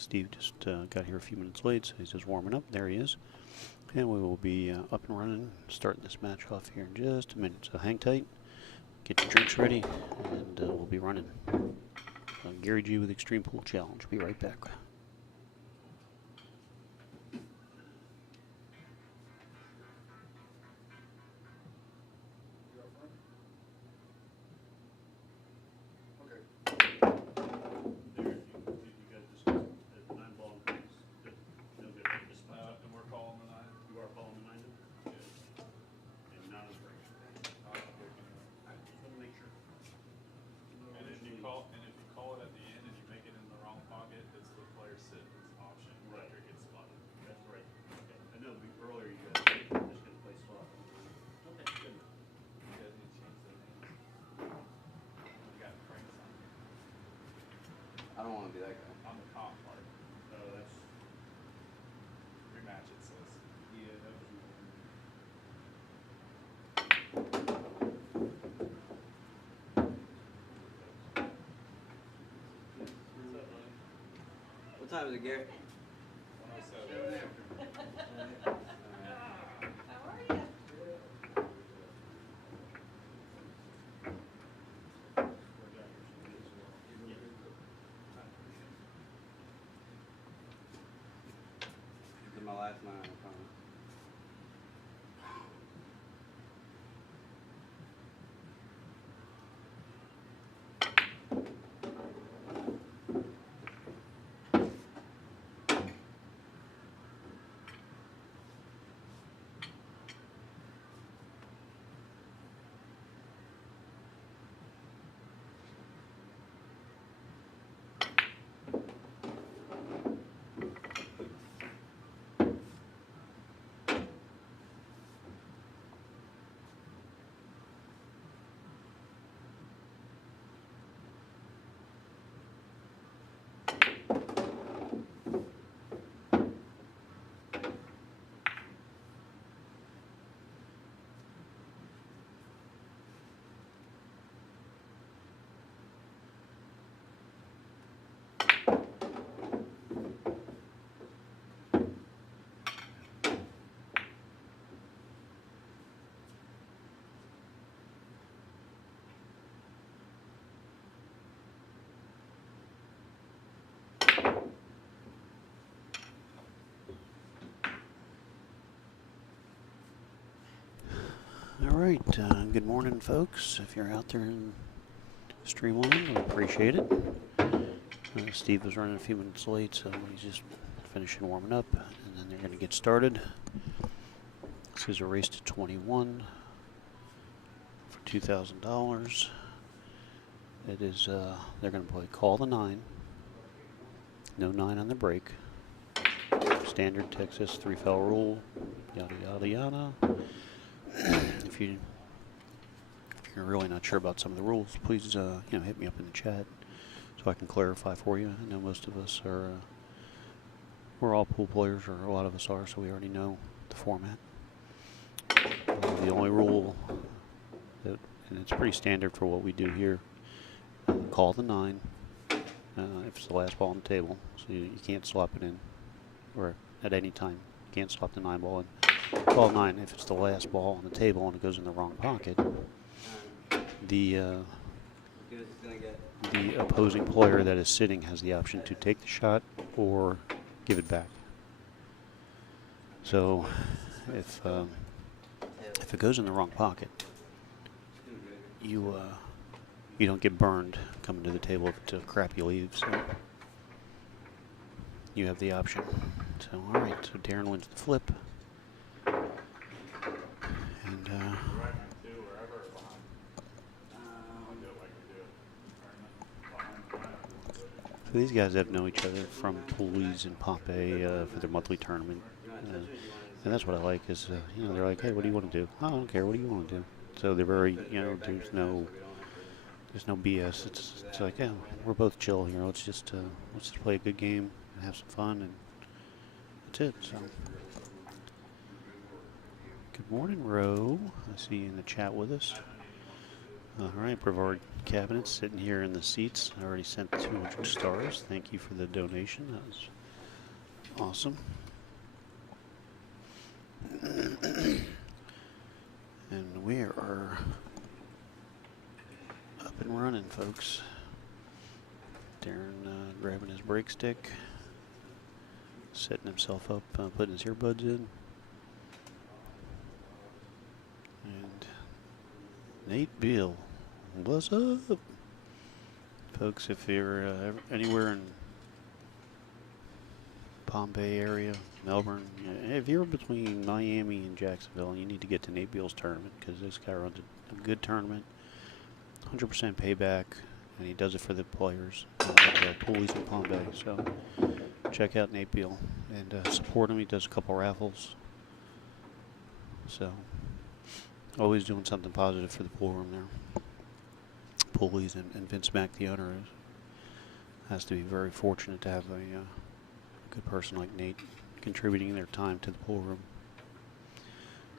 Steve just got here a few minutes late, so he's just warming up. There he is. And we will be up and running, starting this match off here in just a minute. So hang tight, get your drinks ready, and we'll be running. Gary G with Extreme Pool Challenge. Be right back. I don't want to be that guy. On the top part. Oh, that's rematch it says. Yeah, that was What time is it, Gary? 107. How are you? This is my last night, I promise. All right, good morning, folks. If you're out there in Streamline, we appreciate it. Steve was running a few minutes late, so he's just finishing warming up, and then they're going to get started. This is a race to 21 for $2,000. It is, they're going to play Call the 9. No 9 on the break. Standard Texas 3-foul rule. Yada, yada, yada. If you're really not sure about some of the rules, please hit me up in the chat so I can clarify for you. I know most of us are we're all pool players, or a lot of us are, so we already know the format. The only rule that, and it's pretty standard for what we do here, call the 9 if it's the last ball on the table, so you can't slop it in, or at any time you can't slop the 9 ball in. Call 9 if it's the last ball on the table and it goes in the wrong pocket. The opposing player that is sitting has the option to take the shot or give it back. So if it goes in the wrong pocket, you don't get burned coming to the table if it's a crappy leave. So you have the option. So all right, so Darren wins the flip. And so these guys have known each other from Poolies and Pompeii for their monthly tournament. And that's what I like is, they're like, hey, what do you want to do? Oh, I don't care. What do you want to do? So they're very, there's no BS. It's like, yeah, we're both chill here. Let's just play a good game and have some fun, and that's it. So, good morning, Ro. I see you in the chat with us. All right, Brevard cabinets sitting here in the seats. I already sent 200 stars. Thank you for the donation. That was awesome. And we are up and running, folks. Darren grabbing his brake stick, setting himself up, putting his earbuds in. And Nate Beal, what's up? Folks, if you're anywhere in Palm Bay area, Melbourne, if you're between Miami and Jacksonville, you need to get to Nate Beal's tournament, because this guy runs a good tournament, 100% payback, and he does it for the players, the poolies in Palm Bay. So check out Nate Beal and support him. He does a couple raffles. So always doing something positive for the pool room there. Poolies and Vince Mack, the owner, has to be very fortunate to have a good person like Nate contributing their time to the pool room.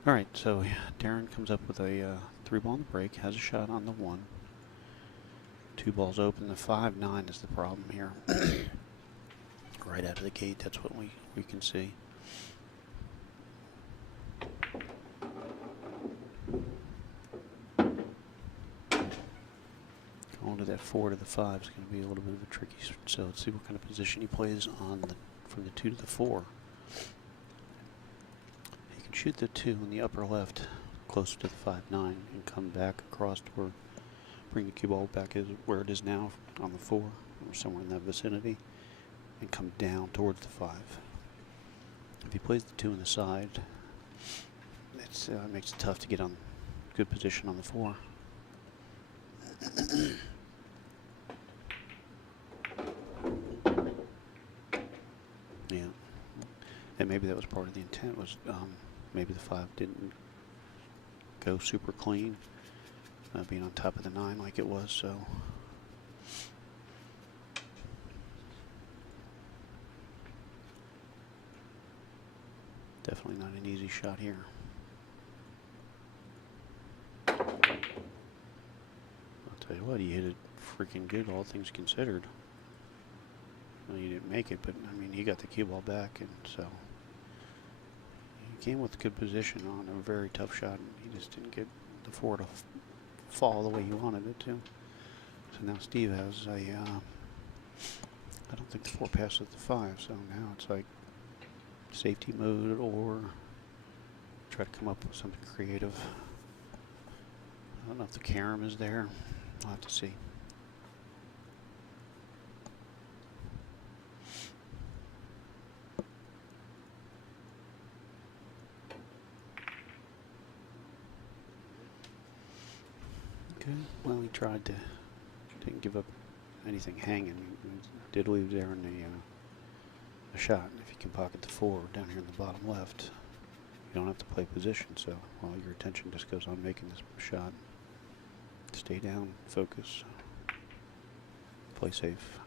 All right, so Darren comes up with a 3-ball on the break, has a shot on the 1. 2 balls open. The 5-9 is the problem here. Right out of the gate, that's what we can see. Going to that 4 to the 5 is going to be a little bit of a tricky. So let's see what kind of position he plays on from the 2 to the 4. He can shoot the 2 in the upper left, closer to the 5-9, and come back across toward. Bring the cue ball back where it is now on the 4, or somewhere in that vicinity, and come down towards the 5. If he plays the 2 on the side, it makes it tough to get on good position on the 4. Yeah, and maybe that was part of the intent, was maybe the 5 didn't go super clean. Being on top of the 9 like it was, so definitely not an easy shot here. I'll tell you what, he hit it freaking good, all things considered. Well, he didn't make it, but I mean, he got the cue ball back, and so he came with good position on a very tough shot, and he just didn't get the 4 to fall the way he wanted it to. So now Steve has a, I don't think the 4 passes the 5, so now it's like safety mode or try to come up with something creative. I don't know if the carom is there. I'll have to see. Okay, well, he tried to, didn't give up anything hanging. He did leave there in a shot. If you can pocket the 4 down here in the bottom left, you don't have to play position, so all your attention just goes on making this shot. Stay down, focus, play safe.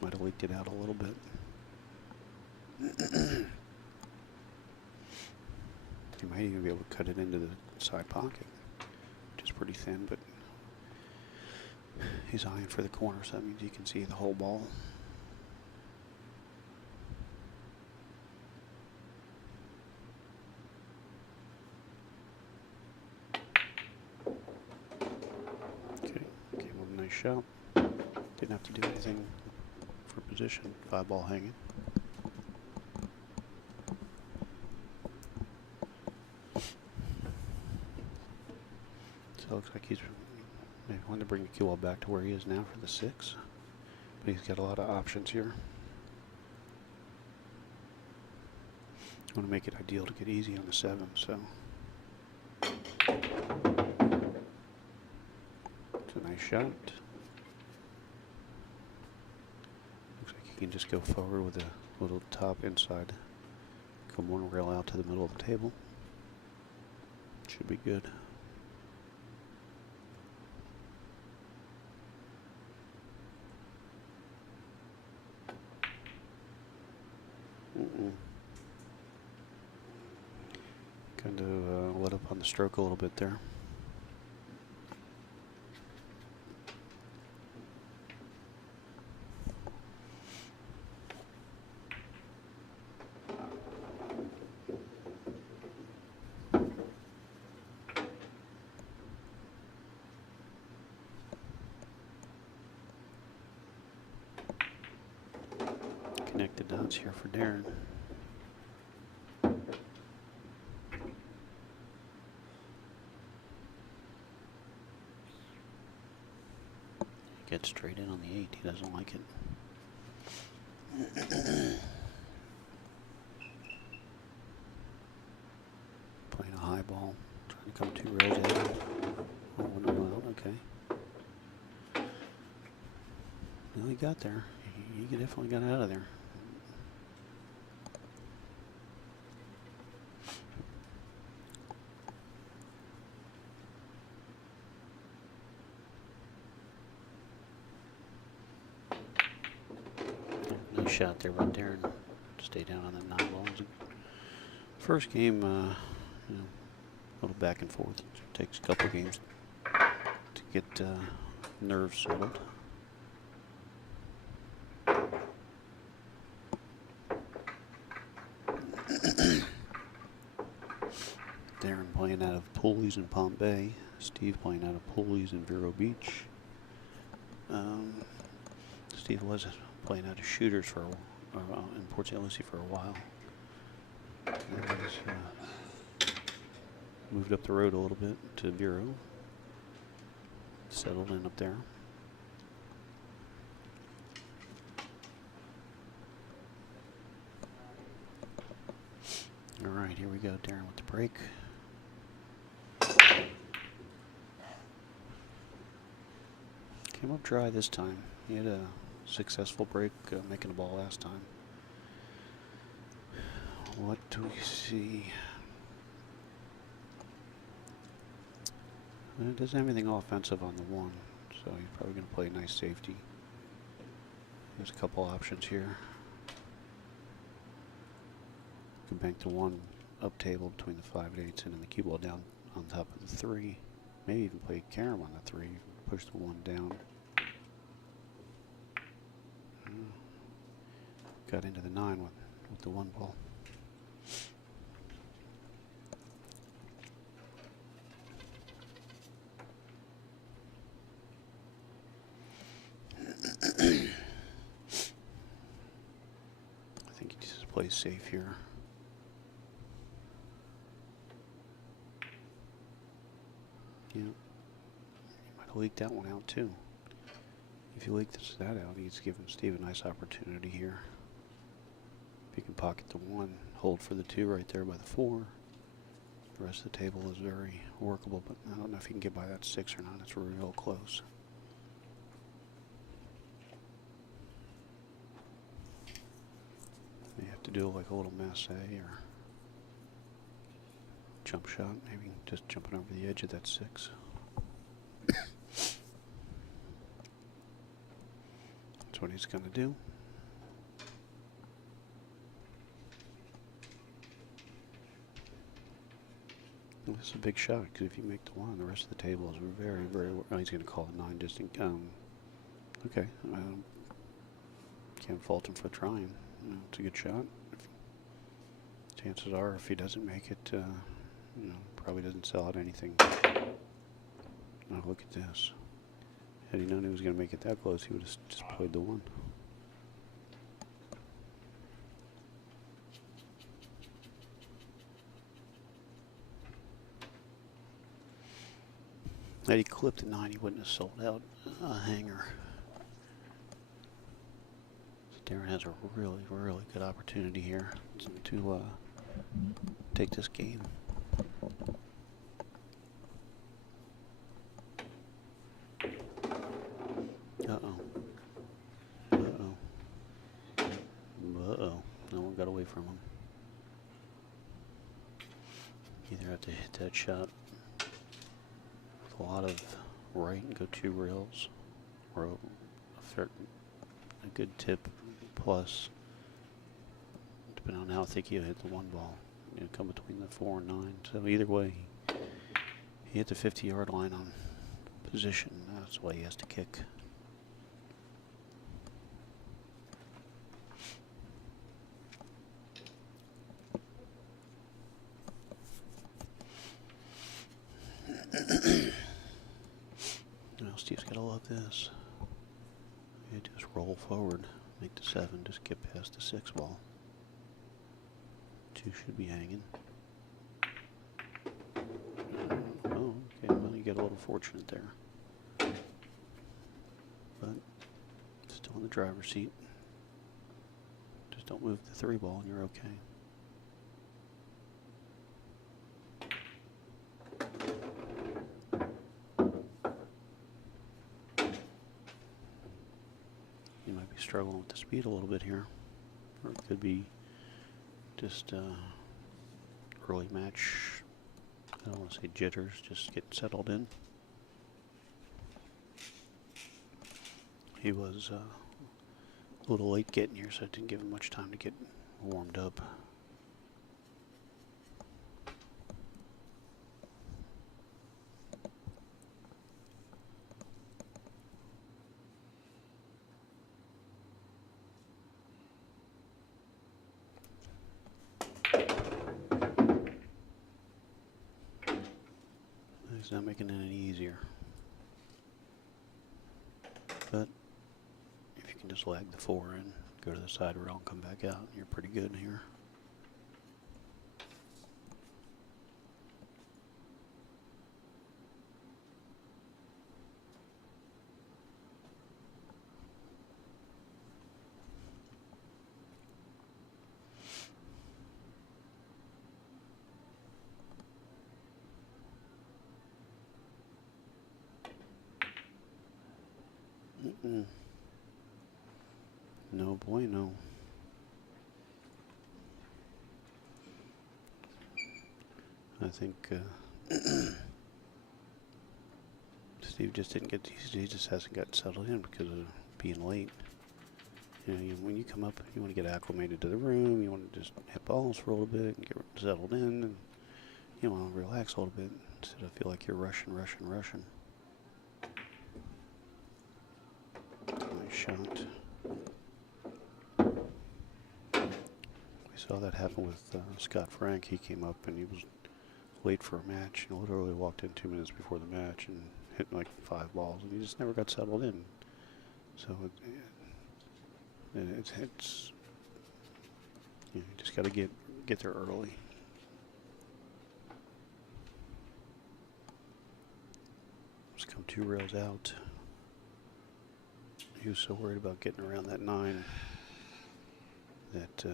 Might have leaked it out a little bit. You might even be able to cut it into the side pocket, which is pretty thin, but he's eyeing for the corner, so that means you can see the whole ball. Okay, came with a nice shot. Didn't have to do anything for position. 5-ball hanging. So it looks like he's maybe wanting to bring the cue ball back to where he is now for the 6. But he's got a lot of options here. I want to make it ideal to get easy on the 7, so. It's a nice shot. Looks like he can just go forward with a little top inside. Come 1 rail out to the middle of the table. Should be good. Kind of let up on the stroke a little bit there. the dots here for Darren. Gets straight in on the 8. He doesn't like it. Playing a high ball, trying to come 2 rows ahead. Oh, no, well, okay. Well, he got there. He definitely got out of there. Nice shot there by Darren. Stay down on the 9 balls. First game, you know, a little back and forth. It takes a couple games to get nerves settled. Darren playing out of Pulleys in Palm Bay. Steve playing out of Pulleys in Vero Beach. Steve was playing out of Shooters for in Port St. Lucie for a while. He's moved up the road a little bit to Vero. Settled in up there. All right, here we go. Darren with the break. Came up dry this time. He had a successful break making the ball last time. What do we see? Well, it doesn't have anything offensive on the 1, so he's probably going to play nice safety. There's a couple options here. You can bank the 1 up table between the 5 and 8s and then the cue ball down on top of the 3. Maybe even play carom on the 3. Push the 1 down. Got into the 9 with the 1 ball. I think he just plays safe here. Yeah. He might have leaked that one out too. If he leaked that out, he's given Steve a nice opportunity here. If he can pocket the 1, hold for the 2 right there by the 4. The rest of the table is very workable, but I don't know if he can get by that 6 or not. It's real close. You have to do like a little masse or jump shot, maybe just jumping over the edge of that 6. That's what he's going to do. Well, this is a big shot because if you make the 1, the rest of the table is very, very. Oh, he's going to call a 9 just in. Okay, can't fault him for trying. You know, it's a good shot. Chances are, if he doesn't make it, you know, probably doesn't sell out anything. Now look at this. Had he known he was going to make it that close, he would have just played the 1. Had he clipped the 9, he wouldn't have sold out a hanger. So Darren has a really, really good opportunity here to take this game. Uh-oh. Uh-oh. Uh-oh. No one got away from him. Either have to hit that shot with a lot of right and go 2 rails, or a good tip plus, depending on how thick you hit the 1 ball. You know, come between the 4 and 9. So either way, he hit the 50-yard line on position. That's why he has to kick. Well, Steve's got to love this. You just roll forward. Make the 7, just get past the 6 ball. 2 should be hanging. Oh, okay, well you get a little fortunate there. But still in the driver's seat. Just don't move the 3 ball and you're okay. You might be struggling with the speed a little bit here. Or it could be just early match, I don't want to say jitters, just getting settled in. He was a little late getting here, so it didn't give him much time to get warmed up. He's not making it any easier. But if you can just lag the 4 and go to the side rail and come back out, you're pretty good here. No bueno. I think Steve just didn't get, he just hasn't gotten settled in because of being late. You know, when you come up, you want to get acclimated to the room, you want to just hit balls for a little bit and get settled in, and you want to relax a little bit instead of feel like you're rushing. Nice shot. We saw that happen with Scott Frank. He came up and he was late for a match and literally walked in 2 minutes before the match and hit like 5 balls, and he just never got settled in. So it's you just got to get there early. Just come 2 rails out. He was so worried about getting around that 9 that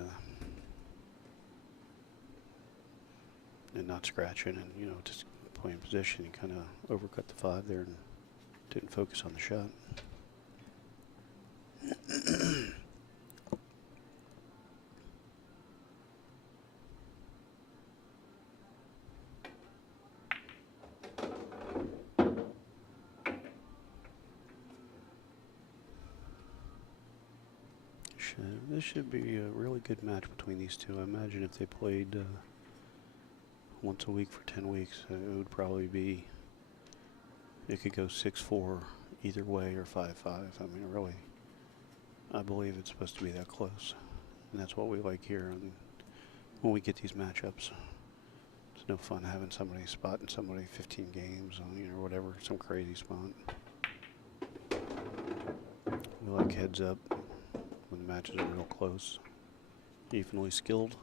and not scratching and, you know, just playing position. He kind of overcut the 5 there and didn't focus on the shot. This should be a really good match between these two. I imagine if they played once a week for 10 weeks, it would probably be, it could go 6-4 either way or 5-5. I mean, really, I believe it's supposed to be that close. And that's what we like here. And when we get these matchups, it's no fun having somebody spotting somebody 15 games on, you know, whatever, some crazy spot. We like heads up when the matches are real close, evenly skilled.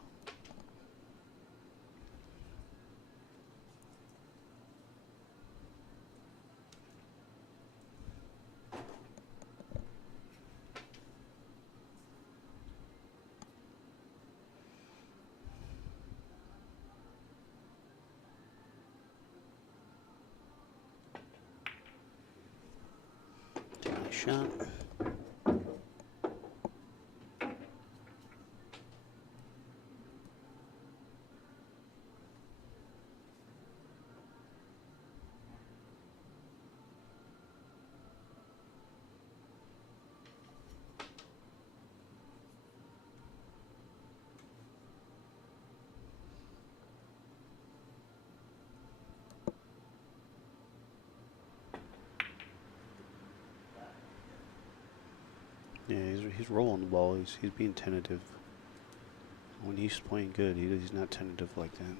Take a nice shot. Yeah, he's rolling the ball. He's being tentative. When he's playing good, he's not tentative like that.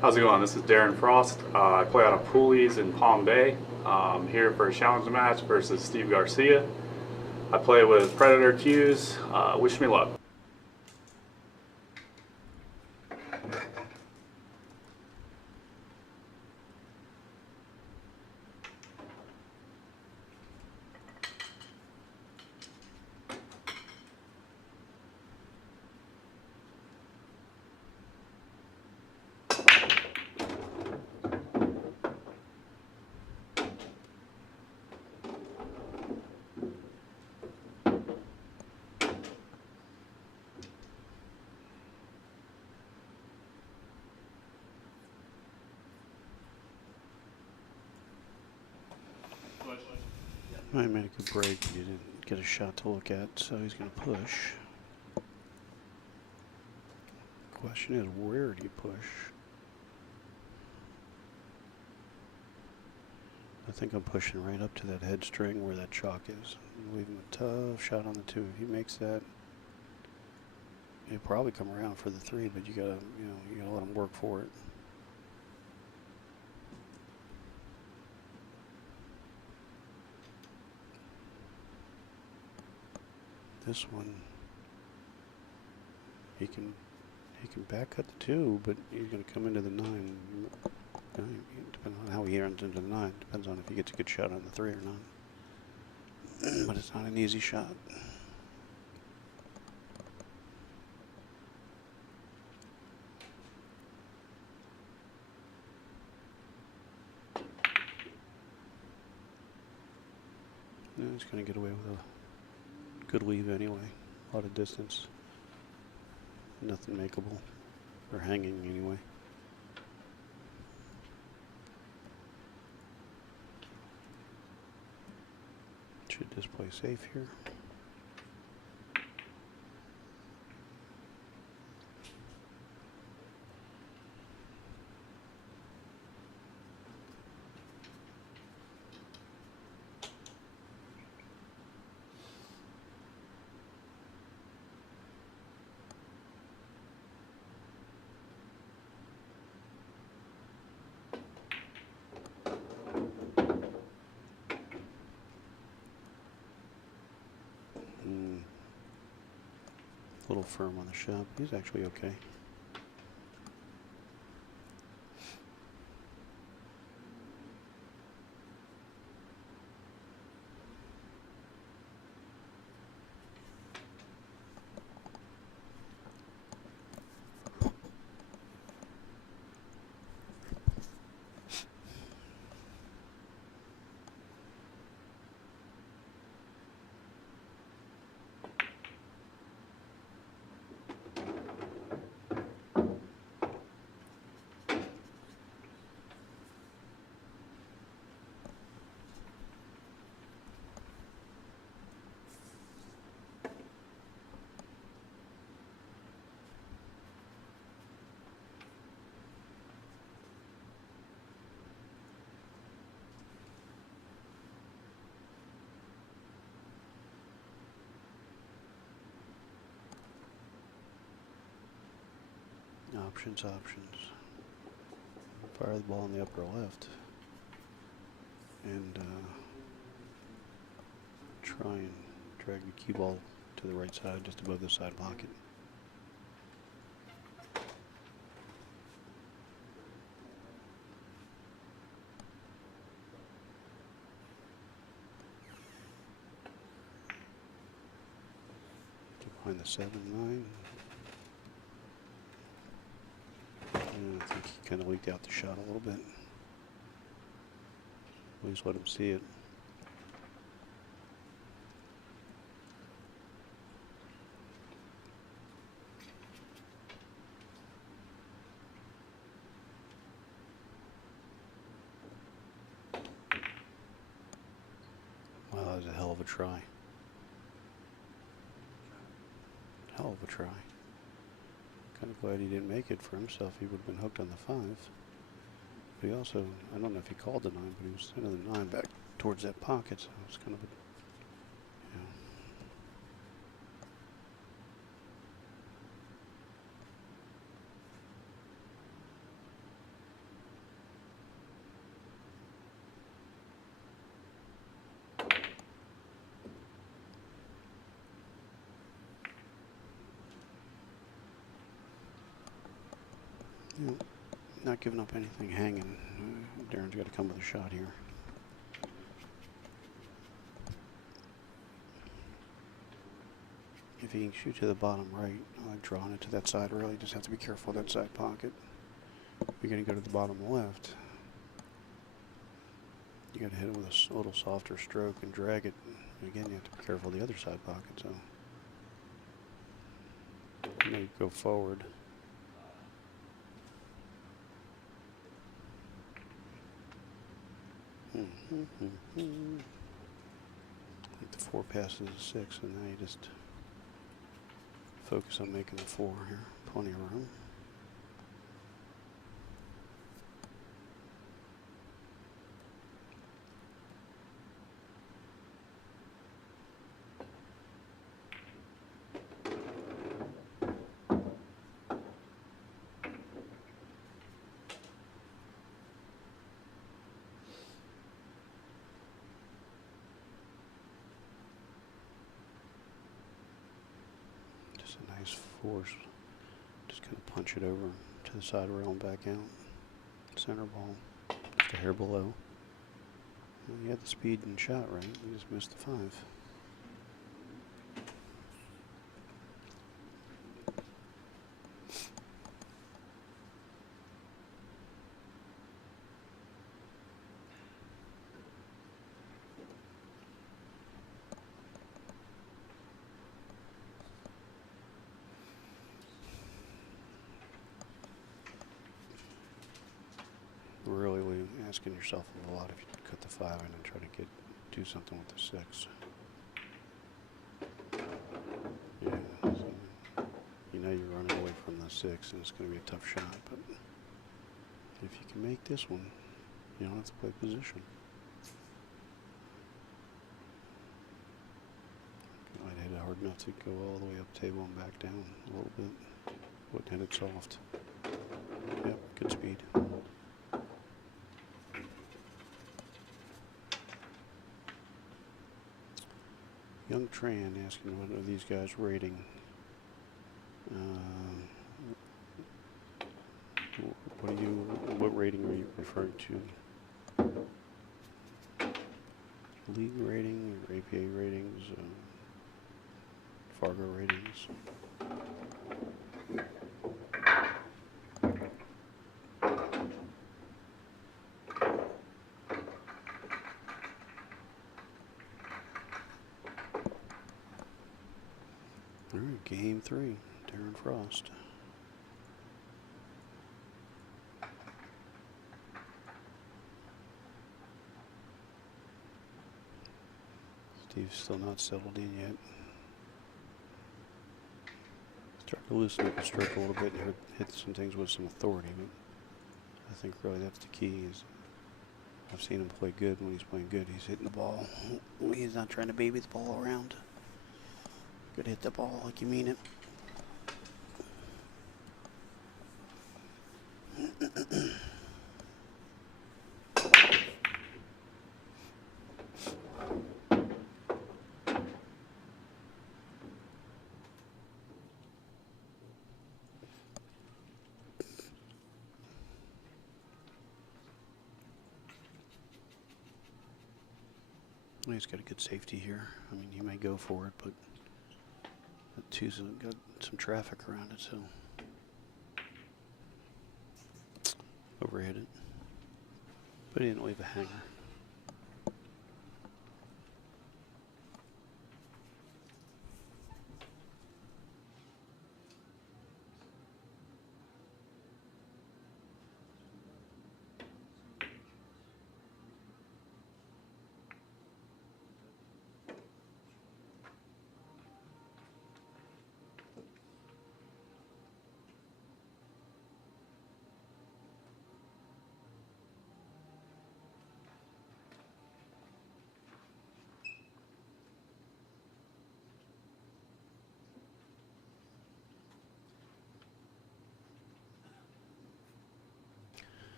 How's it going? This is Darren Frost. I play out of Poolies in Palm Bay. Here for a challenge match versus Steve Garcia. I play with Predator cues. Wish me luck. I made a good break, but he didn't get a shot to look at, so he's going to push. Question is, where do you push? I think I'm pushing right up to that head string where that chalk is. Leave him a tough shot on the 2. If he makes that, he'll probably come around for the 3, but you gotta let him work for it. This one, he can back cut the 2, but he's going to come into the 9. Depending on how he runs into the 9, depends on if he gets a good shot on the 3 or not. But it's not an easy shot. He's going to get away with a good leave anyway. A lot of distance. Nothing makeable. Or hanging anyway. Should just play safe here. A little firm on the shot. He's actually okay. Options. Fire the ball in the upper left. And try and drag the cue ball to the right side, just above the side pocket. Behind the 7-9. I think he kind of leaked out the shot a little bit. At least let him see it. Wow, that was a hell of a try. Hell of a try. Kind of glad he didn't make it for himself. He would have been hooked on the 5. But he also, I don't know if he called the 9, but he was sending the 9 back towards that pocket, so it was kind of a, Yeah, not giving up anything hanging. Darren's got to come with a shot here. If he can shoot to the bottom right, I like drawing it to that side really. Just have to be careful of that side pocket. You're going to go to the bottom left. You got to hit it with a little softer stroke and drag it. And again, you have to be careful of the other side pocket. So you may go forward. I think the 4 passes a 6, and now you just focus on making the 4 here. Plenty of room. A nice force. Just kind of punch it over to the side rail and back out. Center ball. Just a hair below. Well, you had the speed and shot right. You just missed the 5. Really asking yourself a lot if you cut the 5 in and try to do something with the 6. Yeah, so you know you're running away from the 6 and it's going to be a tough shot, but if you can make this one, you don't have to play position. I'd hit it hard enough to go all the way up table and back down a little bit. Wouldn't hit it soft. Yep, good speed. Young Tran asking what are these guys rating? What rating are you referring to? League rating or APA ratings? Fargo ratings? All right, game 3, Darren Frost. Steve's still not settled in yet. Starting to loosen up the stroke a little bit and hit some things with some authority, but I think really that's the key. Is I've seen him play good. When he's playing good, he's hitting the ball. He's not trying to baby the ball around. Good, hit the ball like you mean it. He's got a good safety here. I mean, he may go for it, but that 2's got some traffic around it, so overhit it. But he didn't leave a hanger.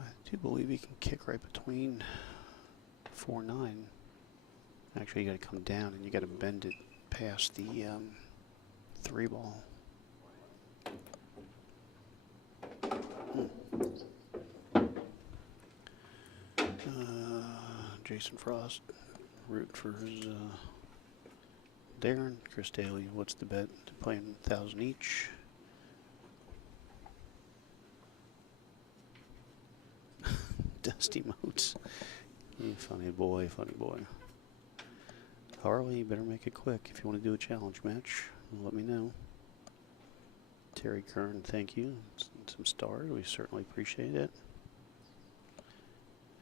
I do believe he can kick right between 4-9. Actually, you got to come down and you got to bend it past the 3 ball. Jason Frost. Root for his Darren. Chris Daly, what's the bet? They're playing 1,000 each. Dusty Moats. You funny boy, funny boy. Harley, you better make it quick if you want to do a challenge match. Let me know. Terry Kern, thank you. Some stars, we certainly appreciate it.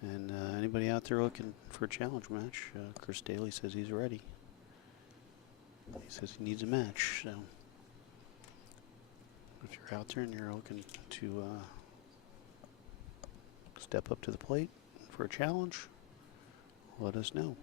And anybody out there looking for a challenge match, Chris Daly says he's ready. He says he needs a match, so if you're out there and you're looking to step up to the plate for a challenge, let us know.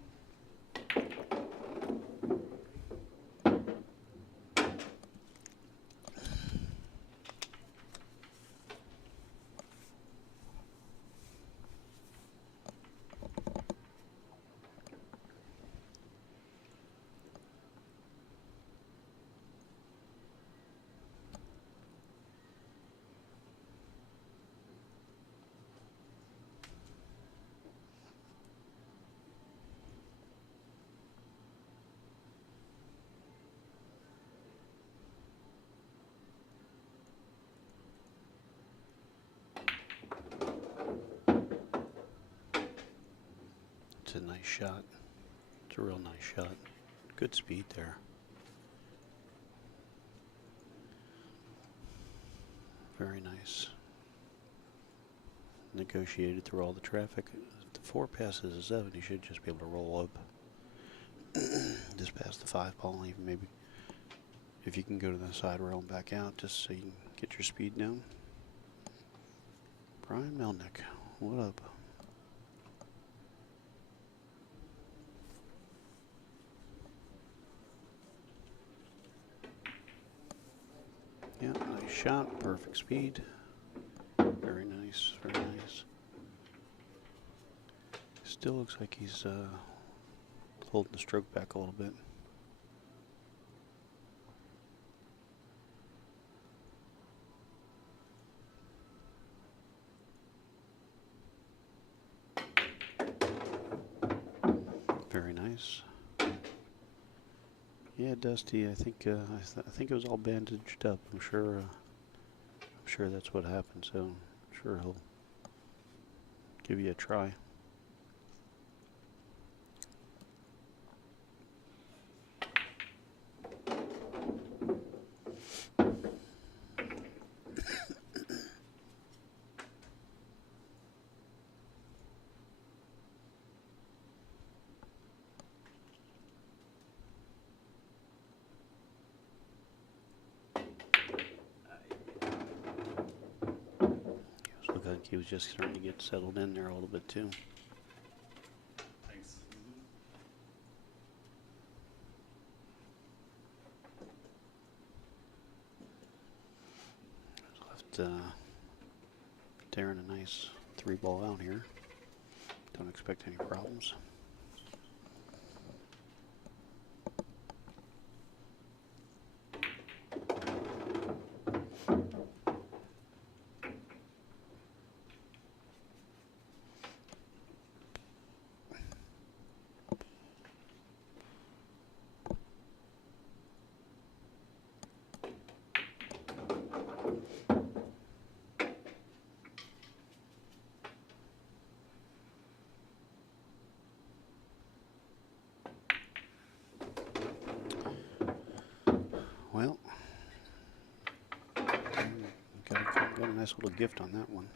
It's a nice shot. It's a real nice shot. Good speed there. Very nice. Negotiated through all the traffic. If the 4 passes a 7, you should just be able to roll up. Just past the 5 ball, even maybe if you can go to the side rail and back out, just so you can get your speed down. Brian Melnick, what up? Yeah, nice shot, perfect speed. Very nice, very nice. Still looks like he's holding the stroke back a little bit. Very nice. Yeah, Dusty. I think I think it was all bandaged up. I'm sure that's what happened. So I'm sure he'll give you a try. I think he was just starting to get settled in there a little bit too. Thanks. Left Darren a nice 3-ball out here. Don't expect any problems. Well, got a nice little gift on that one.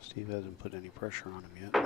Steve hasn't put any pressure on him yet.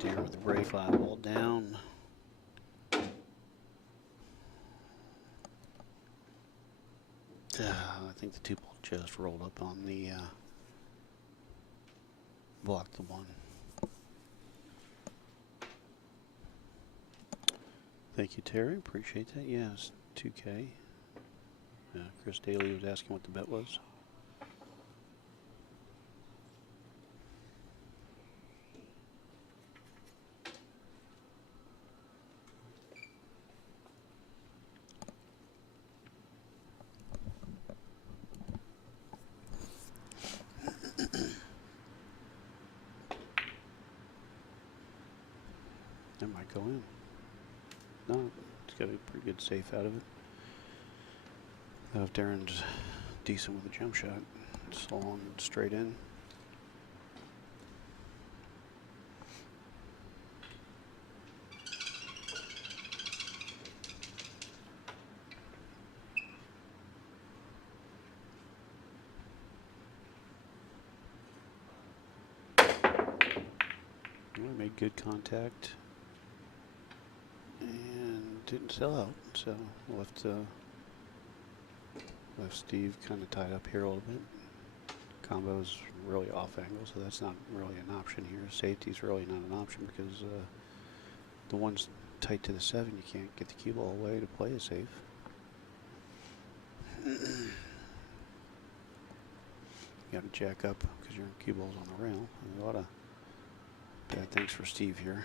Darren with the break, 5-ball down. I think the 2-ball Just rolled up on the blocked the one. Thank you, Terry. Appreciate that. Yes, 2K. Chris Daly was asking what the bet was. That might go in. No, it's got a pretty good safe out of it. If Darren's decent with a jump shot, it's long and straight in. Well, I made good contact and didn't sell out, so left Steve kind of tied up here a little bit. Combo's really off angle, so that's not really an option here. Safety's really not an option because the one's tight to the 7, you can't get the cue ball away to play it safe. You got to jack up because your cue ball's on the rail. A lot of bad things for Steve here.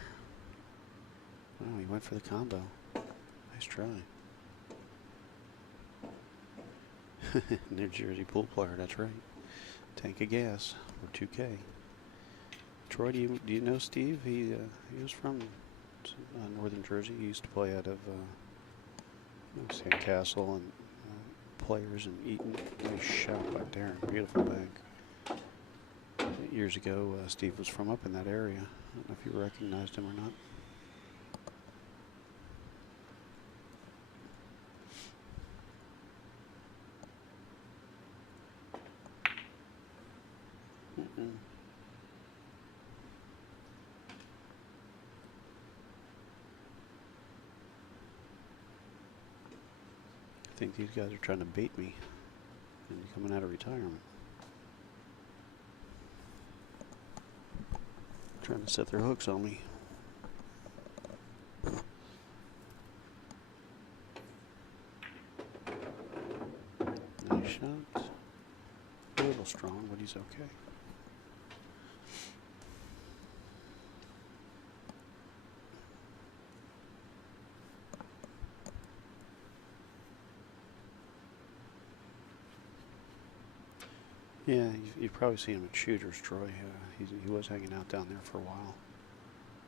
Oh, he went for the combo. Nice try. New Jersey pool player, that's right. Tank of gas, or 2K. Troy, do you know Steve? He was from northern Jersey. He used to play out of Sandcastle and Players in Eaton. Nice shot by Darren. Beautiful bank. Years ago, Steve was from up in that area. I don't know if you recognized him or not. I think these guys are trying to bait me into coming out of retirement. Trying to set their hooks on me. Nice shot. A little strong, but he's okay. Yeah, you've probably seen him at Shooters, Troy. He was hanging out down there for a while.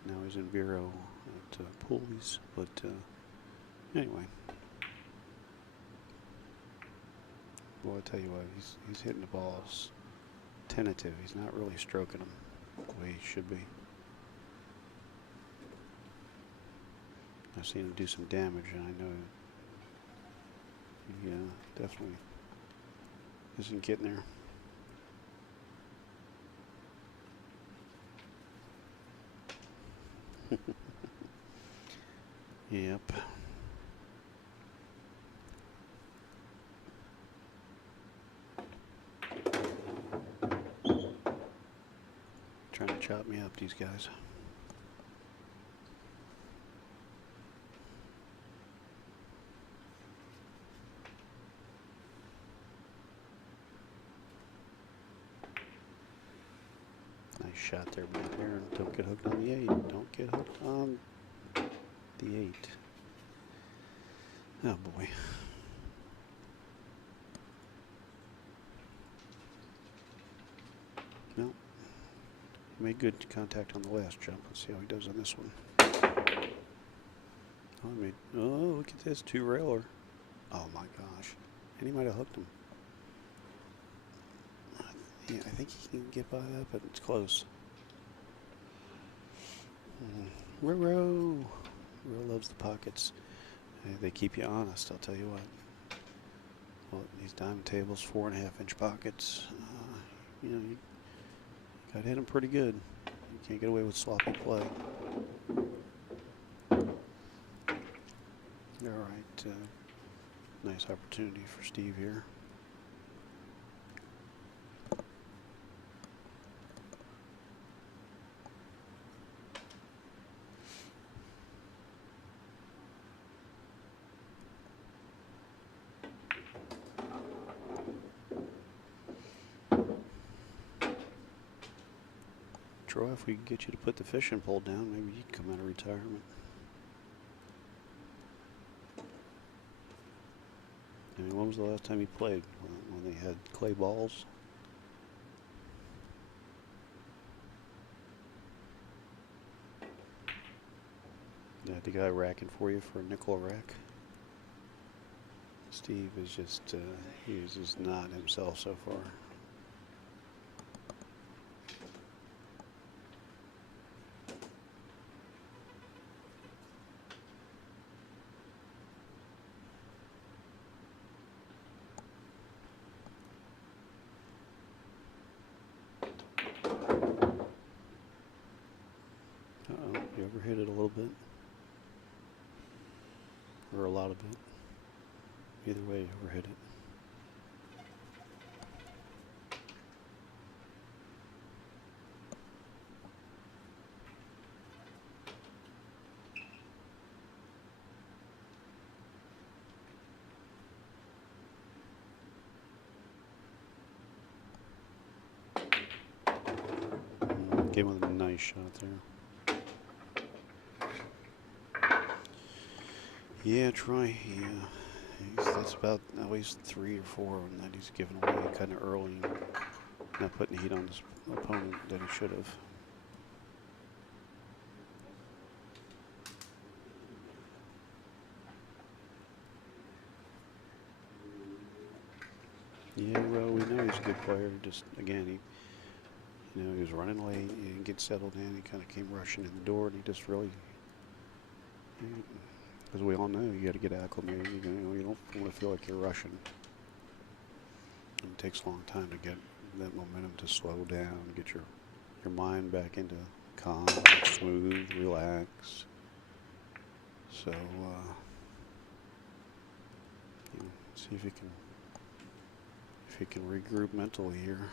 Now he's in Vero at Poolies, but anyway. Well, I tell you what, he's hitting the balls tentative. He's not really stroking them the way he should be. I've seen him do some damage, and I know he definitely isn't getting there. Yep. Trying to chop me up, these guys. Nice shot there, back there. Don't get hooked on the 8. Don't get hooked on the 8. Oh boy. No. He made good contact on the last jump. Let's see how he does on this one. Oh, look at this. 2-railer. Oh my gosh. And he might have hooked him. Yeah, I think he can get by that, but it's close. Roro loves the pockets. They keep you honest, I'll tell you what. Well, these diamond tables, 4.5-inch pockets. You got to hit them pretty good. You can't get away with sloppy play. All right, nice opportunity for Steve here. Troy, if we could get you to put the fishing pole down, maybe you'd come out of retirement. I mean, when was the last time you played? When they had clay balls? You had the guy racking for you for a nickel a rack? Steve is just, he's just not himself so far. Uh-oh, you ever hit it a little bit? Or a lot of it? Either way, you ever hit it. Came with a nice shot there. Yeah, Troy. Yeah, that's about at least 3 or 4 that he's given away kind of early, not putting heat on his opponent that he should have. Yeah, well, we know he's a good player. Just again, he was running late. He didn't get settled in. He kind of came rushing in the door, and he just really. As we all know, you got to get acclimated. You don't want to feel like you're rushing. And it takes a long time to get that momentum to slow down, get your mind back into calm, smooth, relax. So, see if you can regroup mentally here.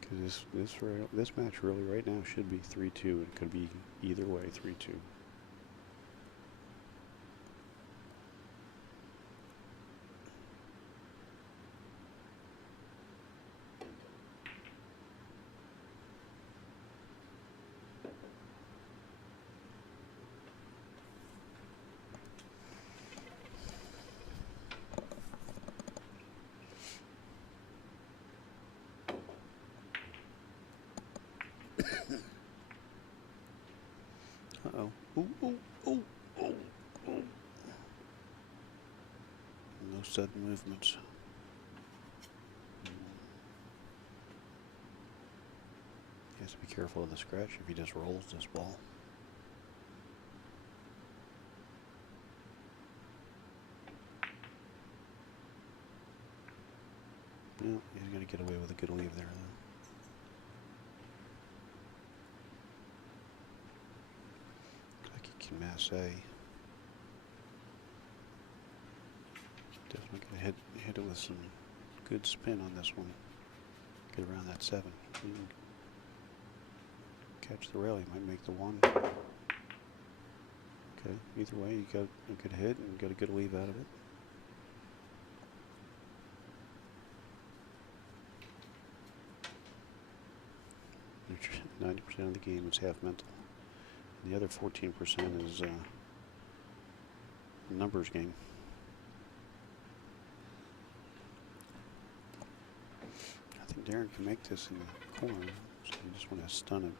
Because this match really right now should be 3-2. It could be either way, 3-2. Uh-oh. Ooh, ooh, ooh, ooh, ooh. No sudden movements. He has to be careful of the scratch if he just rolls this ball. No, he's going to get away with a good leave there, though. Masse. Definitely gonna hit it with some good spin on this one. Get around that 7. Catch the rail, you might make the 1. Okay, either way, you got a good hit and got a good leave out of it. There's 90% of the game is half mental. The other 14% is a numbers game. I think Darren can make this in the corner, so you just want to stun him.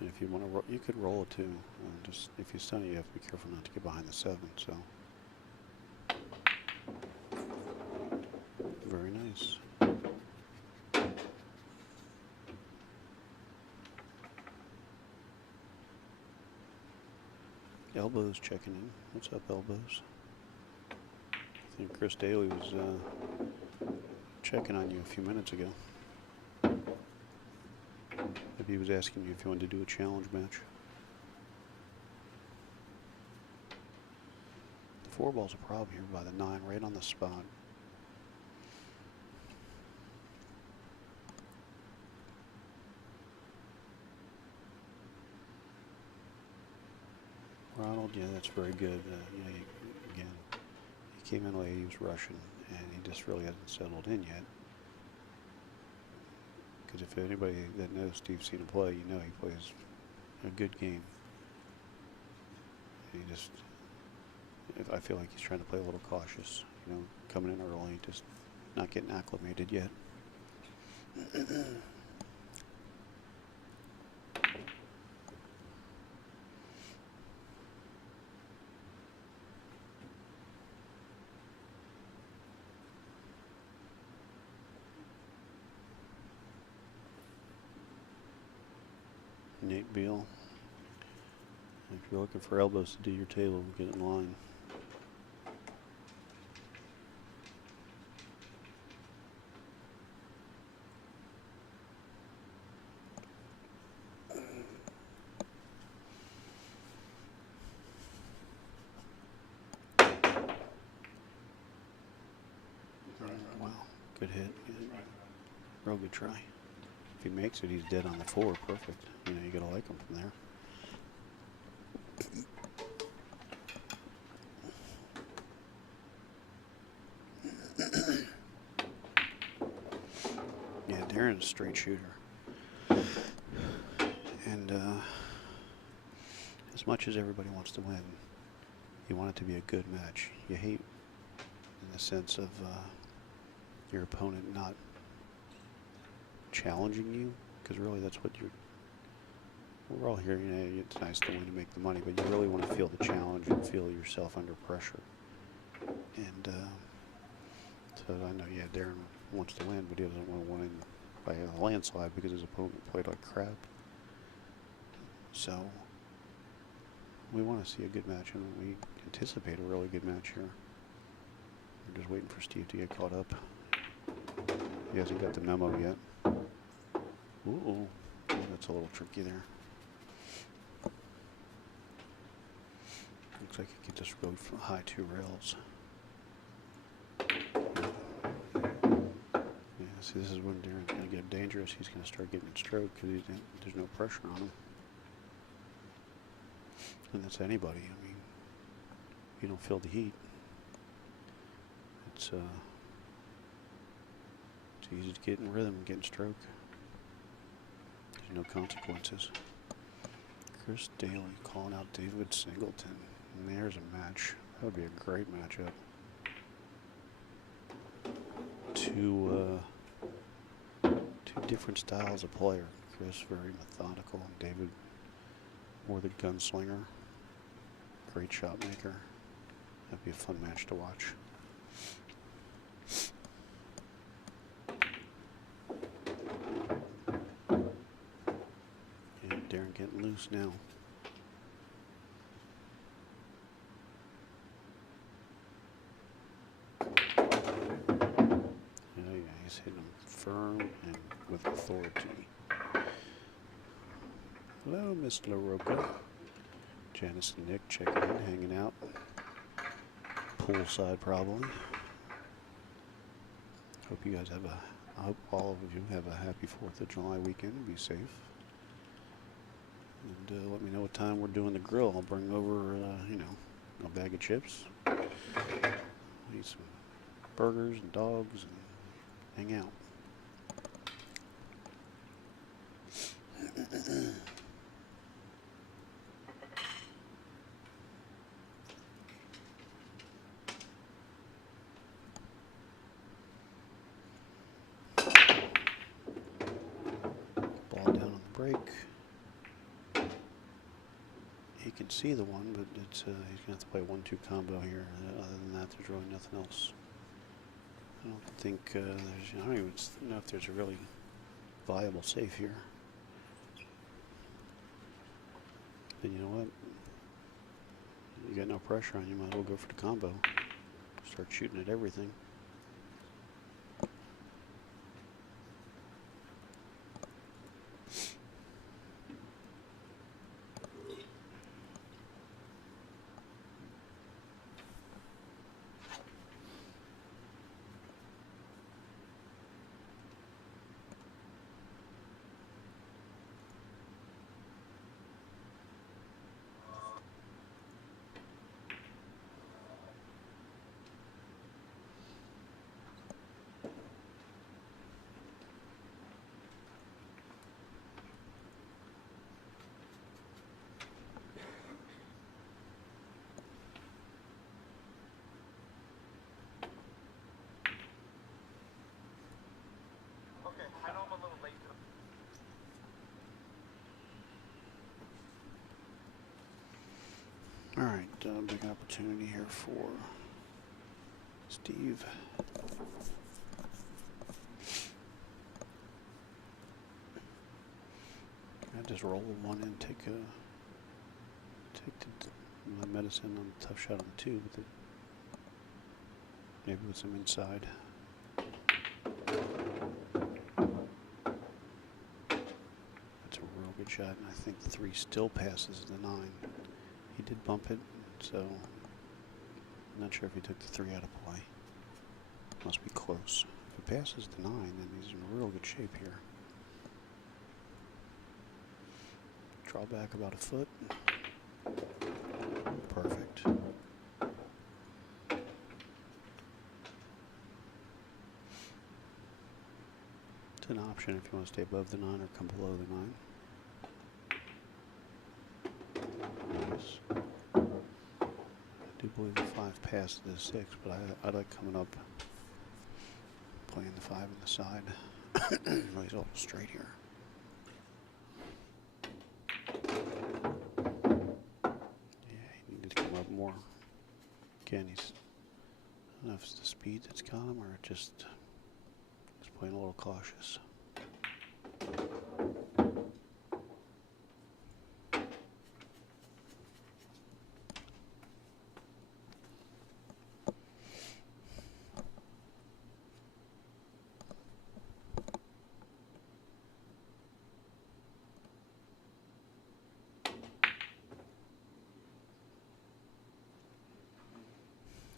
And if you want to, you could roll it too. Just if you stun it, you have to be careful not to get behind the 7. So very nice. Elbows checking in. What's up, Elbows? I think Chris Daly was checking on you a few minutes ago. Maybe he was asking you if you wanted to do a challenge match. The 4 ball's a problem here by the 9, right on the spot. Ronald, yeah, that's very good. Again, you came in late, he was rushing, and he just really hasn't settled in yet. Because if anybody that knows Steve's seen him play, you know he plays a good game. He just, I feel like he's trying to play a little cautious, you know, coming in early, just not getting acclimated yet. Nate Beal. If you're looking for elbows to do your table, get in line. Wow, good hit. Real good try. If he makes it, he's dead on the floor. Perfect. You know, you gotta like him from there. Yeah, Darren's a straight shooter. And as much as everybody wants to win, you want it to be a good match. You hate in the sense of your opponent not challenging you, because really that's what we're all here, you know, it's nice to win and make the money, but you really want to feel the challenge and feel yourself under pressure. And so I know, yeah, Darren wants to win, but he doesn't want to win by a landslide because his opponent played like crap. So we want to see a good match, and we anticipate a really good match here. We're just waiting for Steve to get caught up. He hasn't got the memo yet. Ooh, that's a little tricky there. Looks like he could just go from high 2 rails. Yeah, see, this is when Darren's going to get dangerous. He's going to start getting stroked because there's no pressure on him. And that's anybody. I mean, you don't feel the heat. It's easy to get in rhythm and get in stroke. There's no consequences. Chris Daly calling out David Singleton. And there's a match. That would be a great matchup. Two different styles of player. Chris very methodical. David more the gunslinger. Great shot maker. That'd be a fun match to watch. And Darren getting loose now. Yeah, he's hitting him firm and with authority. Hello, Miss LaRocca. Janice and Nick checking in, hanging out. Poolside probably. Hope you guys have I hope all of you have a happy 4th of July weekend and be safe. And let me know what time we're doing the grill. I'll bring over, you know, a bag of chips. Eat some burgers and dogs and hang out. Ball down on the break. He can see the one, but it's he's gonna have to play 1-2 combo here. Other than that, there's really nothing else. I don't think there's. I don't even know if there's a really viable safe here. But you know what? You got no pressure on you. Might as well go for the combo. Start shooting at everything. big opportunity here for Steve. I just roll one and take my medicine on the tough shot on the two, but maybe with some inside. That's a real good shot, and I think the 3 still passes the 9. He did bump it, so I'm not sure if he took the 3 out of play. Must be close. If it passes the 9, then he's in real good shape here. Draw back about a foot. Perfect. It's an option if you want to stay above the 9 or come below the 9. Nice. I do believe the 5 passed the 6, but I like coming up, playing the 5 on the side. Oh, he's all straight here. More. Again, I don't know if it's the speed that's got him or just he's playing a little cautious.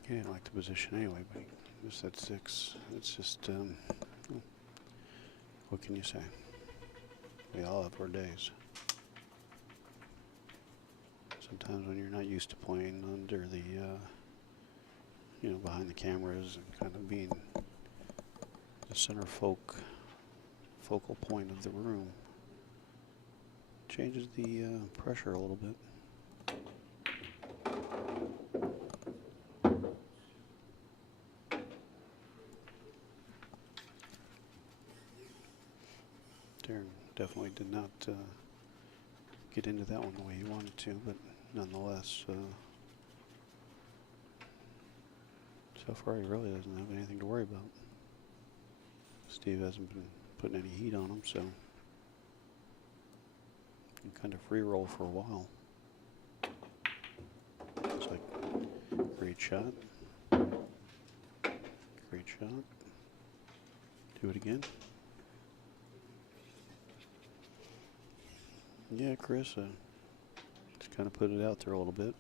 He didn't like the position anyway, but he missed that 6. It's just, what can you say? We all have our days. Sometimes when you're not used to playing under the, behind the cameras and kind of being the center focal point of the room, changes the pressure a little bit. Definitely did not get into that one the way he wanted to, but nonetheless, so far he really doesn't have anything to worry about. Steve hasn't been putting any heat on him, so he kind of free roll for a while. Looks like great shot. Great shot. Do it again. Yeah, Chris, just kind of put it out there a little bit.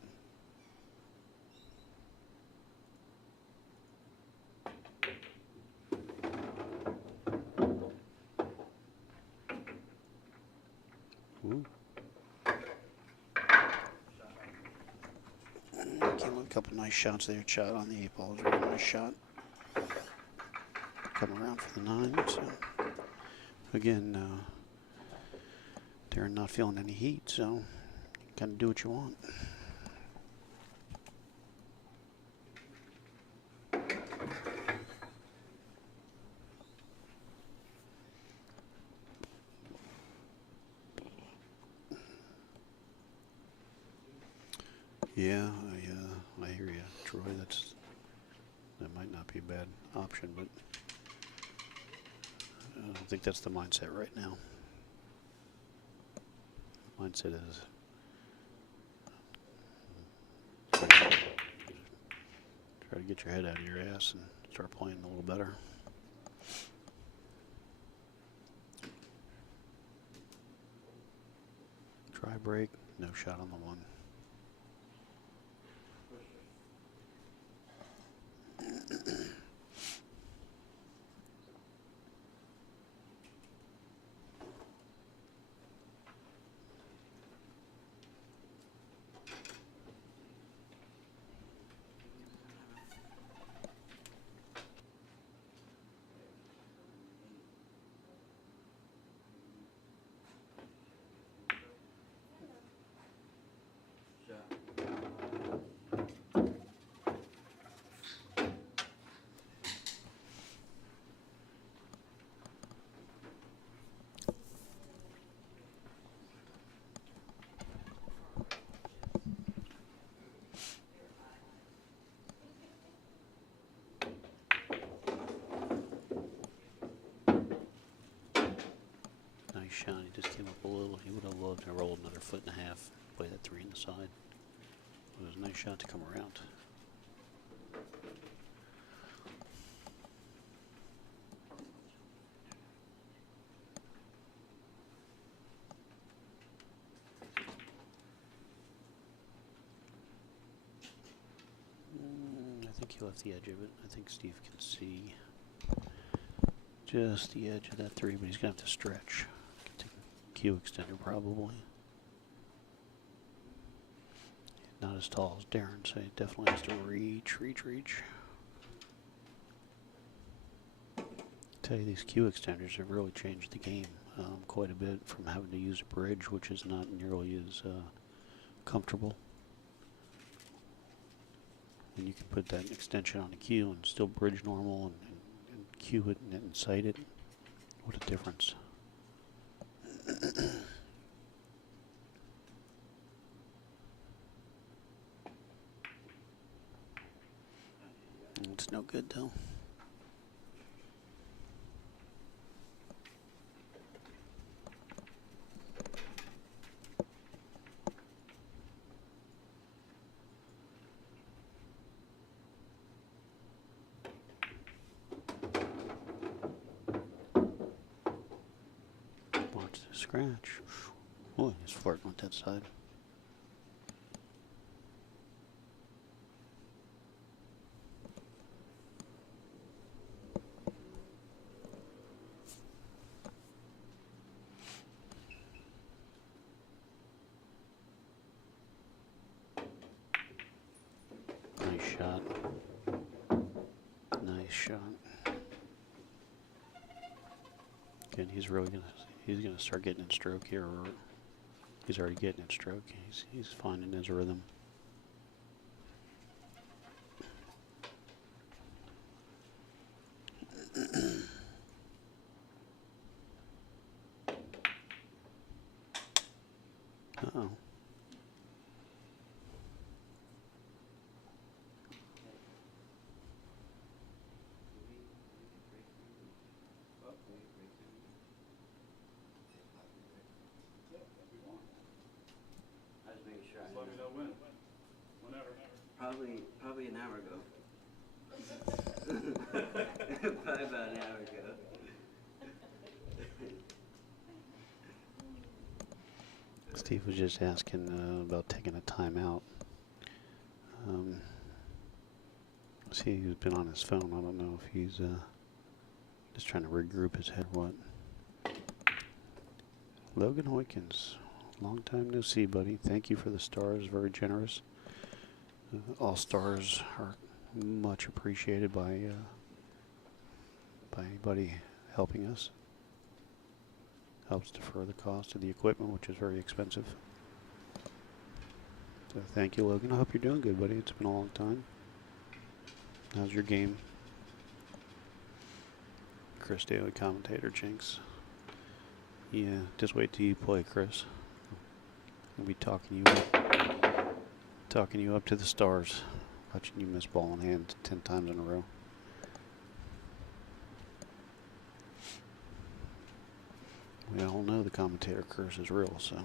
Ooh. Came with a couple nice shots there. Shot on the 8 ball was a really nice shot. Come around for the 9. So again, Darren not feeling any heat, so you kind of do what you want. Yeah, I hear you, Troy. That might not be a bad option, but I don't think that's the mindset right now. Mindset is try to get your head out of your ass and start playing a little better. Try break, no shot on the 1. Nice shot. He just came up a little. He would have loved to roll another 1.5 foot, play that 3 in the side. It was a nice shot to come around. I think he left the edge of it. I think Steve can see just the edge of that 3, but he's going to have to stretch. Take a cue extender probably. Not as tall as Darren, so he definitely has to reach. Tell you, these cue extenders have really changed the game quite a bit from having to use a bridge, which is not nearly as comfortable. And you can put that extension on a cue and still bridge normal and cue it and sight it. What a difference. It's no good though. Watch the scratch. Oh, he's flirting with that side. Nice shot. Nice shot. Again, he's gonna start getting in stroke here, or he's already getting in stroke. He's finding his rhythm. Uh-oh. I was making sure. Just let me know when. Whenever. Probably an hour ago. Probably about an hour ago. Steve was just asking about taking a timeout. See, he's been on his phone. I don't know if he's just trying to regroup his head or what. Logan Hoykins, long time no see, buddy. Thank you for the stars. Very generous. All stars are much appreciated by anybody helping us. Helps defer the cost of the equipment, which is very expensive. So thank you, Logan. I hope you're doing good, buddy. It's been a long time. How's your game? Chris Daly, commentator, Jinx. Yeah, just wait till you play, Chris. I'll be talking you up to the stars. Watching you miss ball in hand 10 times in a row. We all know the commentator curse is real, so.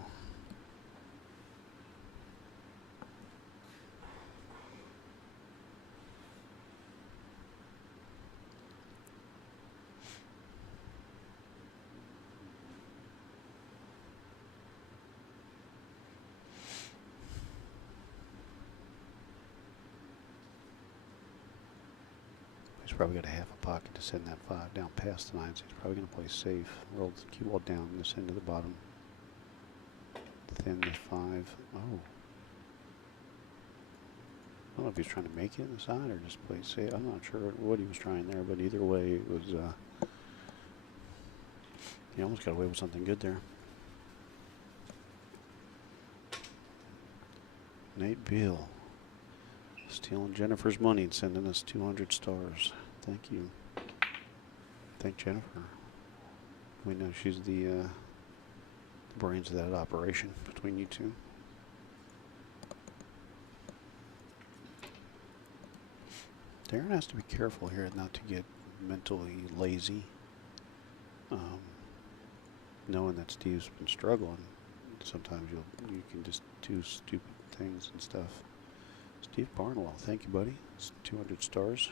He's probably got a half a pocket to send that 5 down past the 9, so he's probably going to play safe. Roll the cue ball down this end to the bottom. Thin the 5. Oh. I don't know if he's trying to make it in the side or just play safe. I'm not sure what he was trying there, but either way, it was, he almost got away with something good there. Nate Beal. Stealing Jennifer's money and sending us 200 stars. Thank you. Thank Jennifer. We know she's the brains of that operation between you two. Darren has to be careful here not to get mentally lazy. knowing that Steve's been struggling, sometimes you can just do stupid things and stuff. Steve Barnwell, thank you, buddy. It's 200 stars.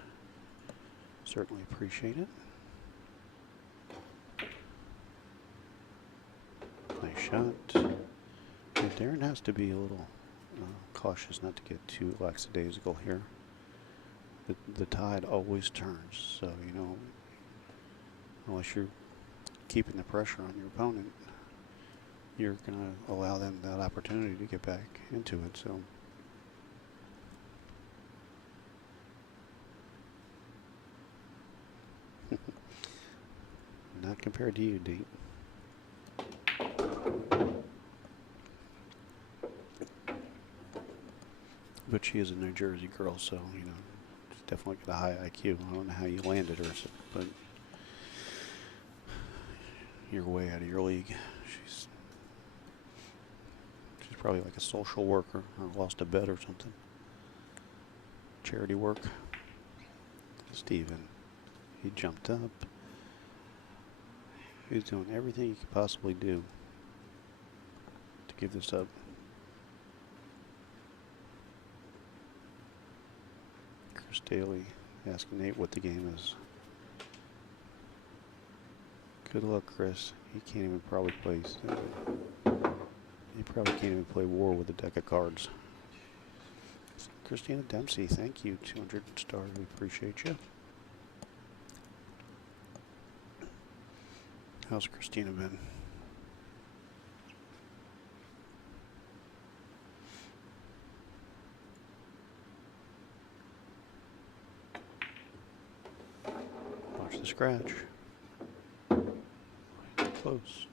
Certainly appreciate it. Nice shot. Yeah, Darren has to be a little cautious not to get too lackadaisical here. The tide always turns, so you know, unless you're keeping the pressure on your opponent, you're going to allow them that opportunity to get back into it. So not compared to you, Deep. But she is a New Jersey girl, so you know, she's definitely got a high IQ. I don't know how you landed her, but you're way out of your league. She's probably like a social worker or lost a bet or something. Charity work. Steven, he jumped up. He's doing everything he could possibly do to give this up. Chris Daly asking Nate what the game is. Good luck, Chris. He can't even probably play. He probably can't even play War with a deck of cards. Christina Dempsey, thank you. 200 stars. We appreciate you. How's Christina been? Watch the scratch. Close.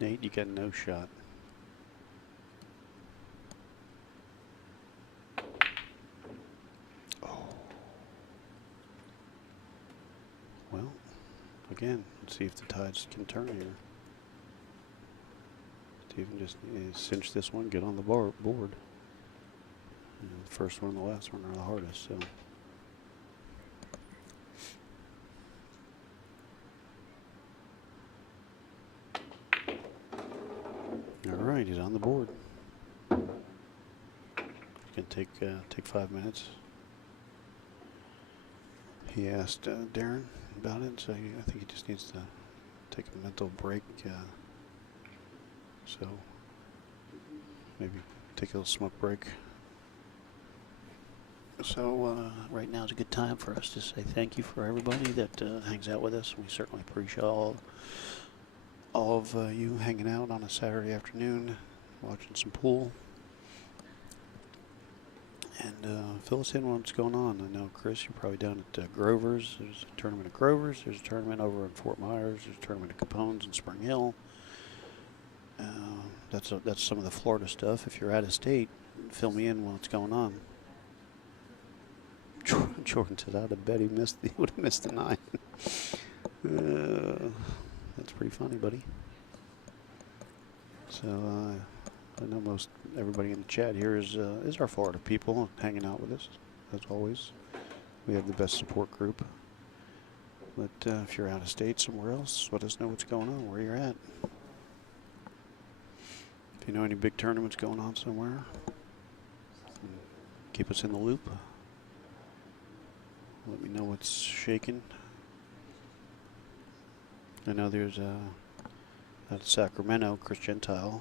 Nate, you got no shot. Oh. Well, again, let's see if the tides can turn here. Steven just cinch this one, get on the board. The first one and the last one are the hardest, so. All right, he's on the board. It's gonna take 5 minutes. He asked Darren about it, so I think he just needs to take a mental break. So maybe take a little smoke break. So right now is a good time for us to say thank you for everybody that hangs out with us. We certainly appreciate all of you hanging out on a Saturday afternoon, watching some pool. And fill us in on what's going on. I know, Chris, you're probably down at Grover's. There's a tournament at Grover's. There's a tournament over in Fort Myers. There's a tournament at Capone's in Spring Hill. That's some of the Florida stuff. If you're out of state, fill me in on what's going on. Jordan said, I'd have bet he would have missed the 9. That's pretty funny, buddy. So I know most everybody in the chat here is our Florida people hanging out with us, as always. We have the best support group. But if you're out of state somewhere else, let us know what's going on, where you're at. If you know any big tournaments going on somewhere, keep us in the loop. Let me know what's shaking. I know there's out of Sacramento, Chris Gentile,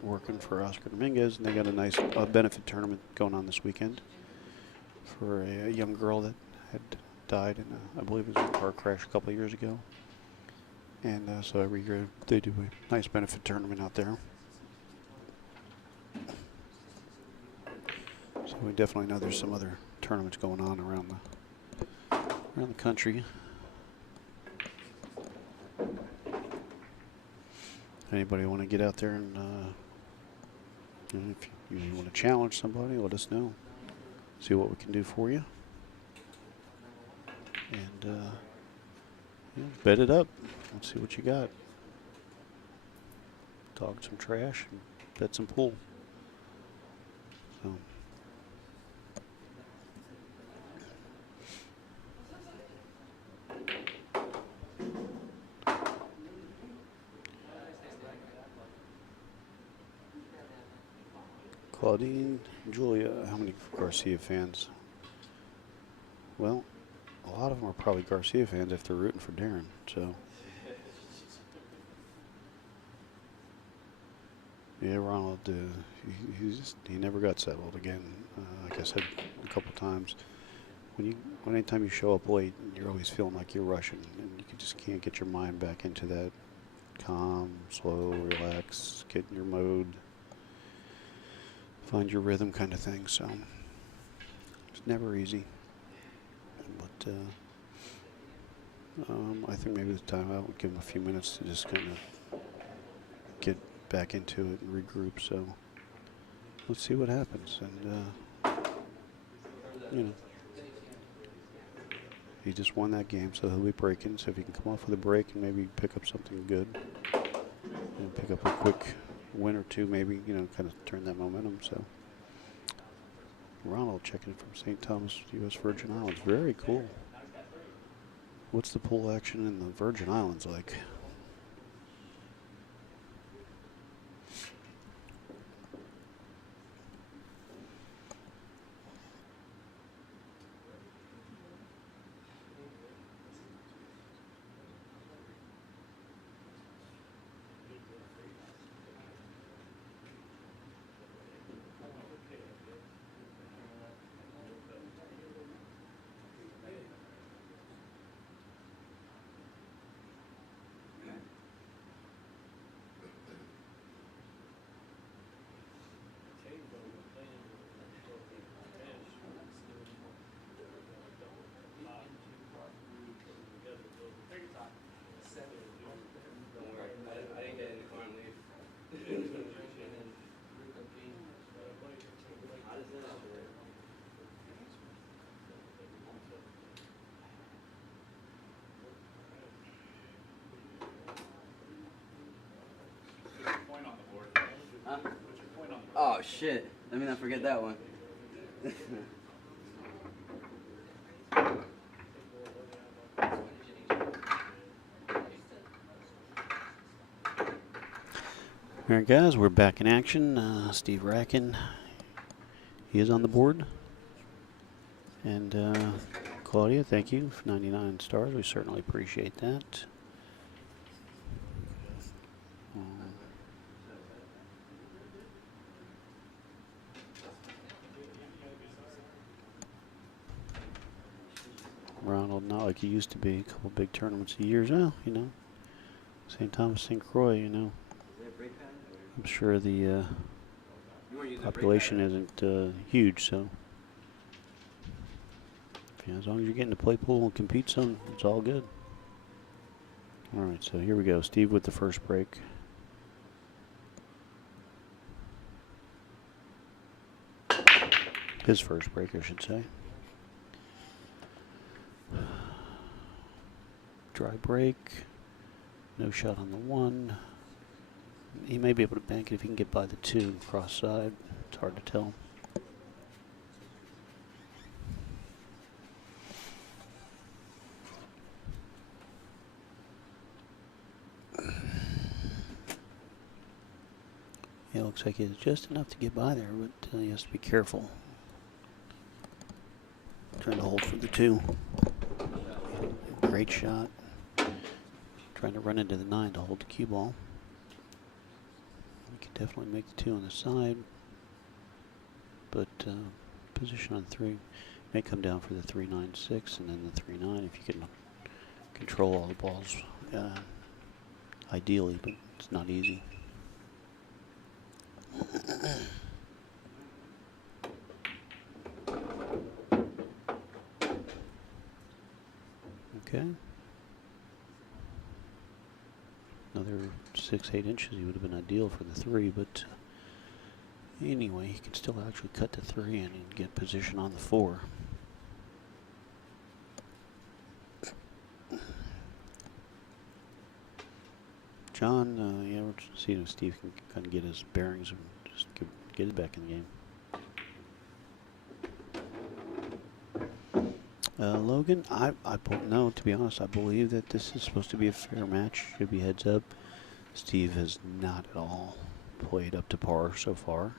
working for Oscar Dominguez, and they got a nice benefit tournament going on this weekend for a young girl that had died in I believe it was a car crash a couple of years ago. And so every year they do a nice benefit tournament out there. So we definitely know there's some other tournaments going on around the country. Anybody want to get out there and if you want to challenge somebody, let us know. See what we can do for you. And yeah, bet it up. Let's see what you got. Talk some trash and bet some pool. So. Claudine, Julia, how many Garcia fans? Well, a lot of them are probably Garcia fans if they're rooting for Darren, so. Yeah, Ronald, he never got settled again. Like I said a couple times, anytime you show up late, you're always feeling like you're rushing, and you just can't get your mind back into that calm, slow, relax, get in your mode, find your rhythm kind of thing. So it's never easy, but I think maybe the time out would give him a few minutes to just kind of get back into it and regroup. So let's see what happens. And you know, he just won that game, so he'll be breaking. So if he can come off with a break and maybe pick up something good, and pick up a quick win or two, maybe, you know, kind of turn that momentum. So Ronald checking from St. Thomas, U.S. Virgin Islands. Very cool. What's the pool action in the Virgin Islands like? Don't worry, I didn't get in the car and leave. How does that work? Point on the board. Huh? Put your point on the board. Oh shit! Let me not forget that one. All right, guys, we're back in action. Steve Rackin, he is on the board. And Claudia, thank you for 99 stars. We certainly appreciate that. Ronald, not like he used to be. A couple big tournaments a year. Well, you know, St. Thomas, St. Croix, you know. I'm sure the population isn't huge, so yeah, as long as you're getting to play pool and compete some, it's all good. All right, so here we go. Steve with the first break. His first break, I should say. Dry break. No shot on the one. He may be able to bank it if he can get by the two cross side. It's hard to tell. Yeah, it looks like it's just enough to get by there, but he has to be careful. Trying to hold for the two. Great shot. Trying to run into the 9 to hold the cue ball. We can definitely make the 2 on the side, but position on 3 may come down for the 3-9-6 and then the 3-9 if you can control all the balls ideally, but it's not easy. Okay. Another 6-8 inches, he would have been ideal for the 3, but anyway, he can still actually cut the 3 and get position on the 4. John, yeah, we're seeing if Steve can kind of get his bearings and just get it back in the game. Logan, no, to be honest, I believe that this is supposed to be a fair match. Should be heads up. Steve has not at all played up to par so far.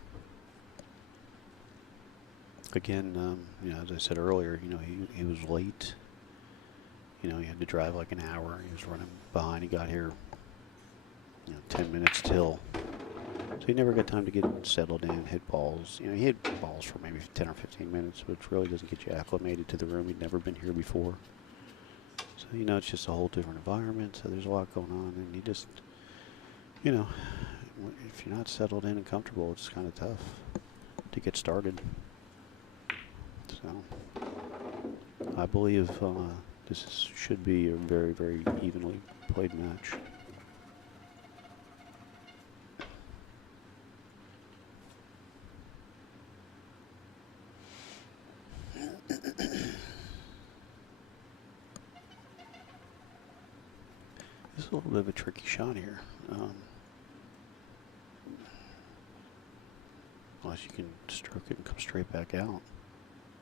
Again, you know, as I said earlier, you know, he was late. You know, he had to drive like an hour. He was running behind. He got here, you know, 10 minutes till. So he never got time to get settled in, hit balls. You know, he hit balls for maybe 10 or 15 minutes, which really doesn't get you acclimated to the room. He'd never been here before. So, you know, it's just a whole different environment. So there's a lot going on. And you just, you know, if you're not settled in and comfortable, it's kind of tough to get started. So I believe should be a very, very evenly played match. This is a little bit of a tricky shot here. Unless you can stroke it and come straight back out.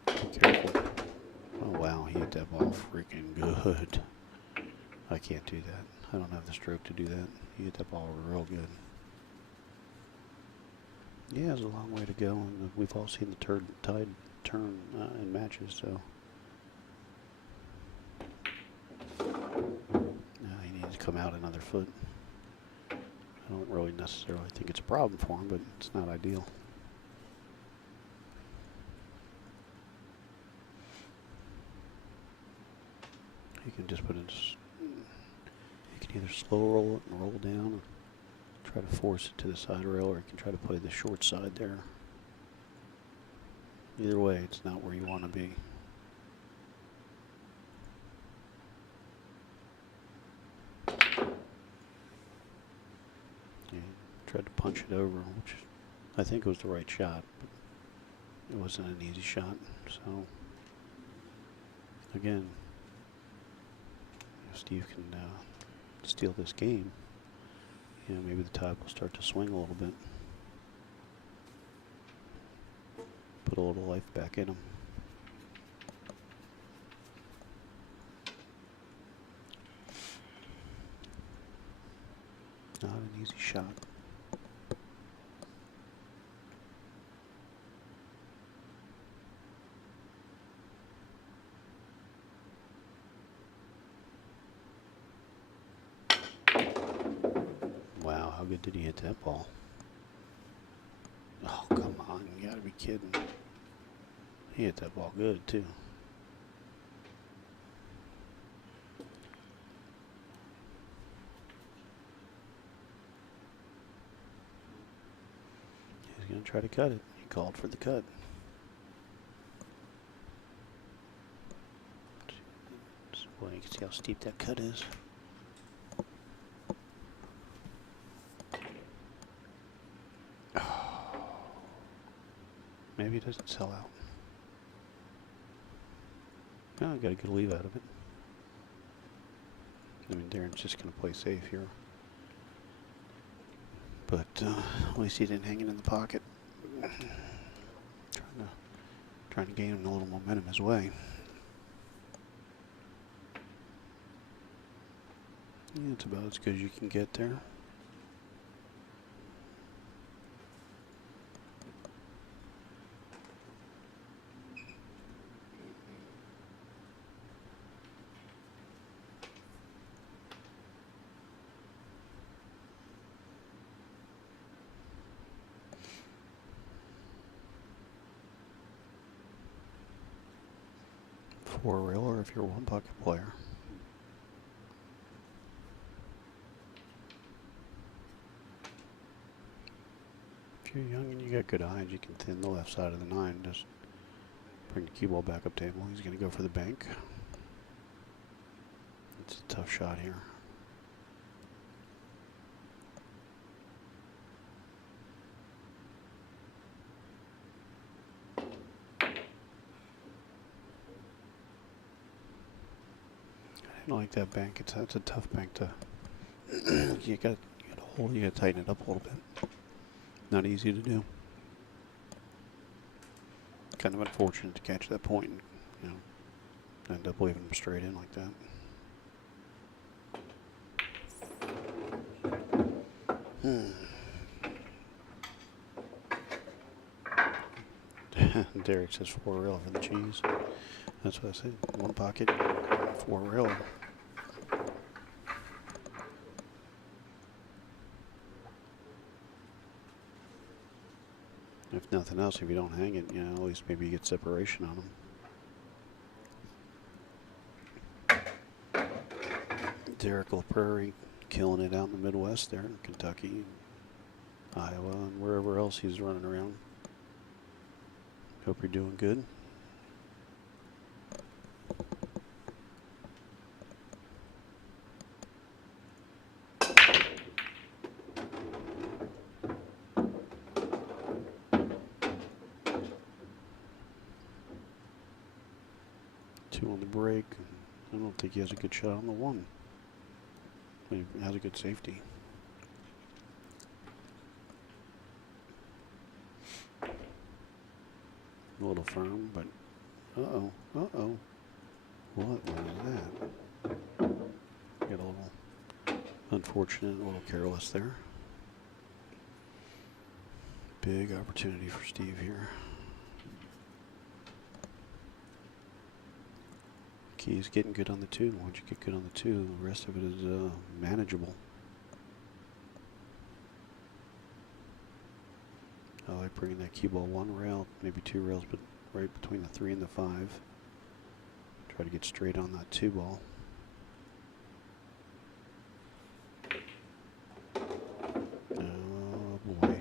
Be careful. Oh wow, he hit that ball freaking good. I can't do that. I don't have the stroke to do that. He hit that ball real good. Yeah, there's a long way to go, and we've all seen the tide turn in matches, so. He needs to come out another foot. I don't really necessarily think it's a problem for him, but it's not ideal. You can just put it, you can either slow roll it and roll down and try to force it to the side rail, or you can try to play the short side there. Either way, it's not where you want to be. Tried to punch it over, which I think was the right shot, but it wasn't an easy shot. So again, if Steve can steal this game, you know, maybe the tide will start to swing a little bit, put a little life back in him. Not an easy shot. Wow, how good did he hit that ball? Oh, come on, you gotta be kidding. He hit that ball good, too. He's gonna try to cut it. He called for the cut. Well, you can see how steep that cut is. Maybe it doesn't sell out. No, I got a good leave out of it. I mean, Darren's just going to play safe here. But at least he didn't hang it in the pocket. Trying to gain a little momentum his way. Yeah, it's about as good as you can get there. Four rail, or if you're a one pocket player. If you're young and you got good eyes, you can thin the left side of the 9. Just bring the cue ball back up table. He's going to go for the bank. It's a tough shot here. I didn't like that bank. That's a tough bank to. you got to hold. You got to tighten it up a little bit. Not easy to do. Kind of unfortunate to catch that point. You know, End up leaving him straight in like that. Derek says 4 rail for the cheese. That's what I said. 1 pocket, 4 rail. If nothing else, if you don't hang it, you know, at least maybe you get separation on them. Derek LaPrairie killing it out in the Midwest there in Kentucky, Iowa, and wherever else he's running around. Hope you're doing good. On the break. I don't think he has a good shot on the 1. He has a good safety. A little firm, but uh-oh. What was that? Get a little unfortunate, a little careless there. Big opportunity for Steve here. He's getting good on the 2. Once you get good on the 2, the rest of it is manageable. I like bringing that cue ball 1 rail, maybe 2 rails, but right between the 3 and the 5. Try to get straight on that 2 ball. Oh boy.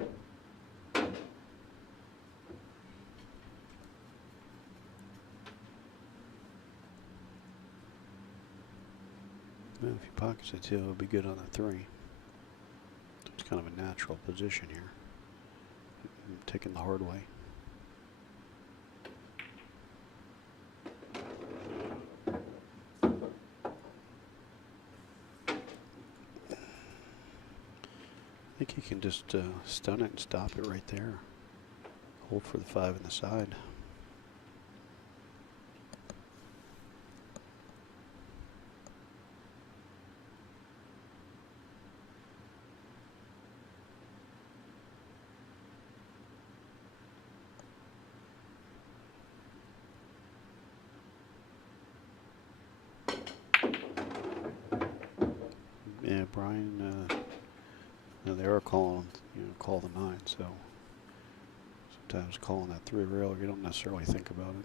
Well, if he pockets it 2, it'll be good on the 3. It's kind of a natural position here. I'm taking the hard way. I think he can just stun it and stop it right there. Hold for the 5 in the side. Yeah, Brian, they are calling, call the 9, so sometimes calling that 3 rail, you don't necessarily think about it,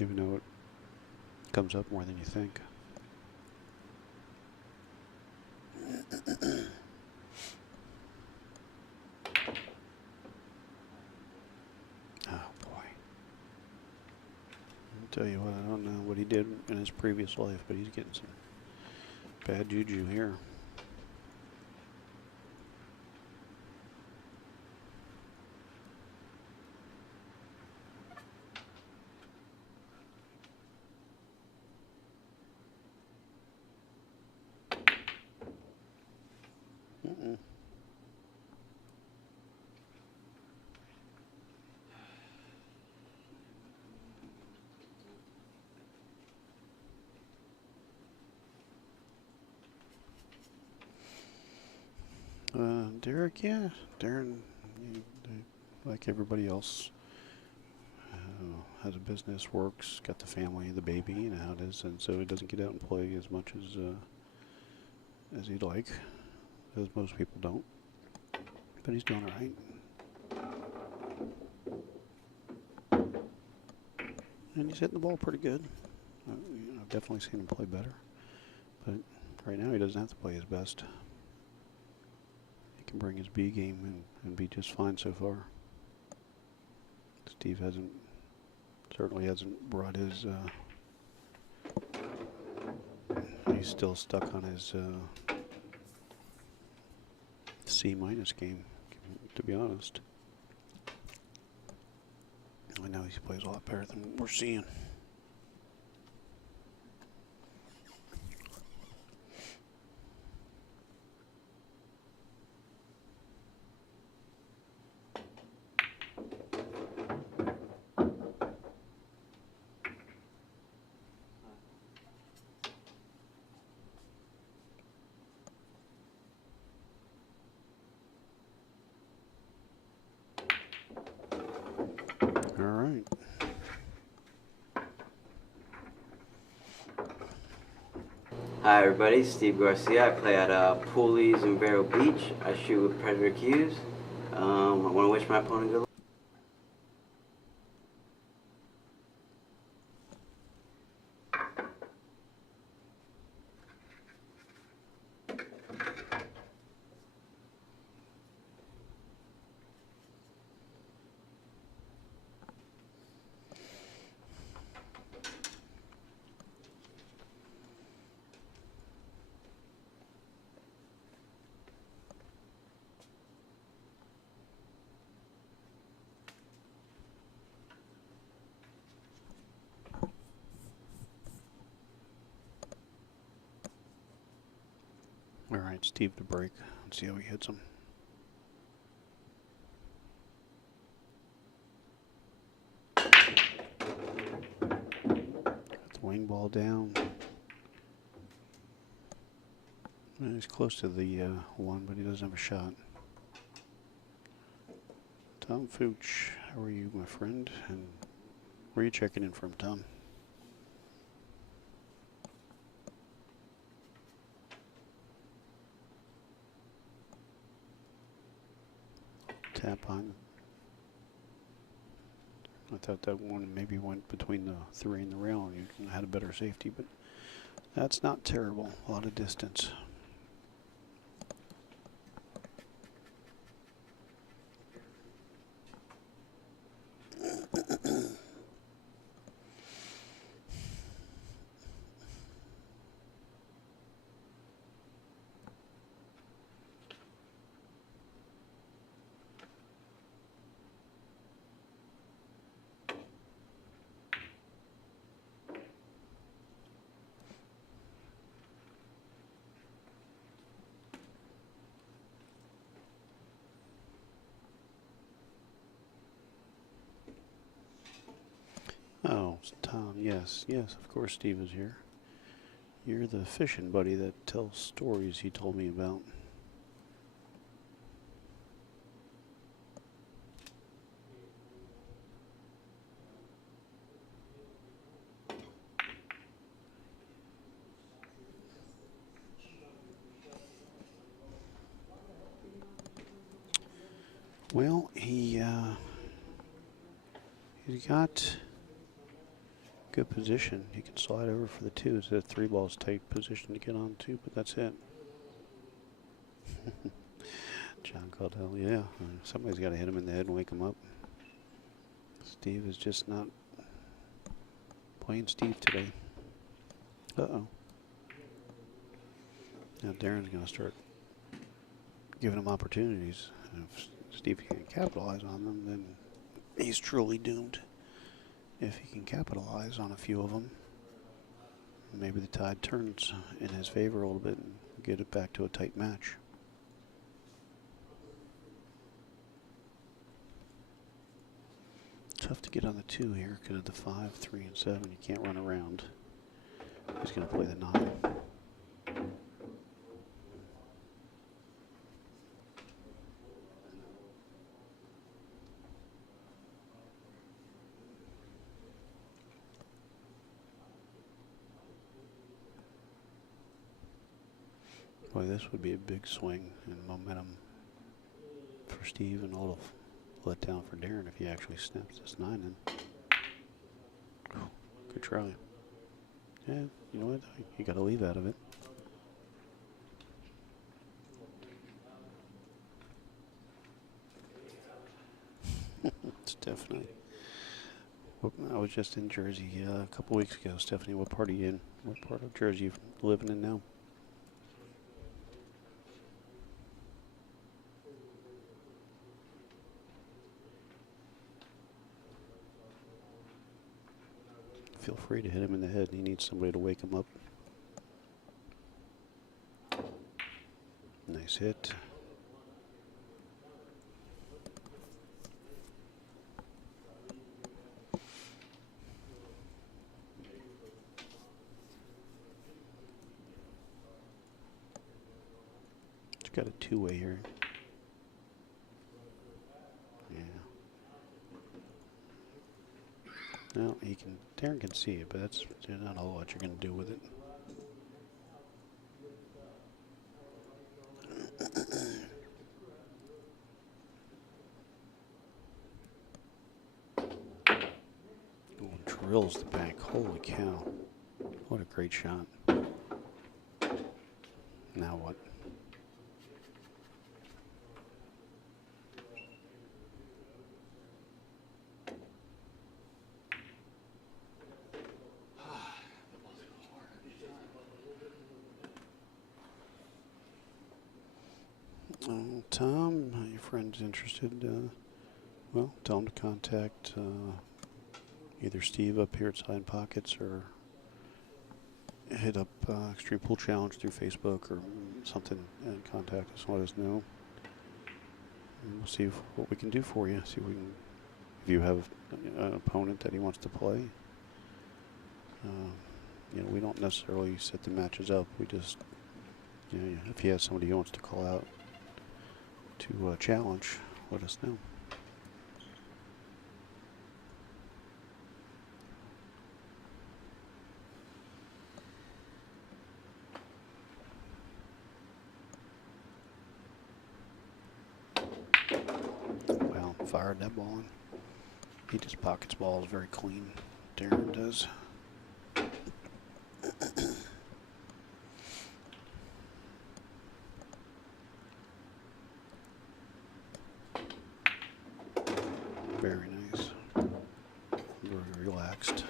even though it comes up more than you think. Oh boy. I'll tell you what, I don't know what he did in his previous life, but he's getting some bad juju here. Derek, yeah, Darren, like everybody else, has a business, works, got the family, the baby, you know how it is, and so he doesn't get out and play as much as he'd like, as most people don't. But he's doing all right, and he's hitting the ball pretty good. I've definitely seen him play better, but right now he doesn't have to play his best. Can bring his B game and be just fine so far. Steve certainly hasn't brought his, he's still stuck on his C- game, to be honest. I know he plays a lot better than we're seeing. Hi everybody, Steve Garcia. I play at Poolies in Vero Beach. I shoot with Predator Qs. I want to wish my opponent good luck. All right, Steve to break. Let's see how he hits him. Got the wing ball down. Well, he's close to the one, but he doesn't have a shot. Tom Fooch, how are you, my friend? And where are you checking in from, Tom? Tap on. I thought that one maybe went between the 3 and the rail and you had a better safety, but that's not terrible. A lot of distance. Oh, Tom, yes, of course Steve is here. You're the fishing buddy that tells stories he told me about. Well, he's got good position. He can slide over for the 2. It's a 3 balls tight position to get on 2, but that's it. John Caudell, yeah. Somebody's got to hit him in the head and wake him up. Steve is just not playing Steve today. Uh-oh. Now Darren's going to start giving him opportunities. If Steve can't capitalize on them, then he's truly doomed. If he can capitalize on a few of them, maybe the tide turns in his favor a little bit and get it back to a tight match. Tough to get on the 2 here because of the 5, 3, and 7. You can't run around. He's going to play the 9. Boy, this would be a big swing in momentum for Steve and a little let down for Darren if he actually snaps this 9 in. Good try. Yeah, you know what? You got to leave out of it. Stephanie. Well, I was just in Jersey a couple weeks ago. Stephanie, what part are you in? What part of Jersey are you living in now? Feel free to hit him in the head. He needs somebody to wake him up. Nice hit. It's got a 2-way here. No, Darren can see it, but that's not a whole lot you're going to do with it. drills the bank. Holy cow. What a great shot. Now what? Tom, your friend's interested. Well, tell him to contact either Steve up here at Sidepockets or hit up Extreme Pool Challenge through Facebook or something and contact us and let us know. And we'll see what we can do for you. See if we can, if you have an opponent that he wants to play. You know, we don't necessarily set the matches up. We just, you know, if he has somebody he wants to call out to challenge, let us know. Well, fired that ball in. He just pockets balls very clean. Darren does. Very nice. Very relaxed.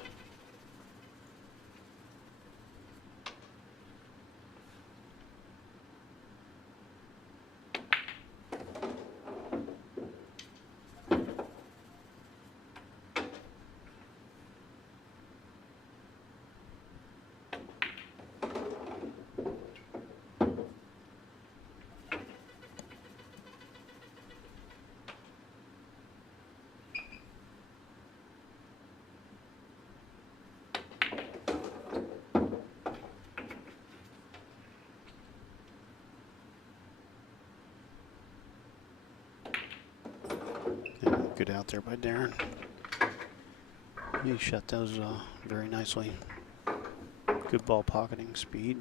Yeah, good out there by Darren. He shot those very nicely. Good ball pocketing, speed.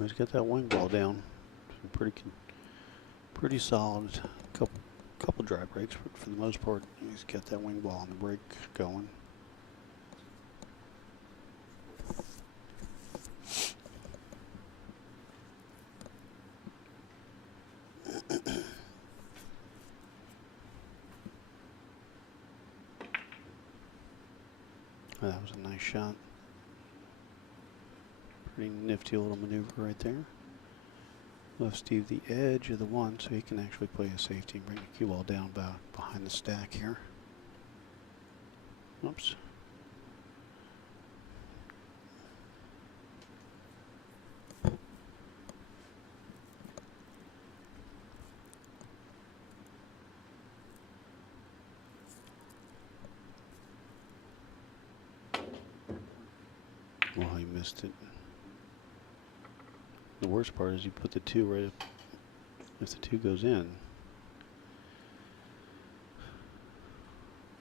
He's got that wing ball down. Pretty solid. Couple dry breaks, but for the most part, he's got that wing ball on the break going. That was a nice shot. Pretty nifty little maneuver right there. Left Steve the edge of the one so he can actually play a safety and bring the cue ball down behind the stack here. Oops. Well, he missed it. The worst part is you put the two right up. If the two goes in,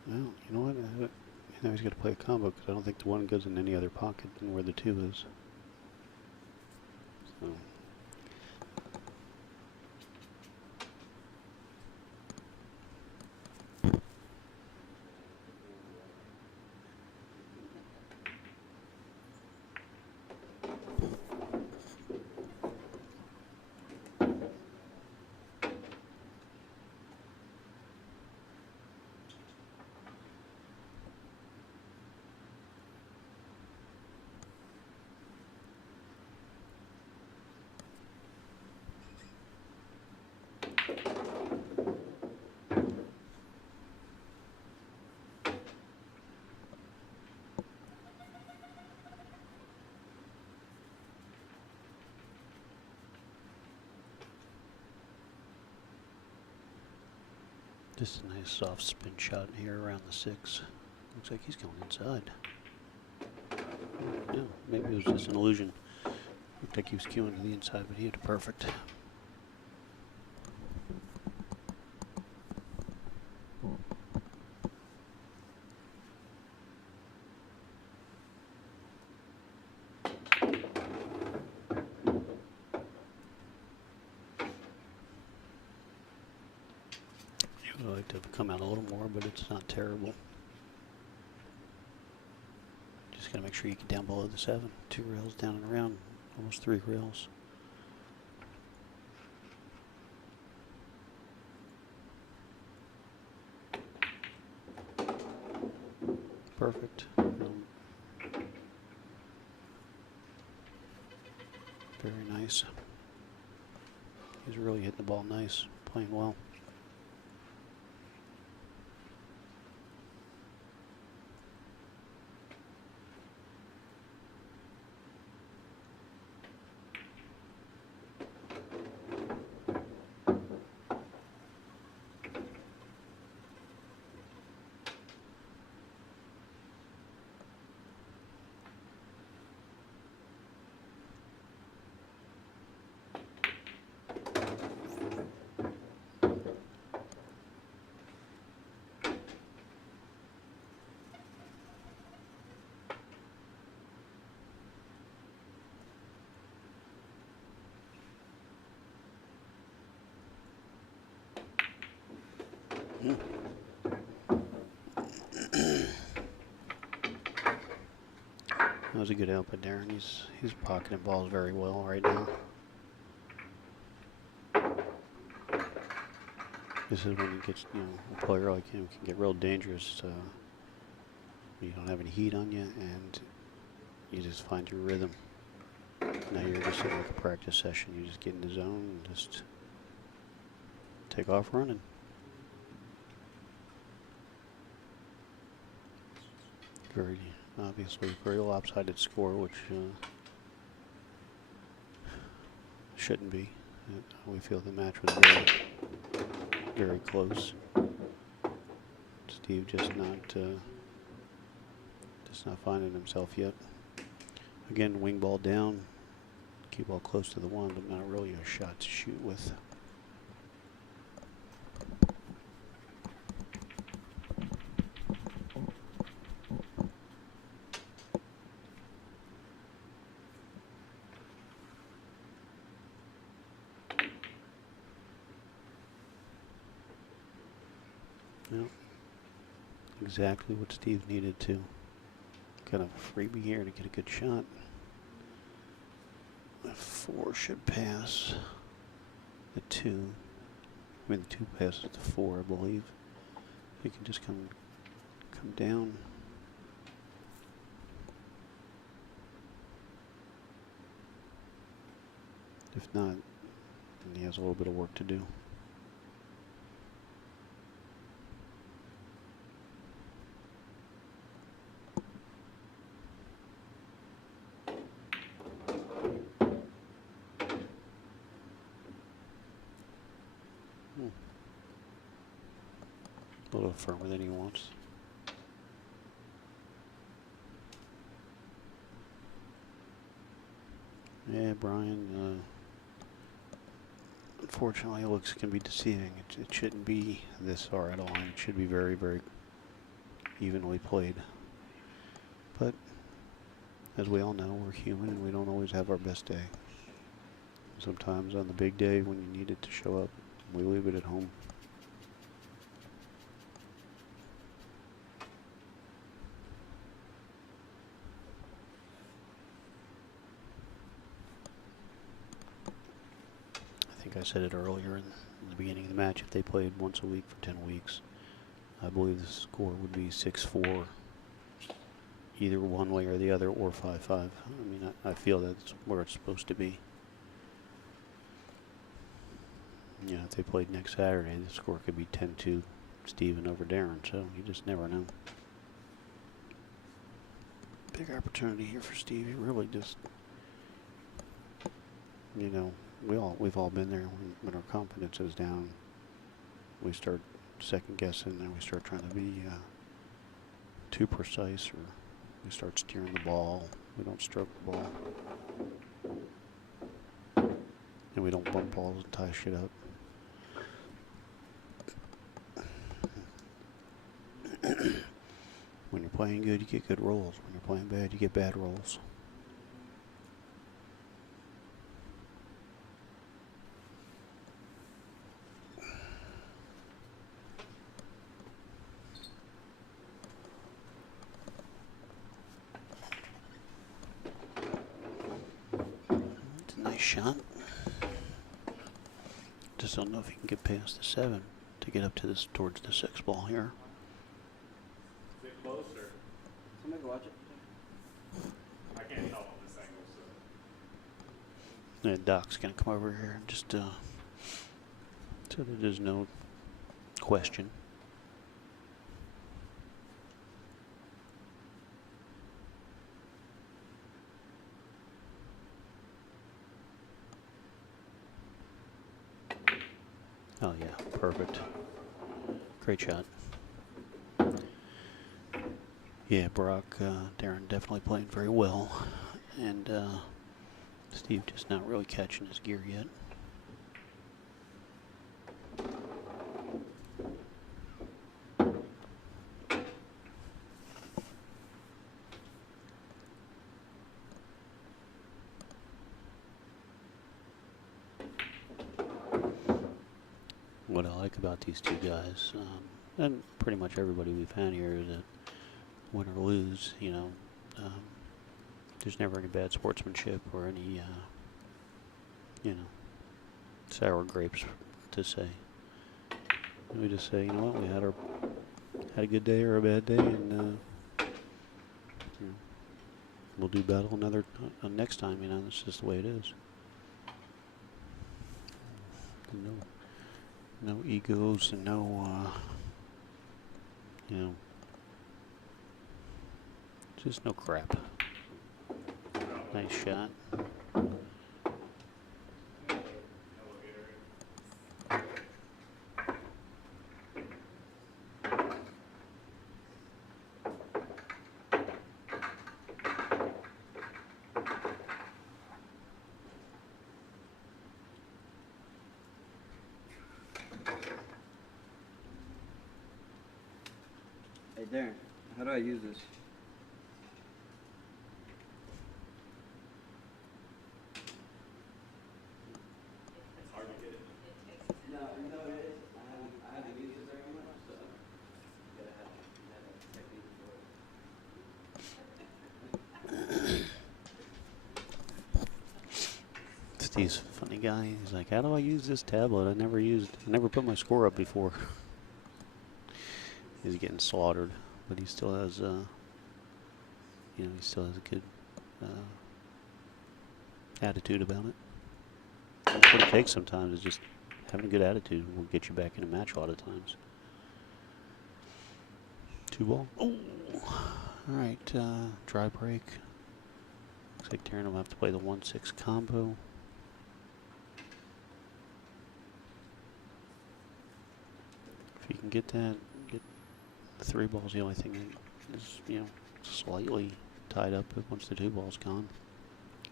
well, you know what? Now he's got to play a combo because I don't think the one goes in any other pocket than where the two is. So. Just a nice soft spin shot here around the 6. Looks like he's going inside. No, maybe it was just an illusion. Looked like he was queuing to the inside, but he hit it perfect. I would like to have come out a little more, but it's not terrible. Just gotta make sure you get down below the 7. 2 rails down and around, almost 3 rails. Perfect. Very nice. He's really hitting the ball nice, playing well. That was a good output, Darren. He's pocketing balls very well right now. This is when it gets, a player like him can get real dangerous. You don't have any heat on you, and you just find your rhythm. Now you're just in like a practice session. You just get in the zone and just take off running. Very obviously very lopsided score, which shouldn't be. We feel the match was very, very close. Steve just not finding himself yet. Again, wing ball down, cue ball close to the 1, but not really a shot to shoot with. Well, exactly what Steve needed to. Kind of a freebie here to get a good shot. The 4 should pass the 2. I mean, the 2 passes the 4, I believe. He can just come down. If not, then he has a little bit of work to do. A little firmer than he wants. Yeah, Brian, unfortunately, looks can be deceiving. It shouldn't be this far at all. It should be very, very evenly played. But, as we all know, we're human and we don't always have our best day. Sometimes on the big day when you need it to show up, we leave it at home. I think I said it earlier in the beginning of the match. If they played once a week for 10 weeks, I believe the score would be 6-4, either one way or the other, or 5-5. I mean, I feel that's where it's supposed to be. You know, if they played next Saturday, the score could be 10-2, Steven over Darren, so you just never know. Big opportunity here for Steve. He really just, we've all been there when our confidence is down. We start second guessing, and we start trying to be too precise, or we start steering the ball. We don't stroke the ball. And we don't bump balls and tie shit up. When you're playing good, you get good rolls. When you're playing bad, you get bad rolls. It's a nice shot. Just don't know if you can get past the 7 to get up to this towards the 6 ball here. Is it closer? Somebody go watch it. I can't tell on this angle, so. And Doc's gonna come over here and just so that there's no question. Oh yeah, perfect. Great shot. Yeah, Brock, Darren definitely playing very well, and Steve just not really catching his gear yet. What I like about these two guys, and pretty much everybody we've had here, is that win or lose, you know, there's never any bad sportsmanship or any, you know, sour grapes to say. We just say, you know what, we had a good day or a bad day, and you know, we'll do better another next time. You know, that's just the way it is. No egos and no, you know, just no crap. Nice shot. Hey Darren, how do I use this? It's hard to get it. No, it is. I haven't used it very much, so you gotta have a technique for it. Steve's a funny guy. He's like, how do I use this tablet? I never put my score up before. He's getting slaughtered, but he still has, you know, he still has a good attitude about it. That's what it takes sometimes, is just having a good attitude will get you back in a match a lot of times. 2 ball. Oh, all right, dry break. Looks like Darren will have to play the 1-6 combo. If he can get that, get the 3 balls, the only thing that is, you know, slightly tied up once the 2 ball's gone.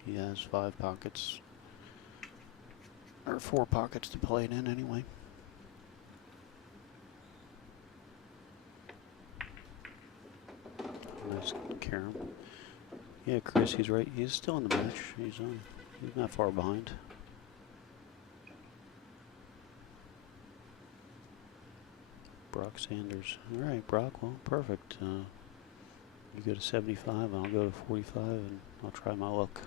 He has 5 pockets, or 4 pockets to play it in anyway. Nice carom. Yeah, Chris, he's right. He's still in the match. He's not far behind. Brock Sanders. All right, Brock. Well, perfect. You go to 75, and I'll go to 45, and I'll try my luck.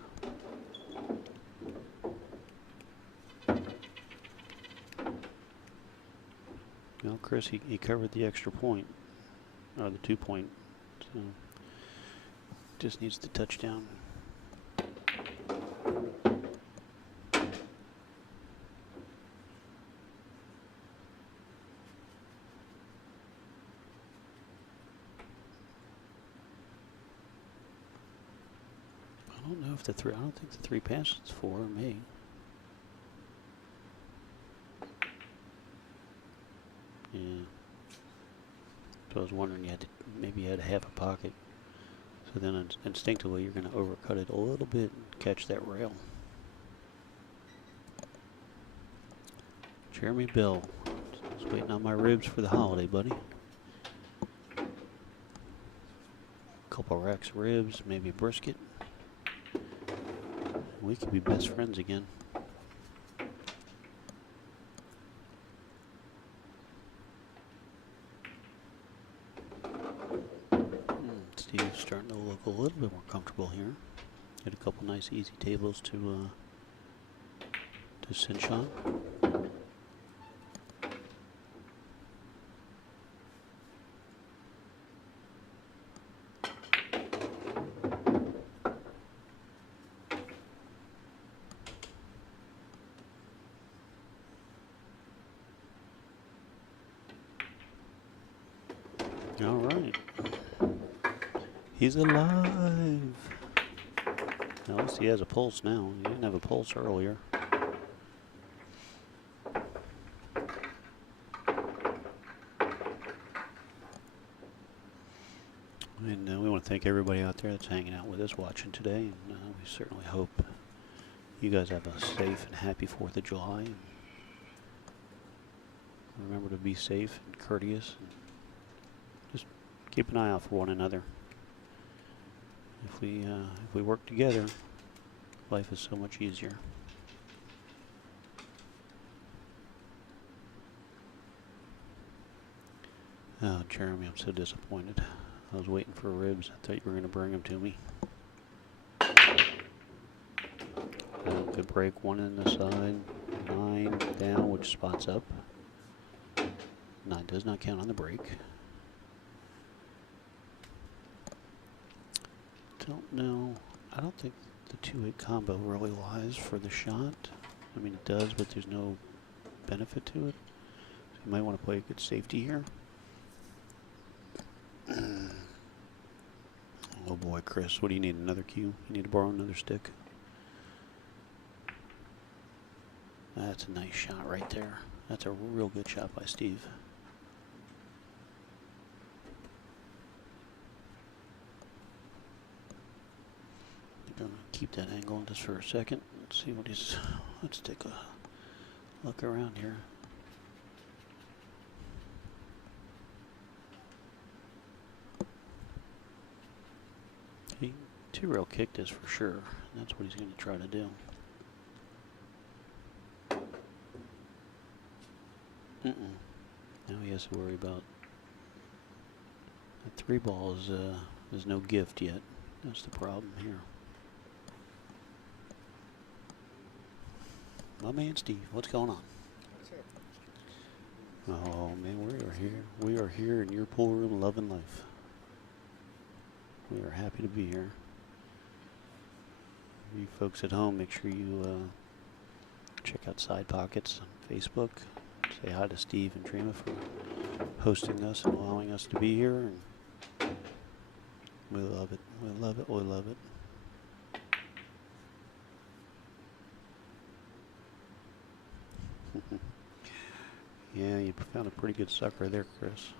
Well, Chris, he covered the extra point, or the 2 point. So just needs the touchdown. I don't know if the 3. I don't think the 3 passes for me. Yeah, So I was wondering, maybe you had half a pocket. So then instinctively you're going to overcut it a little bit and catch that rail. Jeremy Bill, just waiting on my ribs for the holiday, buddy. Couple racks of ribs, maybe a brisket. We could be best friends again. Steve's starting to look a little bit more comfortable here. Get a couple nice easy tables to cinch on. All right. He's alive. At least he has a pulse now. He didn't have a pulse earlier. And we want to thank everybody out there that's hanging out with us, watching today. And we certainly hope you guys have a safe and happy 4th of July. Remember to be safe and courteous. And just keep an eye out for one another. If we work together, life is so much easier. Oh, Jeremy, I'm so disappointed. I was waiting for ribs. I thought you were going to bring them to me. Good break, 1 in the side, 9 down, which spots up. 9 does not count on the break. Don't know. I don't think the 2-8 combo really lies for the shot. I mean, it does, but there's no benefit to it. So you might want to play a good safety here. Oh boy, Chris, what do you need? Another cue? You need to borrow another stick? That's a nice shot right there. That's a real good shot by Steve. I'm gonna keep that angle just for a second. Let's see what he's. Let's take a look around here. He two-rail kicked this for sure. That's what he's going to try to do. Now he has to worry about the 3 ball is no gift yet. That's the problem here. My man Steve, what's going on? Oh man, we are here. We are here in your pool room, loving life. We are happy to be here. You folks at home, make sure you check out Sidepockets on Facebook. Say hi to Steve and Trina for hosting us and allowing us to be here. And we love it. We love it. We love it. Yeah, you found a pretty good sucker there, Chris.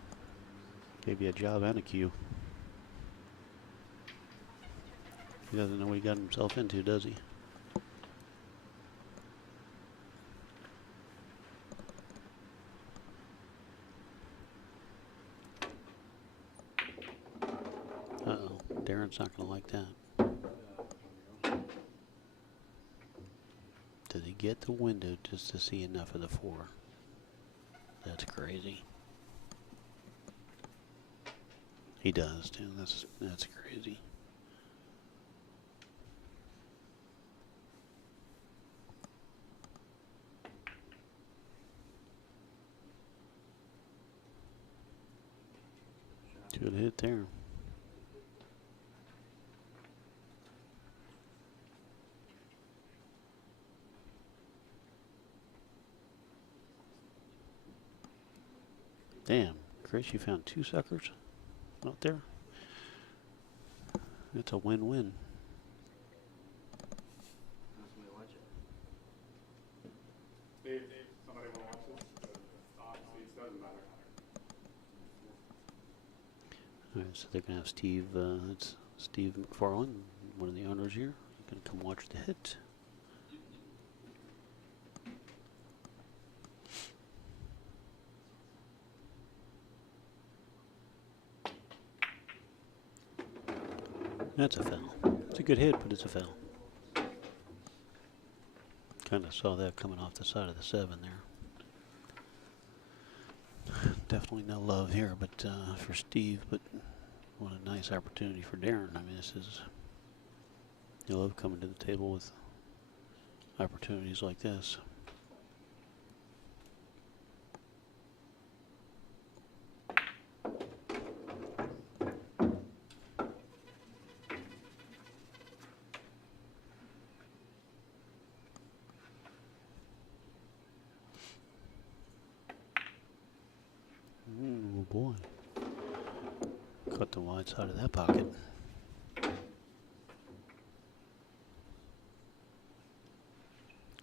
Gave you a job and a cue. He doesn't know what he got himself into, does he? Uh-oh, Darren's not going to like that. Did he get the window just to see enough of the 4? That's crazy. He does too. That's crazy. Good hit there. Damn, Chris, you found 2 suckers out there. It's a win-win. Dave, somebody want to watch this? The top seats doesn't matter. All right, so they're gonna have Steve. It's Steve McFarland, one of the owners here. Gonna come watch the hit. That's a foul. It's a good hit, but it's a foul. Kind of saw that coming off the side of the 7 there. Definitely no love here, but for Steve. But what a nice opportunity for Darren. I mean, this is, you love coming to the table with opportunities like this. Oh boy. Cut the wide side of that pocket.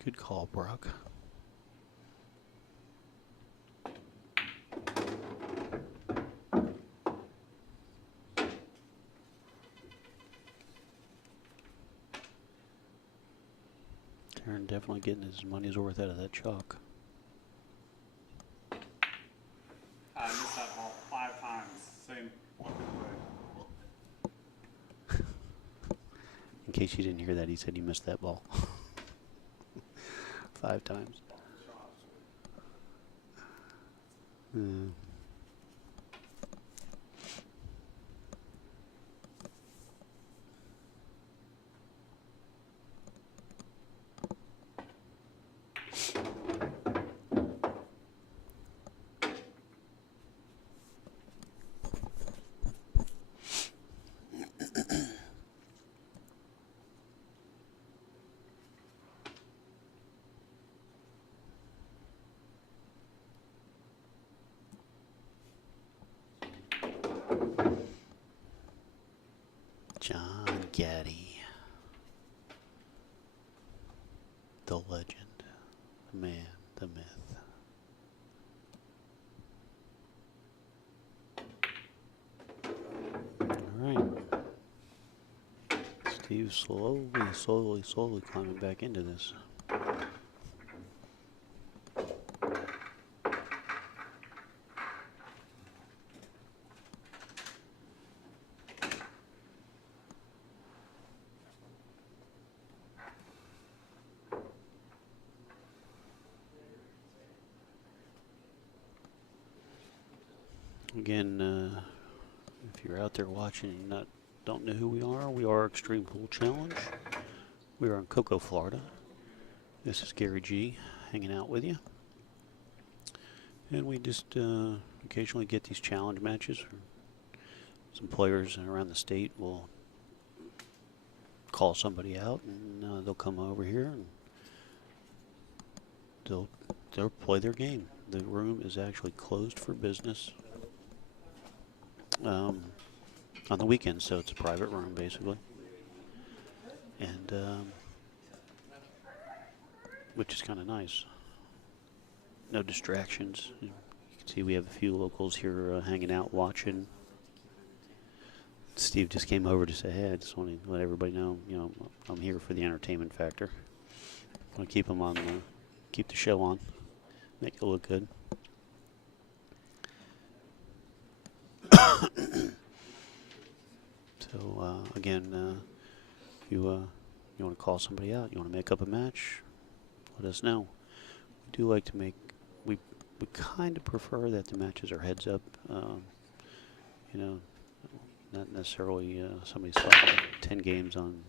Good call, Brock. Darren definitely getting his money's worth out of that chalk. I missed that ball 5 times. Same way. In case you didn't hear that, he said he missed that ball 5 times. John Gaddy, the legend, the man, the myth. All right. Steve slowly climbing back into this. Again, if you're out there watching and don't know who we are Extreme Pool Challenge. We are in Cocoa, Florida. This is Gary G hanging out with you. And we just occasionally get these challenge matches. Some players around the state will call somebody out, and they'll come over here and they'll play their game. The room is actually closed for business on the weekends, so it's a private room basically, and which is kind of nice. No distractions. You can see we have a few locals here hanging out, watching. Steve just came over to say, "Hey, I just want to let everybody know, I'm here for the entertainment factor. I want to keep them on, keep the show on, make it look good." So again, if you want to call somebody out, you want to make up a match, let us know. We do like to make, we kind of prefer that the matches are heads up. Not necessarily somebody's playing 10 games on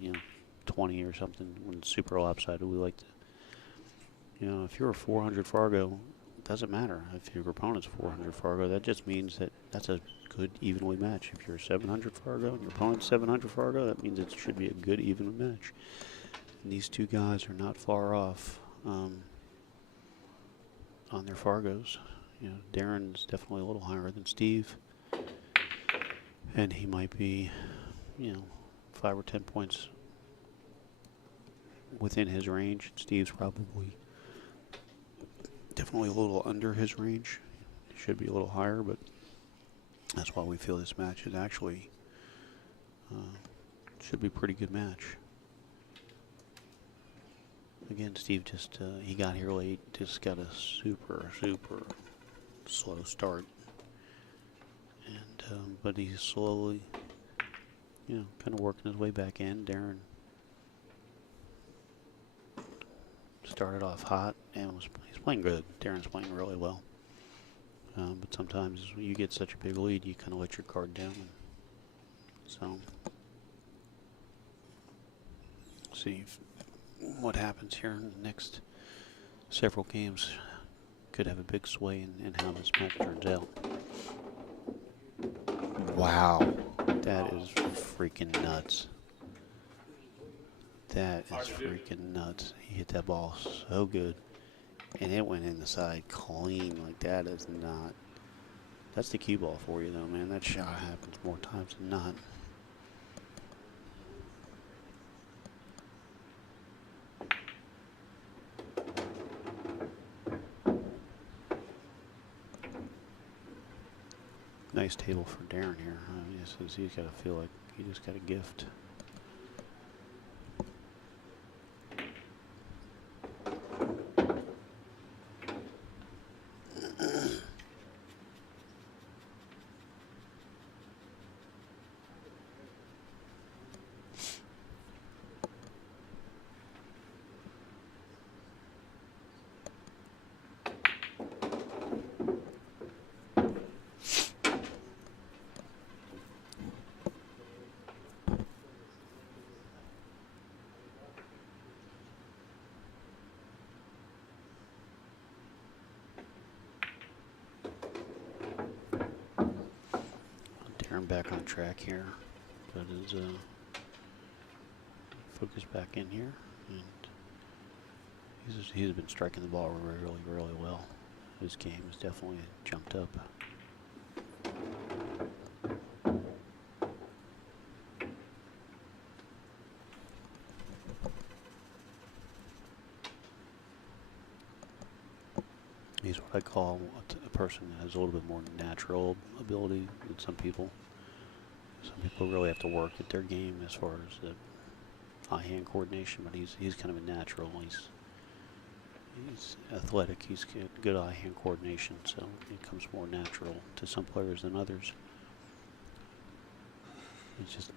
20 or something when it's super lopsided. We like to, if you're a 400 Fargo, it doesn't matter if your opponent's 400 Fargo. That just means that that's a good evenly match. If you're 700 Fargo and your opponent's 700 Fargo, that means it should be a good even match. And these two guys are not far off on their Fargos. Darren's definitely a little higher than Steve, and he might be 5 or 10 points within his range. Steve's probably definitely a little under his range. He should be a little higher, but That's why we feel this match is actually should be a pretty good match. Again, Steve just he got here late, just got a super slow start, and but he's slowly, you know, kind of working his way back in. Darren started off hot and he's playing good. Darren's playing really well, but sometimes when you get such a big lead, you kind of let your guard down. So, see what happens here in the next several games. Could have a big sway in how this match turns out. Wow, that is freaking nuts. That is freaking nuts. He hit that ball so good, and it went in the side clean. Like, that is not. That's the cue ball for you, though, man. That shot happens more times than not. Nice table for Darren here. He's got to feel like he just got a gift. Back on track here. Got his focus back in here, and he's been striking the ball really well. His game has definitely jumped up. He's what I call a person that has a little bit more natural ability than some people. Some people really have to work at their game as far as the eye-hand coordination, but he's kind of a natural. He's athletic. He's got good eye-hand coordination, so it comes more natural to some players than others. It's just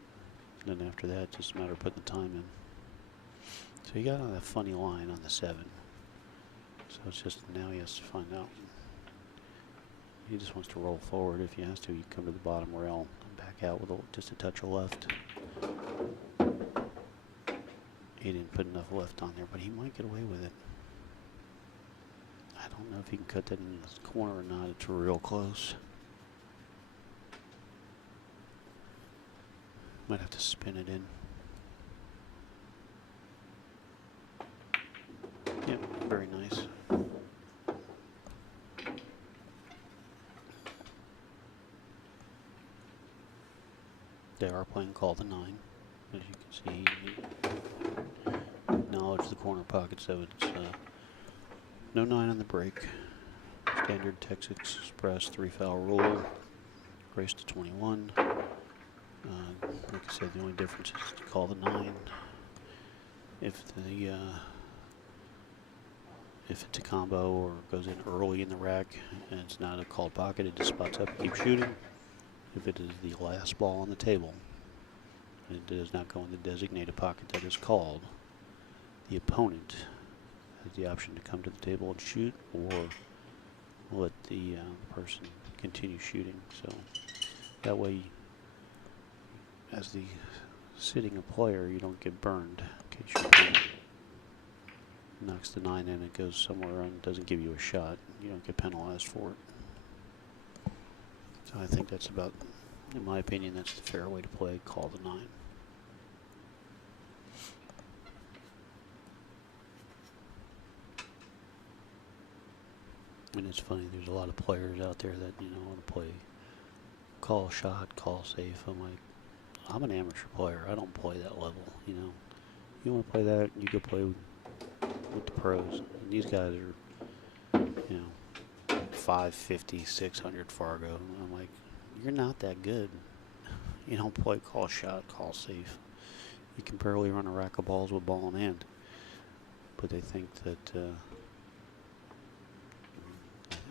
then after that, it's just a matter of putting the time in. So he got on that funny line on the 7. So it's just now he has to find out. He just wants to roll forward. If he has to, you come to the bottom rail and back out with just a touch of left. He didn't put enough left on there, but he might get away with it. I don't know if he can cut that in the corner or not. It's real close. Might have to spin it in. Yep, very nice. They are playing Call the 9, as you can see. Acknowledge the corner pocket, so it's no 9 on the break. Standard Texas Express 3-foul rule. Race to 21. Like I said, the only difference is to call the 9. If it's a combo or goes in early in the rack and it's not a called pocket, it just spots up and keeps shooting. If it is the last ball on the table and it does not go in the designated pocket that is called, the opponent has the option to come to the table and shoot, or let the person continue shooting. So that way, as the sitting player, you don't get burned in case your opponent knocks the 9 in, it goes somewhere and doesn't give you a shot. You don't get penalized for it. So I think that's about, in my opinion, that's the fair way to play, call the 9. And it's funny, there's a lot of players out there that, you know, want to play call shot, call safe. I'm like, I'm an amateur player. I don't play that level, you know. You want to play that, you go play with the pros. And these guys are, you know, 550, 600 Fargo. I'm like, you're not that good. You don't play call shot, call safe. You can barely run a rack of balls with ball in hand. But they think that,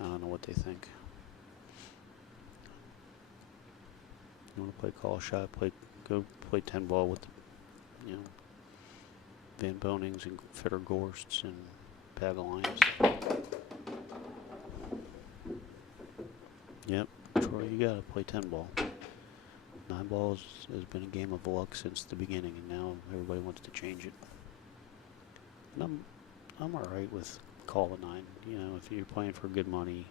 I don't know what they think. You want to play call shot, go play 10 ball with, you know, Van Bonings and Fitter Gorsts and Pavilions. Yep, Troy, you gotta play 10 ball. 9 balls has been a game of luck since the beginning, and now everybody wants to change it. And I'm alright with call a 9. You know, if you're playing for good money,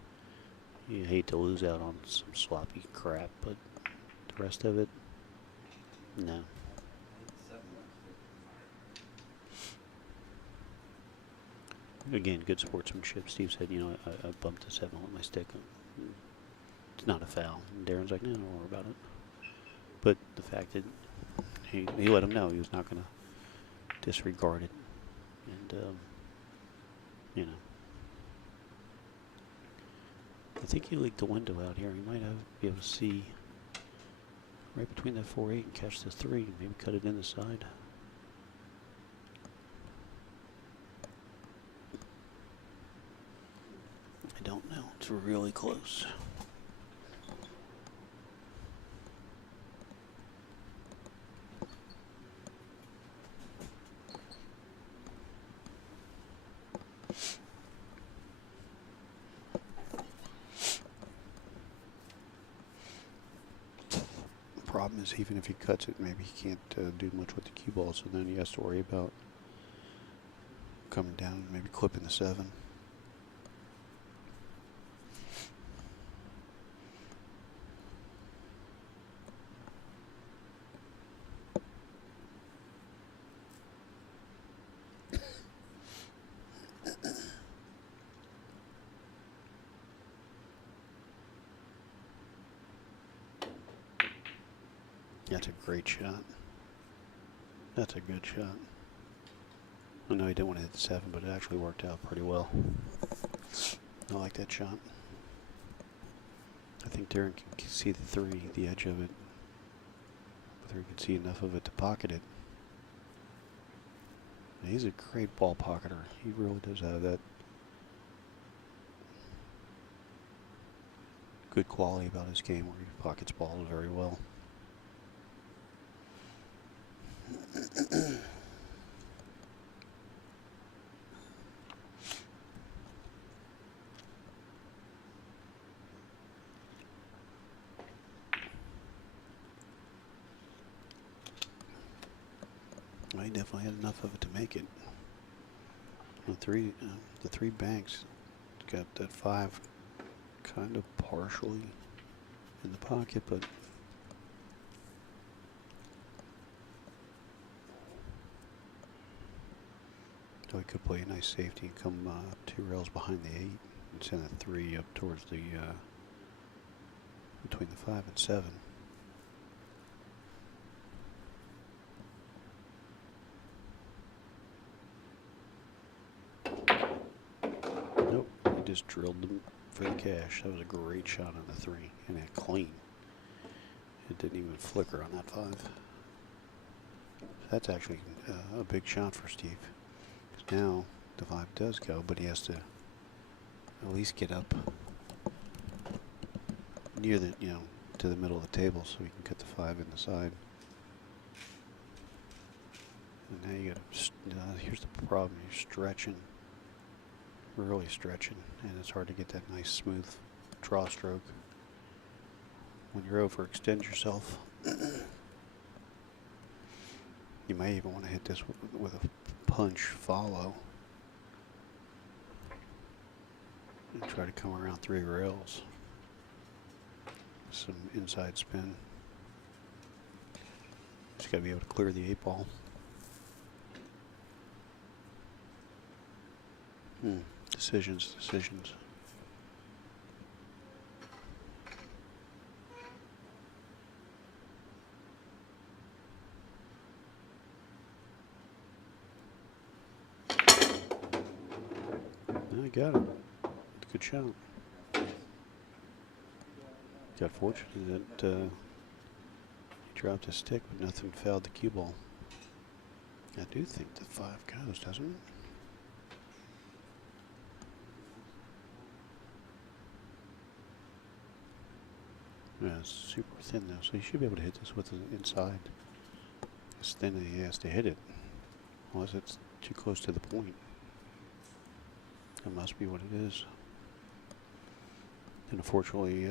you hate to lose out on some sloppy crap, but the rest of it, no. Again, good sportsmanship. Steve said, you know, I bumped the 7 with my stick. It's not a foul. And Darren's like, no, don't worry about it. But the fact that he let him know he was not going to disregard it. And, you know. I think he leaked the window out here. He might be able to see right between that 4-8 and catch the 3. Maybe cut it in the side. I don't know. It's really close. Problem is, even if he cuts it, maybe he can't do much with the cue ball, so then he has to worry about coming down and maybe clipping the 7. That's a great shot. That's a good shot. I know he didn't want to hit the 7, but it actually worked out pretty well. I like that shot. I think Darren can see the 3, the edge of it. Whether he can see enough of it to pocket it. And he's a great ball pocketer. He really does have that good quality about his game where he pockets balls very well. Well, he definitely had enough of it to make it. The three banks got that 5 kind of partially in the pocket, but so he could play a nice safety and come 2 rails behind the 8 and send a 3 up towards the between the 5 and 7. Nope, he just drilled them for the cash. That was a great shot on the 3, and that clean. It didn't even flicker on that 5. That's actually a big shot for Steve. Now the 5 does go, but he has to at least get up near the, you know, to the middle of the table so he can cut the 5 in the side. And now you got to, here's the problem, you're stretching, really stretching, and it's hard to get that nice smooth draw stroke when you're overextend yourself. You may even want to hit this with a punch follow and try to come around 3 rails. Some inside spin. Just got to be able to clear the 8 ball. Decisions. I got it. Good shot. got fortunate that he dropped his stick, but nothing fouled the cue ball. I do think the 5 goes, doesn't it? Yeah, it's super thin though, so you should be able to hit this with the inside. It's thin and he has to hit it, unless it's too close to the point. That must be what it is. And unfortunately,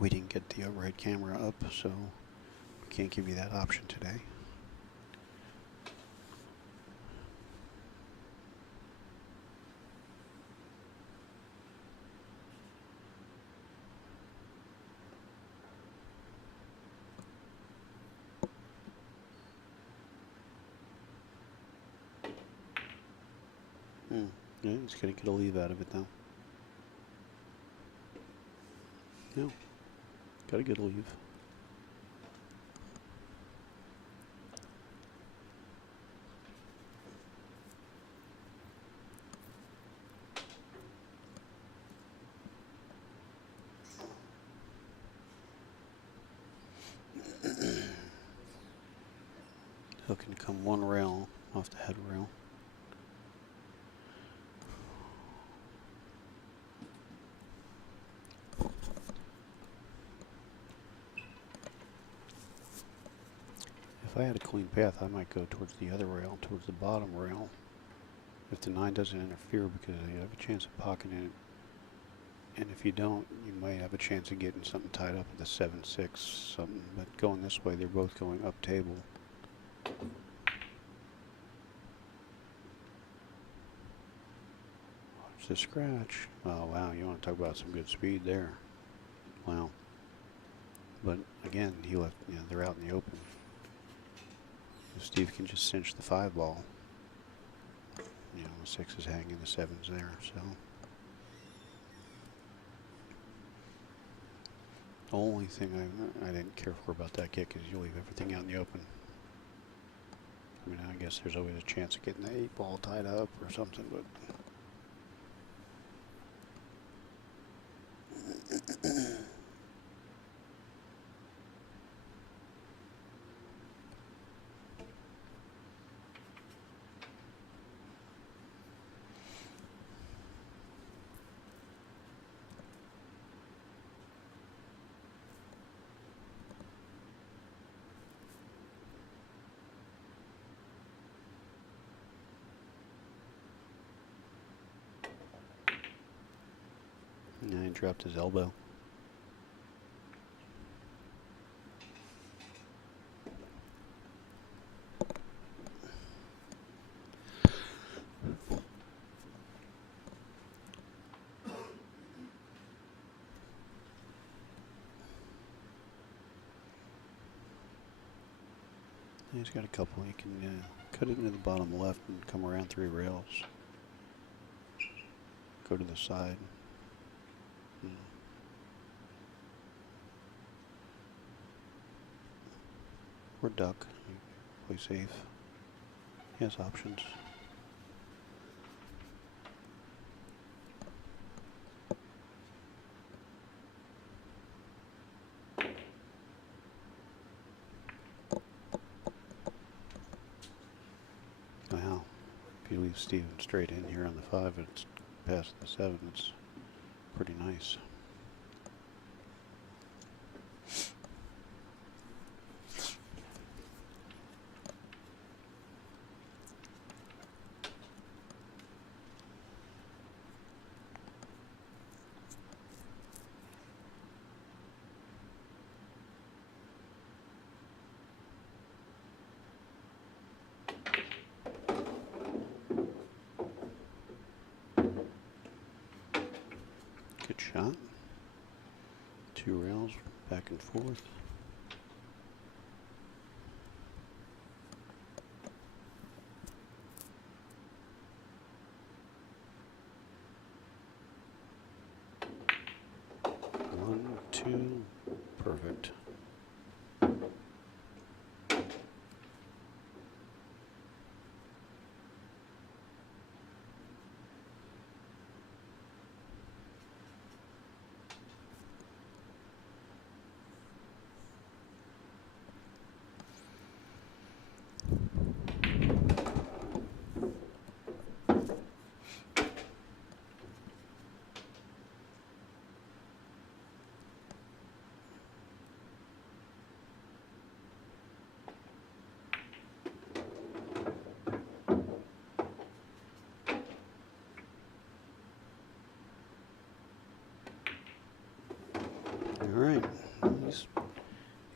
we didn't get the overhead camera up, so we can't give you that option today. Yeah, he's going to get a leave out of it though. Yeah, got a good leave. Hook can come one rail off the head rail. If I had a clean path, I might go towards the other rail, towards the bottom rail. If the 9 doesn't interfere, because you have a chance of pocketing it. And if you don't, you might have a chance of getting something tied up with a 7-6 something. But going this way, they're both going up table. Watch the scratch. Oh wow, you want to talk about some good speed there. Wow. But again, he left. You know, they're out in the open. Steve can just cinch the 5 ball. You know, the 6 is hanging, the 7's there, so. The only thing I didn't care for about that kick is you leave everything out in the open. I mean, I guess there's always a chance of getting the 8 ball tied up or something, but. And he dropped his elbow. He's got a couple. He can cut it into the bottom left and come around 3 rails. Go to the side. Or duck. Play safe. He has options. Wow. If you leave Steven straight in here on the 5, it's past the 7. It's pretty nice. Good shot. 2 rails back and forth. One, 2, perfect.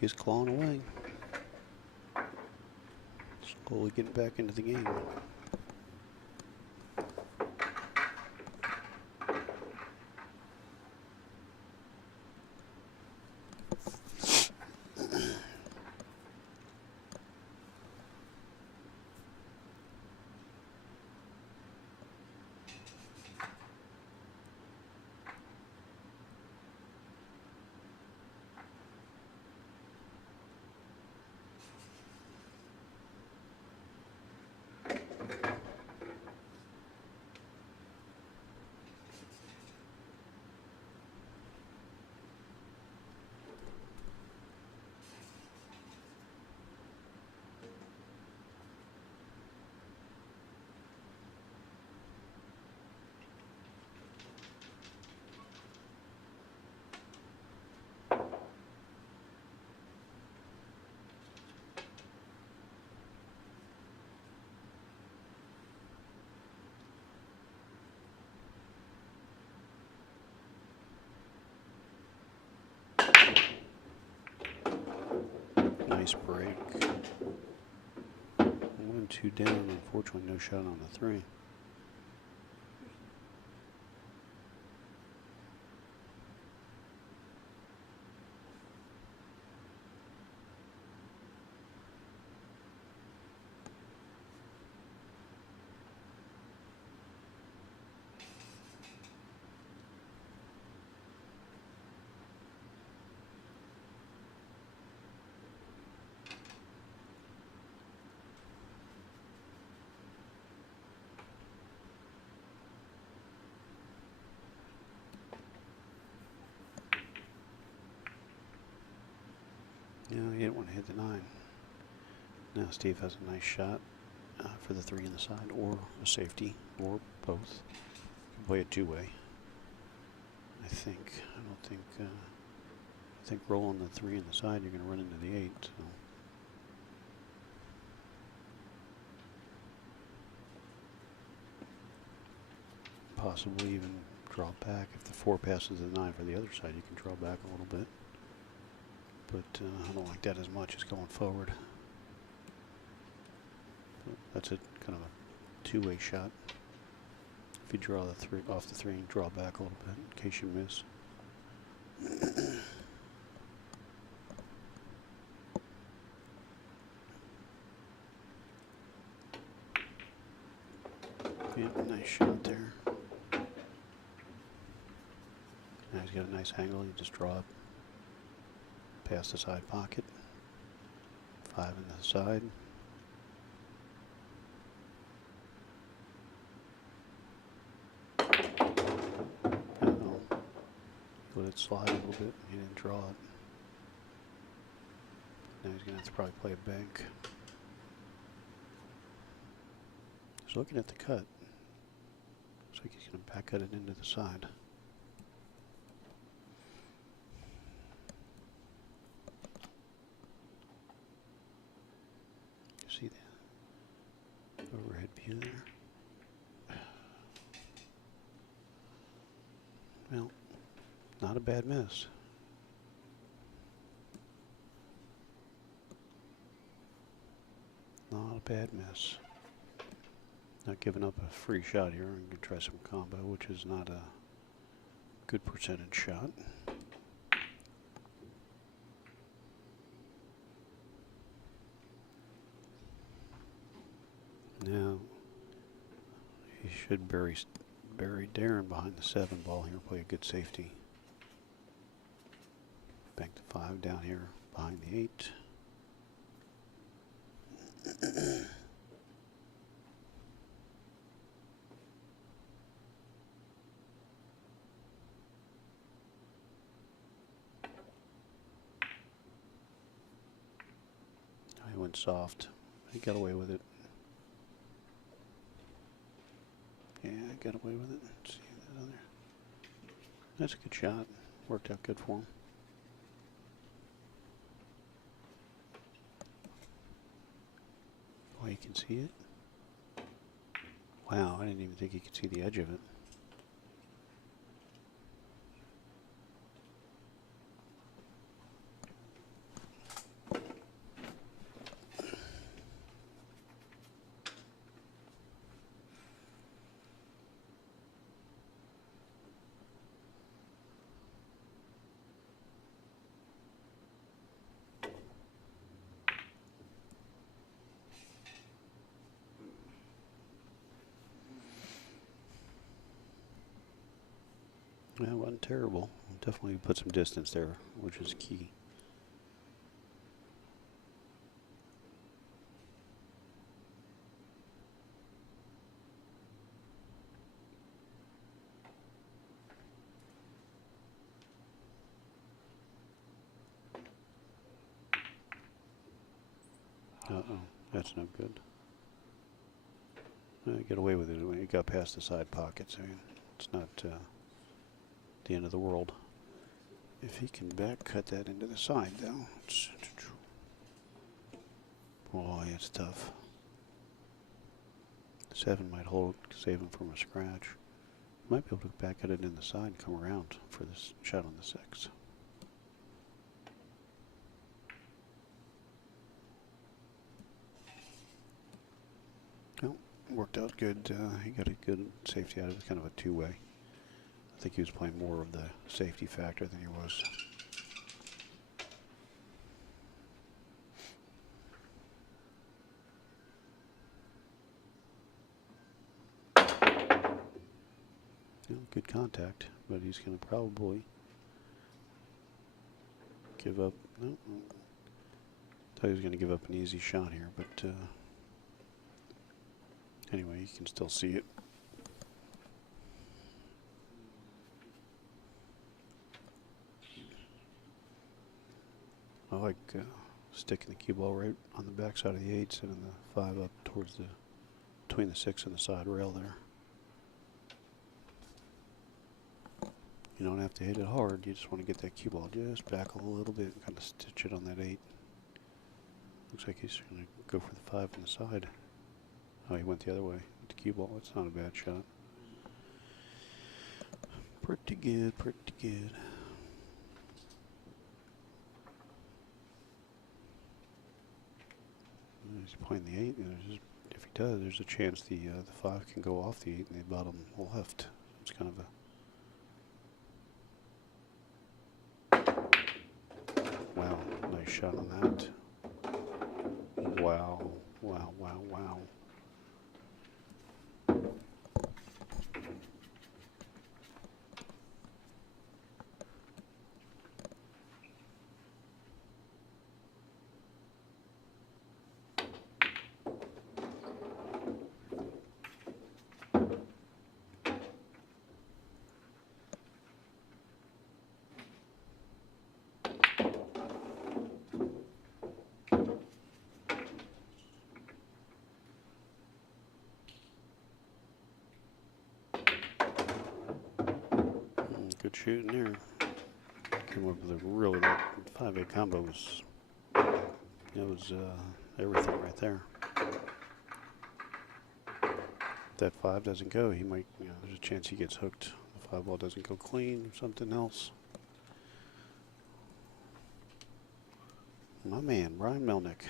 is clawing away. Slowly getting back into the game. Nice break. 1-2 down. Unfortunately, no shot on the 3. No, he didn't want to hit the 9. Now Steve has a nice shot for the 3 in the side, or a safety, or both. You can play it 2-way. I think. I don't think. I think rolling the 3 in the side, you're going to run into the 8. So. Possibly even draw back. If the 4 passes the 9 for the other side, you can draw back a little bit. But I don't like that as much as going forward. But that's it, kind of a 2-way shot. If you draw the 3 off the 3 and draw back a little bit in case you miss. Yeah, nice shot there. Now he's got a nice angle. You just draw it past the side pocket. 5 in the side. Let it slide a little bit. He didn't draw it. Now he's going to have to probably play a bank. He's looking at the cut. Looks like he's going to back cut it into the side. See the overhead view there? Well, not a bad miss. Not a bad miss. Not giving up a free shot here. I'm going to try some combo, which is not a good percentage shot. Now, he should bury Darren behind the 7 ball here, play a good safety. Bank the 5 down here behind the 8. He went soft. He got away with it. Yeah, I got away with it. Let's see that other. That's a good shot. Worked out good for him. Oh, you can see it? Wow, I didn't even think you could see the edge of it. Yeah, it wasn't terrible. Definitely put some distance there, which is key. Uh-oh, that's no good. Get away with it when it got past the side pockets. I mean, it's not the end of the world. If he can back cut that into the side, though, boy, it's tough. 7 might hold, save him from a scratch. Might be able to back cut it in the side and come around for this shot on the 6. Well, worked out good. He got a good safety out of it, kind of a two-way. I think he was playing more of the safety factor than he was. Good contact, but he's going to probably give up. No, thought he was going to give up an easy shot here, but anyway, you can still see it. I like sticking the cue ball right on the backside of the 8, sending the 5 up towards the between the 6 and the side rail there. You don't have to hit it hard. You just want to get that cue ball just back a little bit and kind of stitch it on that 8. Looks like he's going to go for the 5 on the side. Oh, he went the other way with the cue ball. That's not a bad shot. Pretty good, pretty good. He's playing the 8. And if he does, there's a chance the 5 can go off the 8 in the bottom left. It's kind of a wow, nice shot on that. Wow, wow, wow, wow. Good shooting there. Came up with a really good 5-8 combo. It was everything right there. If that 5 doesn't go, he might, there's a chance he gets hooked. The 5 ball doesn't go clean or something else. My man, Brian Melnick.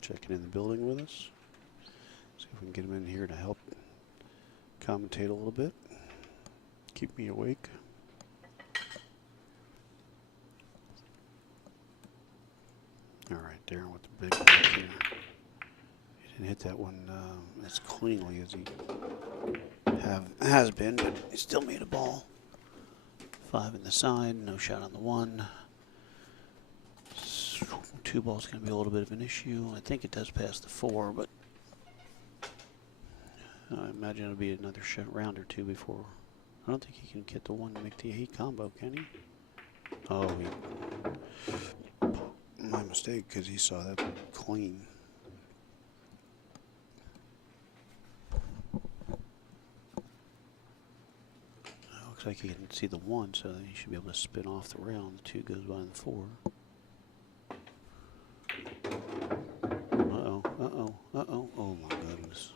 Checking in the building with us. See if we can get him in here to help commentate a little bit. Keep me awake. All right, Darren with the big one here. He didn't hit that one as cleanly as he has been, but he still made a ball. 5 in the side, no shot on the 1. 2 ball's going to be a little bit of an issue. I think it does pass the 4, but I imagine it'll be another round or 2 before. I don't think he can get the 1 to make the 8 combo, can he? Oh, my mistake, because he saw that clean. Looks like he can see the 1, so he should be able to spin off the rail, and the 2 goes by the 4. Uh-oh, uh-oh, uh-oh. Oh, my goodness.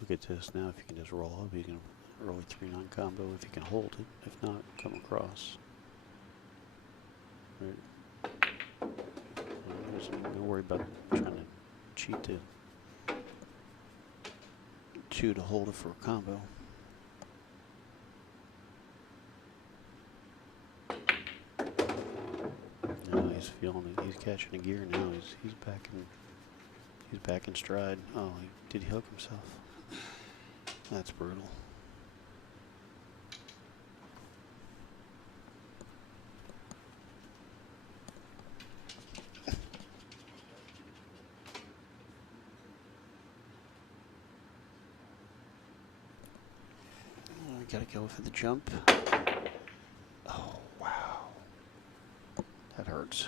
Look at this now. If you can just roll up, you can early 3-9 combo if you can hold it. If not, come across. Right. Don't worry about trying to cheat the 2 to hold it for a combo. No, he's feeling it. He's catching a gear now. He's back in stride. Oh, did he hook himself? That's brutal. I gotta go for the jump. Oh, wow. That hurts.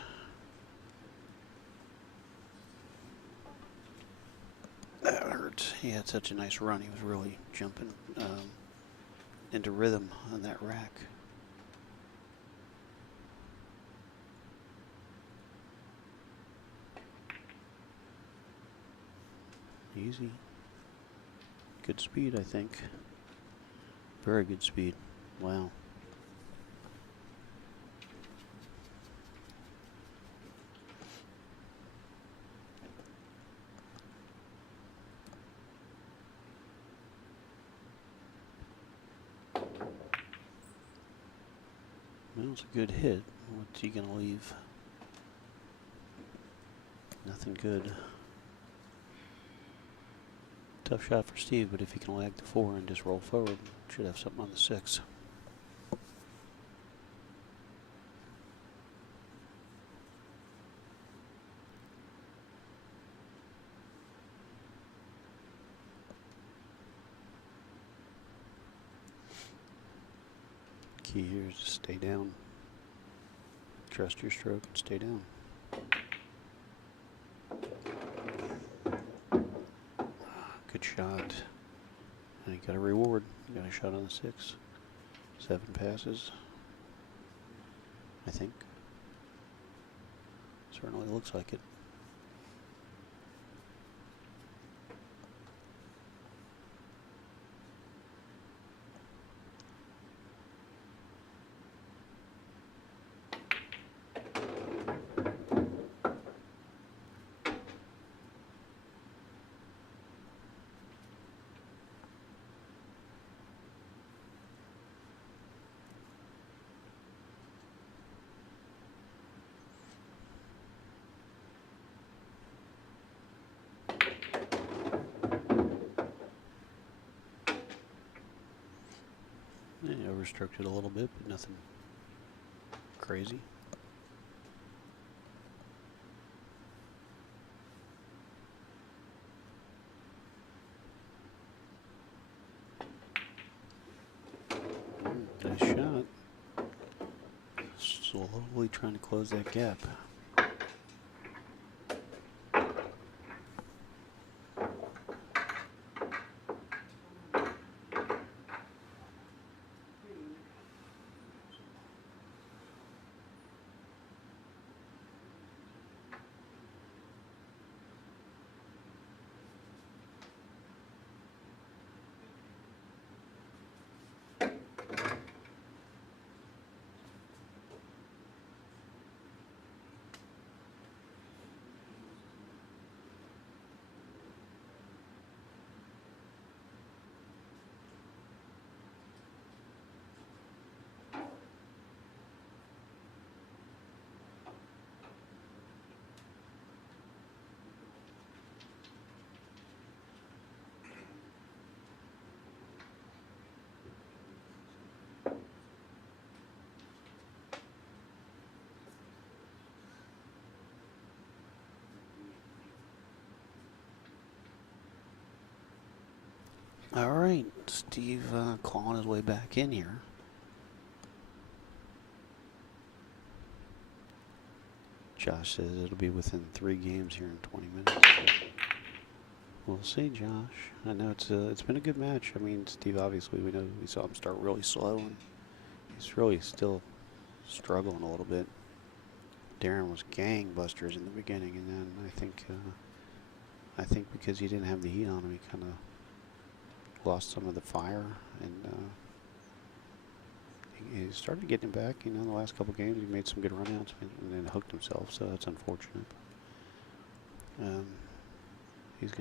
That hurts. He had such a nice run. He was really jumping into rhythm on that rack. Easy. Good speed, I think. Very good speed. Wow. Well, it's a good hit. What's he gonna leave? Nothing good. Tough shot for Steve, but if he can lag the 4 and just roll forward, should have something on the 6. Key here is to stay down. Trust your stroke and stay down. Good shot. And you got a reward. You got a shot on the 6. 7 passes. I think. Certainly looks like it. Yeah, overstroked it a little bit, but nothing crazy. Nice shot. Slowly trying to close that gap. All right, Steve clawing his way back in here. Josh says it'll be within 3 games here in 20 minutes. We'll see, Josh. I know it's been a good match. I mean, Steve, obviously, we saw him start really slow, and he's really still struggling a little bit. Darren was gangbusters in the beginning, and then I think because he didn't have the heat on him, he kind of lost some of the fire, and he started getting back. You know, the last couple games he made some good runouts and then hooked himself, so that's unfortunate. He's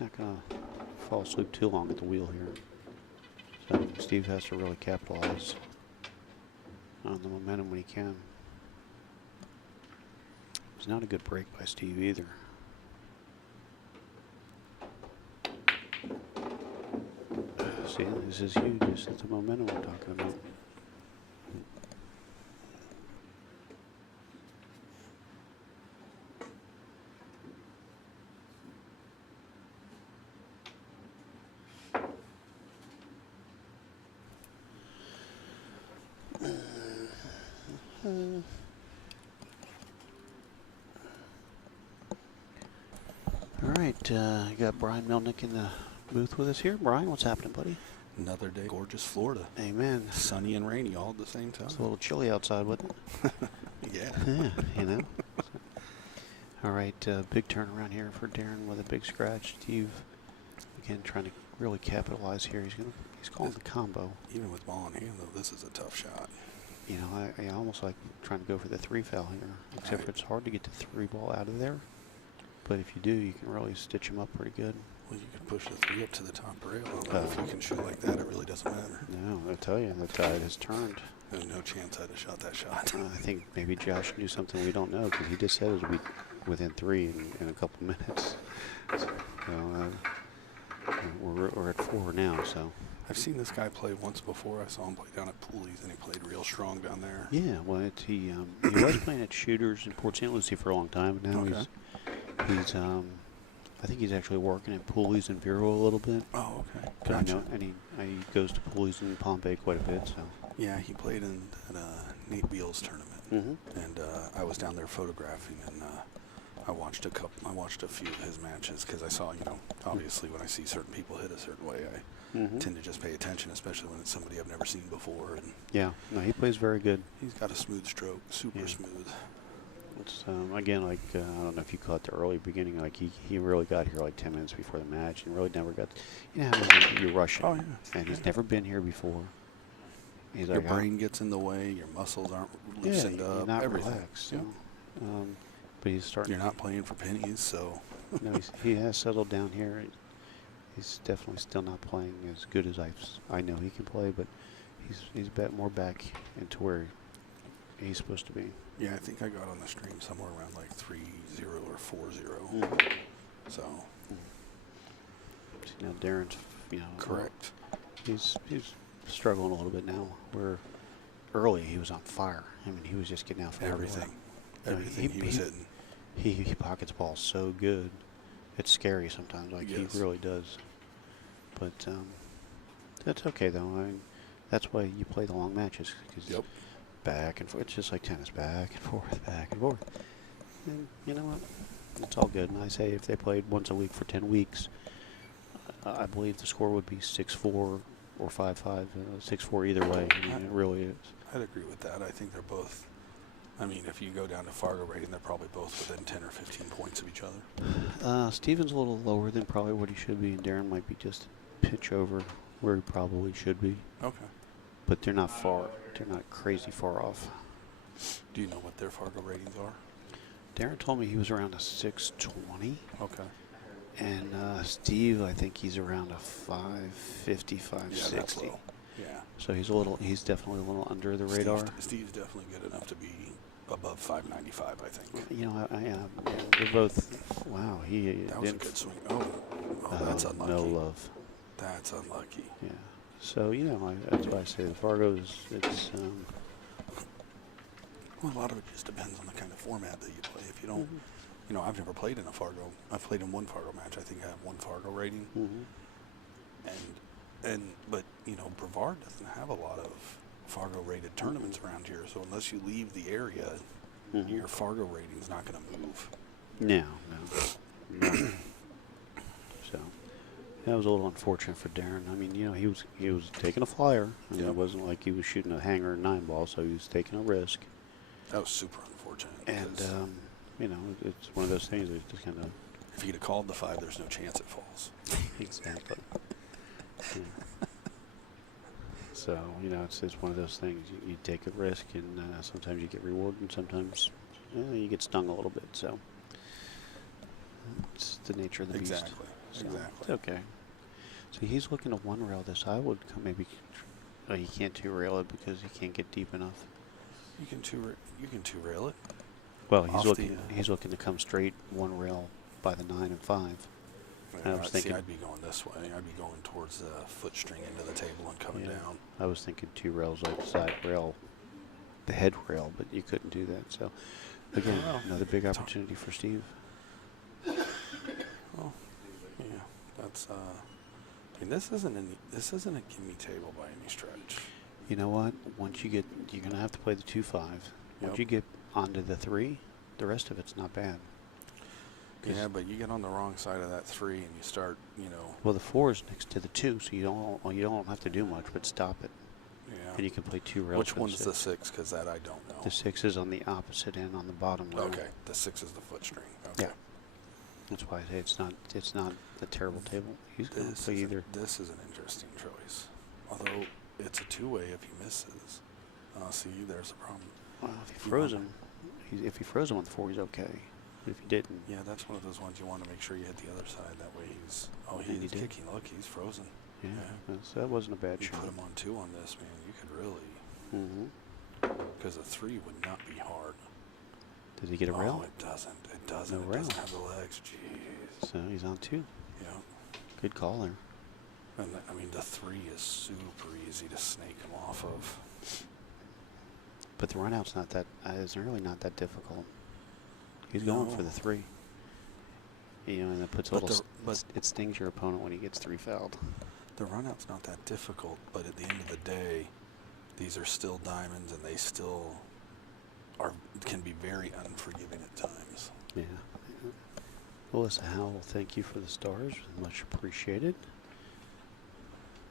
not gonna fall asleep too long at the wheel here. So Steve has to really capitalize on the momentum when he can. It's not a good break by Steve either. See, this is huge. This is the momentum we're talking about. All right, I got Brian Melnick in the booth with us here. Brian, what's happening, buddy? Another day, gorgeous Florida. Amen. Sunny and rainy all at the same time. It's a little chilly outside, wasn't it? Yeah. Yeah, you know. All right, big turnaround here for Darren with a big scratch. Steve, again, trying to really capitalize here. He's calling the combo. Even with ball in hand, though, this is a tough shot. You know, I almost like trying to go for the 3 foul here, except Right. for it's hard to get the 3 ball out of there. But if you do, you can really stitch them up pretty good. Well, you could push the 3 up to the top rail. If you can shoot like that, it really doesn't matter. No, I tell you, the tide has turned. There's no chance I'd have shot that shot. I think maybe Josh knew something we don't know, because he just said it would be within 3 in a couple minutes. So, we're at 4 now, so. I've seen this guy play once before. I saw him play down at Pooley's, and he played real strong down there. Yeah, well, he was playing at Shooters in Port St. Lucie for a long time, but now Okay. he's I think he's actually working at Pooley's in Vero a little bit. Oh, okay. But I Gotcha. know, and he goes to Pooley's in Palm Bay quite a bit, so. Yeah, he played in at Nate Beal's tournament, Mm-hmm. and I was down there photographing, and I watched a few of his matches because I saw, obviously when I see certain people hit a certain way, I tend to just pay attention, especially when it's somebody I've never seen before. And Yeah, no, he plays very good. he's got a smooth stroke, super Yeah. smooth. It's again, like I don't know if you caught the early beginning. Like he really got here like 10 minutes before the match, and really never got. You know how you're rushing, Oh, yeah. and he's never been here before. He's Your like, brain gets in the way, your muscles aren't yeah, loosened you're up, not everything. relaxed. Yeah. So, but he's starting. You're not playing for pennies, so No, he has settled down here. He's definitely still not playing as good as I know he can play, but he's more back into where he's supposed to be. yeah, I think I got on the stream somewhere around like 3-0 or 4-0. Mm. So See, now Darren's, correct. He's struggling a little bit now. Where early he was on fire. I mean, he was just getting out for Everything. Yeah, Everything he was hitting. He pockets balls so good. It's scary sometimes. Like Yes. he really does. But that's okay though. I mean, that's why you play the long matches. Cause Yep. back and forth. It's just like tennis, back and forth, back and forth. And you know what? It's all good. And I say if they played once a week for 10 weeks, I believe the score would be 6-4 or 5-5, 6-4 either way. I mean, it really is. I'd agree with that. I think they're both. I mean, if you go down to Fargo rating, they're probably both within 10 or 15 points of each other. Steven's a little lower than probably what he should be, and Darren might be just a pitch over where he probably should be. Okay. But they're not far. They're not crazy far off. Do you know what their Fargo ratings are? Darren told me he was around a 620, Okay. and Steve, I think he's around a 550, Yeah, that's 560. low. Yeah. So he's definitely a little under the radar. Steve's definitely good enough to be above 595, I think. You know, they're both. Wow, he That was a didn't. good swing. Oh, that's unlucky. No love. That's unlucky. Yeah. So that's why I say the Fargo's. It's. Well, a lot of it just depends on the kind of format that you play. If you don't, I've never played in a Fargo. I've played in one Fargo match. I think I have one Fargo rating. But Brevard doesn't have a lot of Fargo rated tournaments around here. So unless you leave the area, your Fargo rating's not going to move. No. So that was a little unfortunate for Darren. I mean, he was taking a flyer. I mean, Yeah. it wasn't like he was shooting a hanger 9 ball, so he was taking a risk. That was super unfortunate. And because it's one of those things that just kind of. if he'd have called the 5, there's no chance it falls. Exactly. Yeah. So it's one of those things. You take a risk, and sometimes you get rewarded, and sometimes you get stung a little bit. So it's the nature of the beast. Exactly. So Exactly. It's okay. So he's looking to 1-rail this. I would maybe. He can't 2-rail it because he can't get deep enough. You can two-rail it. Well, Off he's looking to come straight 1-rail by the 9 and 5. I was thinking. I'd be going this way. I'd be going towards the foot string into the table and coming down. I was thinking 2 rails like the side rail, the head rail, but you couldn't do that. So, again, another big opportunity for Steve. Oh, yeah. That's. I mean, this isn't a gimme table by any stretch. You know what? Once you get, you're gonna have to play the 2-5. Once Yep. you get onto the 3, the rest of it's not bad. Yeah, but you get on the wrong side of that 3 and you start, Well, the 4 is next to the 2, so you don't have to do much but stop it, Yeah. and you can play 2 rails. Which for the one's the 6. 6? Because that I don't know. The 6 is on the opposite end on the bottom rail. Okay, the 6 is the foot string. Okay. Yeah. That's why I say it's not a terrible table. He's going to play either. This is an interesting choice. Although it's a 2-way if he misses. See, there's a problem. Well, if he froze him, if he froze him on the 4, he's okay. But if he didn't, Yeah, that's one of those ones you want to make sure you hit the other side. That way he's. Oh, And he's he did. kicking. Look, he's frozen. yeah, Yeah. So that wasn't a bad You shot. put him on 2 on this, man. You could really. Mm-hmm. Because a 3 would not be hard. Did he get a Oh, rail? it doesn't. It doesn't. No It doesn't rail. have the legs. Jeez. So he's on 2. Yeah. Good call there. And I mean, the 3 is super easy to snake him off of. But the run out's not that. It's really not that difficult. He's going for No. the 3. And it puts a But little. but It stings your opponent when he gets 3 fouled. the run out's not that difficult. But at the end of the day, these are still diamonds, and they still can be very unforgiving at times. Yeah. Melissa Howell, thank you for the stars. Much appreciated.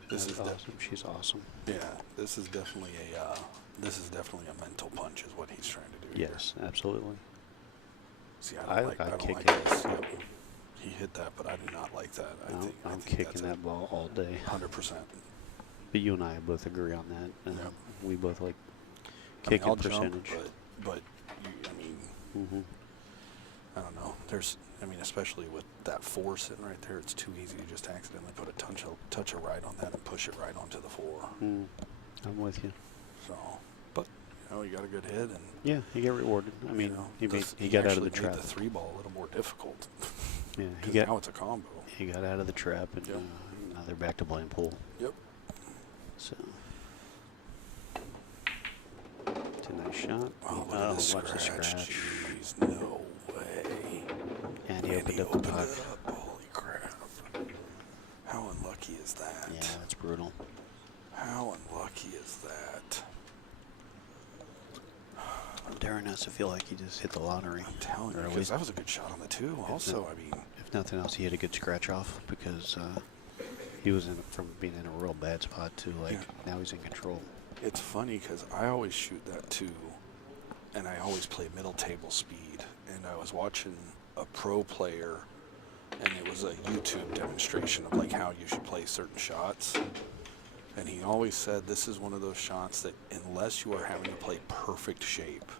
This That's is awesome. She's awesome. Yeah, this is definitely a mental punch, is what he's trying to do. Yes, absolutely. See, I I don't kick like it. this. Yep. He hit that, but I do not like that. I I'm think kicking that ball all day. 100%. But you and I both agree on that. Yep. We both like I mean, kicking I'll percentage. jump, but Mm-hmm. I don't know. Especially with that 4 sitting right there, it's too easy to just accidentally put a touch of right on that and push it right onto the 4. I'm with you. So, but you got a good hit, and Yeah, he got rewarded. I mean, he got out of the actually trap. made the 3 ball a little more difficult. Yeah, Because now it's a combo. he got out of the trap, and Yep. now they're back to playing pool. Yep. So it's a nice shot. Oh, look at this watch the scratch. scratch. Jeez, no way. And he opened up opened the puck. it up. Holy crap. How unlucky is that? Yeah, that's brutal. How unlucky is that? Darren has to feel like he just hit the lottery. I'm telling Or you, at because least, that was a good shot on the 2. Also, I mean, if nothing else, he had a good scratch off because he was from being in a real bad spot to now he's in control. it's funny because I always shoot that 2, and I always play middle table speed. And I was watching a pro player, and it was a YouTube demonstration of like how you should play certain shots. And he always said this is one of those shots that unless you are having to play perfect shape,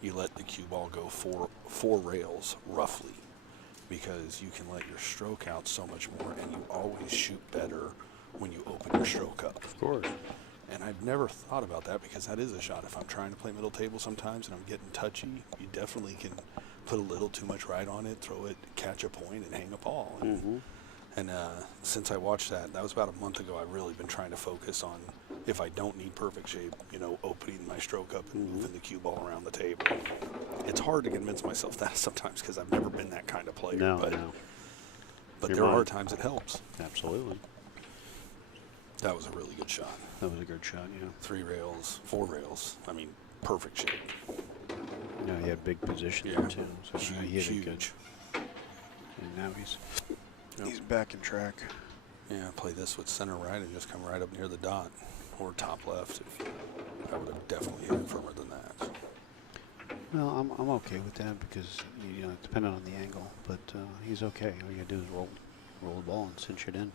you let the cue ball go four rails roughly, because you can let your stroke out so much more, and you always shoot better when you open your stroke up. Of course. And I've never thought about that, because that is a shot. If I'm trying to play middle table sometimes and I'm getting touchy, you definitely can put a little too much right on it, throw it, catch a point, and hang a ball. And since I watched that was about a month ago, I've really been trying to focus on, if I don't need perfect shape, opening my stroke up and moving the cue ball around the table. It's hard to convince myself that sometimes, because I've never been that kind of player. No. But You're there are right. times it helps. Absolutely. That was a really good shot. That was a good shot, 3 rails, 4 rails. I mean, perfect shape. He had big position Yeah. there too. So he hit it good. Huge. And now Yep. he's back in track. Yeah, play this with center right and just come right up near the dot, or top left. I would have definitely hit it firmer than that. Well, I'm okay with that because depending on the angle, but he's okay. All you gotta do is roll the ball and cinch it in.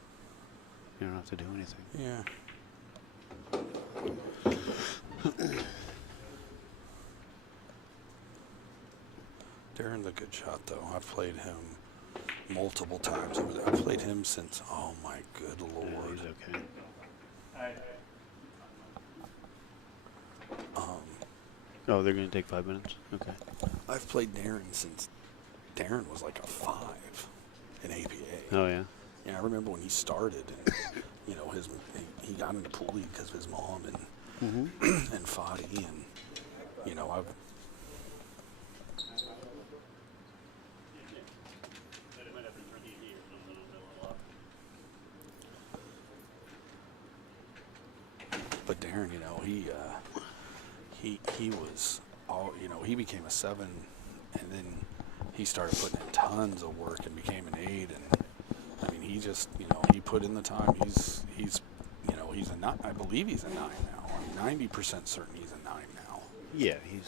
You don't have to do anything. Yeah. Darren's a good shot, though. I've played him multiple times over there. I've played him since, oh my good Yeah, lord. he's okay. Oh, they're gonna take 5 minutes. Okay. I've played Darren since Darren was like a 5. in APA. Oh yeah. Yeah, I remember when he started, and, you know, he got into pool league because of his mom and and Fadi, and you know, I've but Darren, you know, he was all, you know, he became a 7, and then he started putting in tons of work and became an 8, and I mean, he just, you know, he put in the time. He's you know, he's a 9. I believe he's a 9 now. I'm 90% certain he's a 9 now. Yeah, he's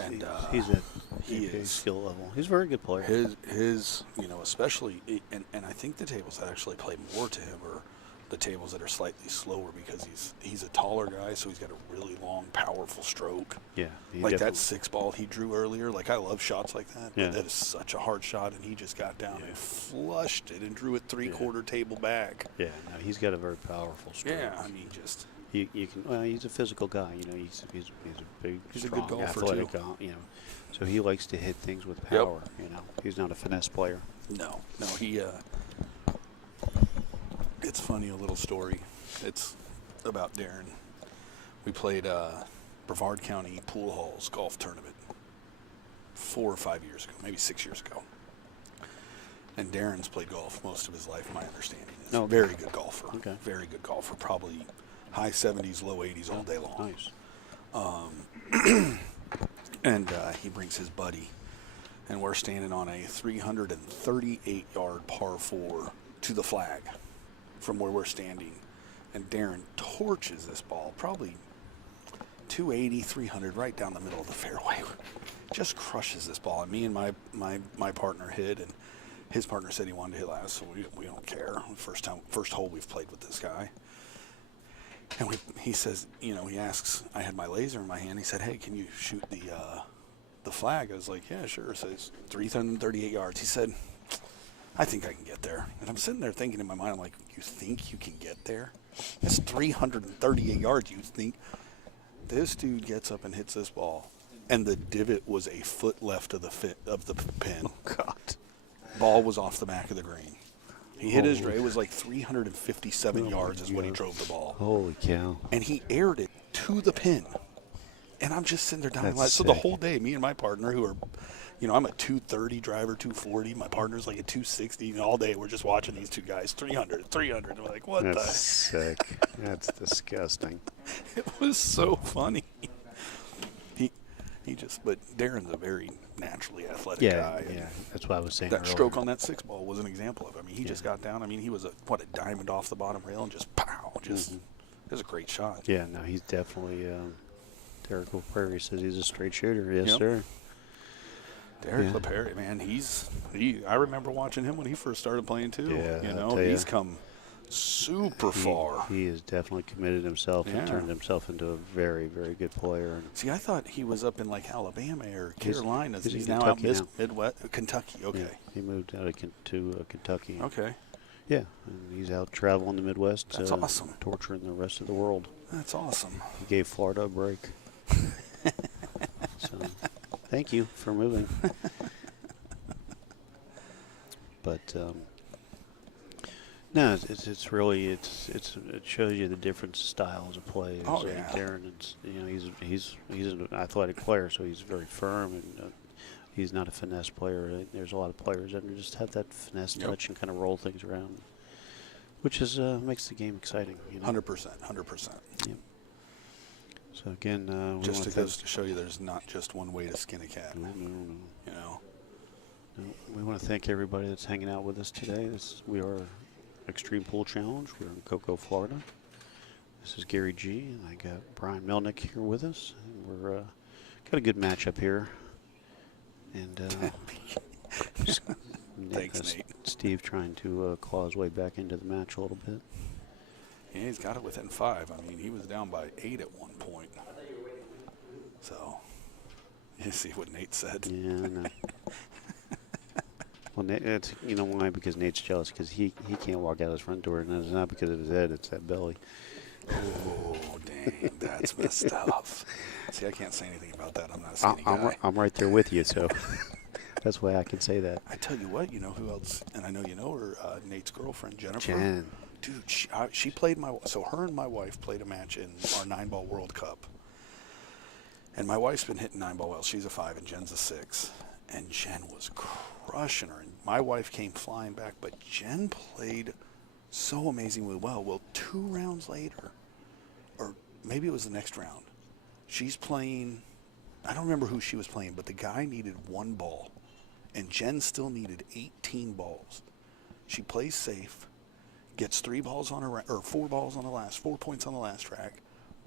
at his skill level. He's a very good player. His you know, especially, and I think the tables that actually play more to him are the tables that are slightly slower, because he's a taller guy, so he's got a really long, powerful stroke. Yeah, like that 6 ball he drew earlier. Like, I love shots like that. Yeah. But that is such a hard shot, and he just got down and flushed it and drew it 3/4 table back. Yeah, no, he's got a very powerful stroke. Yeah, I mean, just you can. Well, he's a physical guy. You know, he's a big, He's a strong, good golfer, athletic too. guy. You know, so he likes to hit things with power. You know, he's not a finesse player. no, he. It's funny, a little story. It's about Darren. We played Brevard County Pool Halls golf tournament 4 or 5 years ago, maybe 6 years ago. And Darren's played golf most of his life, my understanding is. Oh, very good golfer. Okay. Very good golfer. Probably high 70s, low 80s all day long. Nice. And he brings his buddy, and we're standing on a 338-yard par 4 to the flag from where we're standing. And Darren torches this ball, probably 280, 300, right down the middle of the fairway. Just crushes this ball. And me and my partner hit, and his partner said he wanted to hit last, so we don't care. First hole we've played with this guy. And he says, you know, he asks, I had my laser in my hand. He said, hey, can you shoot the flag? I was like, yeah, sure. It says 338 yards. He said, I think I can get there. And I'm sitting there thinking in my mind, I'm like, you think you can get there? That's 338 yards. You think? This dude gets up and hits this ball, and the divot was a foot left of the pin. Oh God. Ball was off the back of the green. He hit his drive. It was like 357 yards is what he drove the ball. Holy cow. And he aired it to the pin. And I'm just sitting there dying. That's So the sick. whole day, me and my partner, who are, you know, I'm a 230 driver, 240. My partner's like a 260. And all day we're just watching these two guys, 300. And we're like, what That's the? sick. That's disgusting. It was so funny. He just, but Darren's a very naturally athletic guy. and Yeah. That's what I was saying That earlier. stroke on that 6 ball was an example of it. I mean, he just got down. I mean, he was a diamond off the bottom rail and just pow. Just, it was a great shot. Yeah, no, he's definitely. Derek Prairie says he's a straight shooter. Yes, Yep. sir. Derek Yeah. LaPerry, man, I remember watching him when he first started playing too. Yeah, you I'll know, tell ya. he's come super far. He has definitely committed himself and Yeah. turned himself into a very, very good player. And See, I thought he was up in like Alabama or He's- Carolina. he's in He's now out Kentucky now. Midwest, Kentucky. Okay, yeah, he moved out of to Kentucky. okay, Yeah, and he's out traveling the Midwest. That's awesome. Torturing the rest of the world. that's awesome. He gave Florida a break. So, thank you for moving. But no, it's really it shows you the different styles of play. Oh, So yeah. Darren, he's an athletic player, so he's very firm, and he's not a finesse player. There's a lot of players that just have that finesse Yep. touch and kind of roll things around, which is makes the game exciting. You know? 100%. Yep. So again, we Just want goes to show you, there's not just one way to skin a cat. No. You know, No, we want to thank everybody that's hanging out with us today. We are Extreme Pool Challenge. We're in Cocoa, Florida. This is Gary G, and I got Brian Melnick here with us. And we're got a good matchup here. And Thanks, that's Nate. Steve trying to claw his way back into the match a little bit. yeah, he's got it within 5. I mean, he was down by 8 at one point. So, you see what Nate said. Yeah, I know. Well, it's, you know why? Because Nate's jealous because he can't walk out his front door, and it's not because of his head; it's that belly. Oh, dang, that's messed up. See, I can't say anything about that. I'm not a skinny guy. I'm right there with you, so That's why I can say that. I tell you what, you know who else, and I know you know her, Nate's girlfriend, Jennifer. Jen. Dude, she played so her and my wife played a match in our 9-ball World Cup. And my wife's been hitting 9-ball well. She's a 5 and Jen's a 6. And Jen was crushing her. And my wife came flying back, but Jen played so amazingly well. Well, 2 rounds later, or maybe it was the next round, she's playing, I don't remember who she was playing, but the guy needed 1 ball. And Jen still needed 18 balls. She plays safe, gets 3 balls on her, or 4 balls on the last, 4 points on the last rack,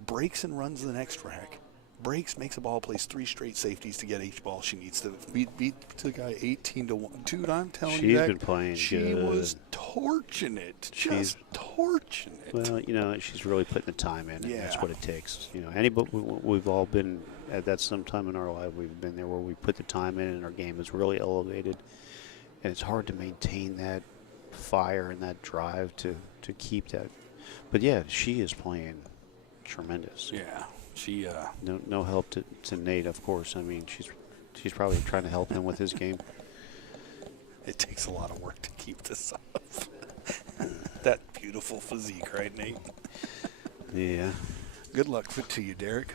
breaks and runs the next rack, breaks, makes a ball, plays 3 straight safeties to get each ball she needs to beat the guy 18-1. Dude, I'm telling you, She's been playing she good. was torching it, just torching it. Well, you know, she's really putting the time in, and that's Yeah. what it takes. You know, anybody, we've all been at that some time in our life. We've been there where we put the time in, and our game is really elevated. And it's hard to maintain that fire and that drive to keep that. But yeah, she is playing tremendous. Yeah, she. No help to Nate, of course. I mean, she's probably trying to help him with his game. It takes a lot of work to keep this up. That beautiful physique, right, Nate? Yeah. Good luck to you, Derek.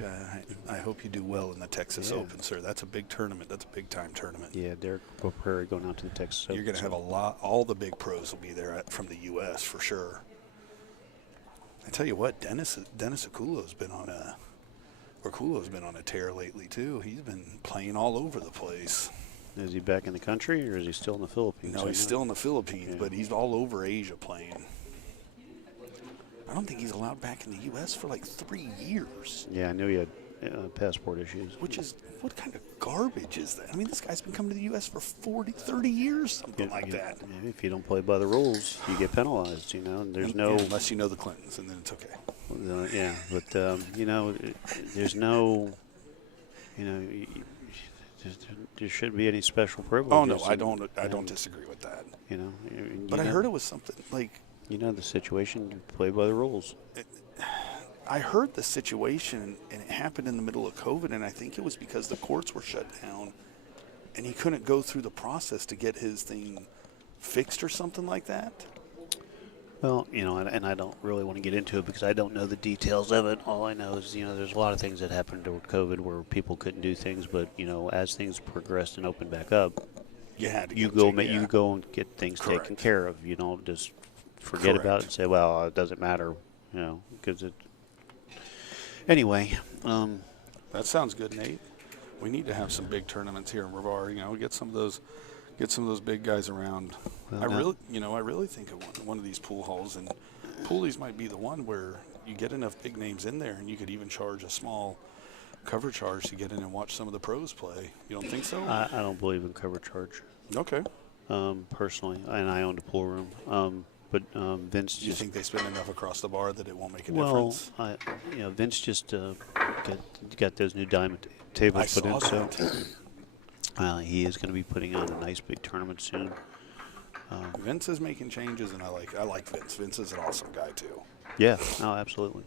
I hope you do well in the Texas Yeah. Open, sir. That's a big tournament. That's a big-time tournament. Yeah, Derek Prairie going out to the Texas Open. You're going to have a lot. All the big pros will be there from the U.S. for sure. I tell you what, Dennis Aculo's been on a tear lately too. He's been playing all over the place. Is he back in the country, or is he still in the Philippines? No, he's still in the Philippines, Yeah. but he's all over Asia playing. I don't think he's allowed back in the U.S. for like 3 years. Yeah, I knew he had passport issues. Which is, what kind of garbage is that? I mean, this guy's been coming to the U.S. for 30 years, something like that. Yeah, if you don't play by the rules, you get penalized, you know. And there's no... Yeah, unless you know the Clintons, and then it's okay. Yeah, but, you know, there's no... You know, there shouldn't be any special privilege. Oh, no, I don't disagree with that. You know. But I heard it was something like... You know the situation, you play by the rules. I heard the situation, and it happened in the middle of COVID, and I think it was because the courts were shut down, and he couldn't go through the process to get his thing fixed or something like that. Well, you know, and I don't really want to get into it because I don't know the details of it. All I know is, you know, there's a lot of things that happened during COVID where people couldn't do things, but, you know, as things progressed and opened back up, You had to you get go and get things Correct. taken care of. You don't just forget about it Correct. and say, well, it doesn't matter, you know, because it. Anyway, That sounds good, Nate. We need to have some big tournaments here in Brevard. You know, get some of those big guys around. Well, I now- really think of one of these pool halls, and Poolies might be the one where you get enough big names in there, and you could even charge a small cover charge to get in and watch some of the pros play. You don't think so? I don't believe in cover charge, Okay. personally, and I owned a pool room. But Vince Do you just think they spend enough across the bar that it won't make a well, difference? you know, Vince just got those new diamond tables I put in, saw so that. he is going to be putting on a nice big tournament soon. Vince is making changes, and I like Vince. Vince is an awesome guy too. Yeah, no, absolutely.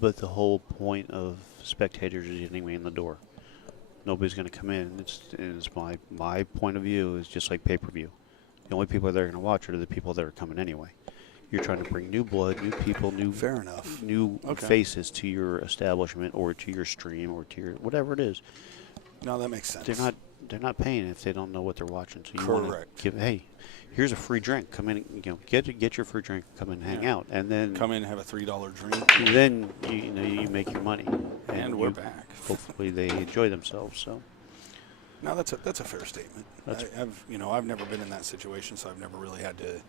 But the whole point of spectators is getting me in the door. Nobody's going to come in. It's my point of view is just like pay-per-view. The only people that are going to watch are the people that are coming anyway. You're trying to bring new blood, new people, Fair enough. new Okay. faces to your establishment or to your stream or to your whatever it is. No, that makes sense. They're not paying if they don't know what they're watching. So you want to Correct. give, hey, here's a free drink. Come in, you know, get your free drink. Come and hang Yeah. out, and then Come in and have a $3 drink. then you know you make your money. And we're you- back. Hopefully they enjoy themselves. So No, that's a fair statement. That's- I've never been in that situation, so I've never really had to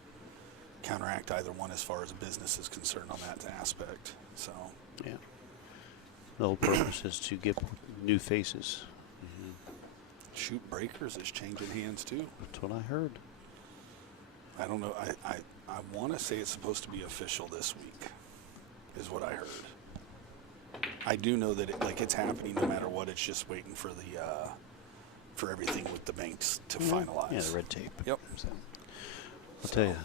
counteract either one as far as a business is concerned on that aspect. So yeah, the whole purpose is to get new faces. Shoot Breakers is changing hands too. That's what I heard. I don't know. I want to say it's supposed to be official this week, is what I heard. I do know that it's happening no matter what. It's just waiting for for everything with the banks to finalize. Yeah, the red tape. Yep. So, I'll tell you.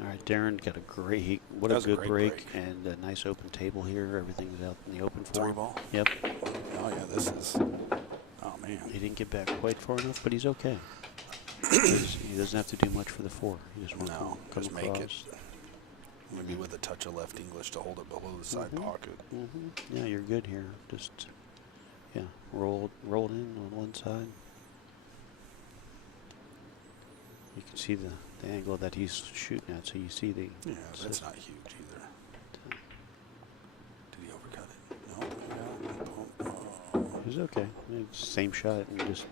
All right, Darren got a great, what That a was a good great break, break. and a nice open table here. Everything's out in the open for Three him. ball. Yep. Oh yeah, this is. Oh, man. He didn't get back quite far enough, but he's okay. He doesn't have to do much for the 4. He just wants No, to come just make it. across. Maybe with a touch of left English to hold it below the side pocket. Yeah, you're good here. Just, yeah, roll it in on one side. You can see the angle that he's shooting at, so you see the... Yeah, that's not huge either. Did he overcut it? No. It was okay. It's same shot, and just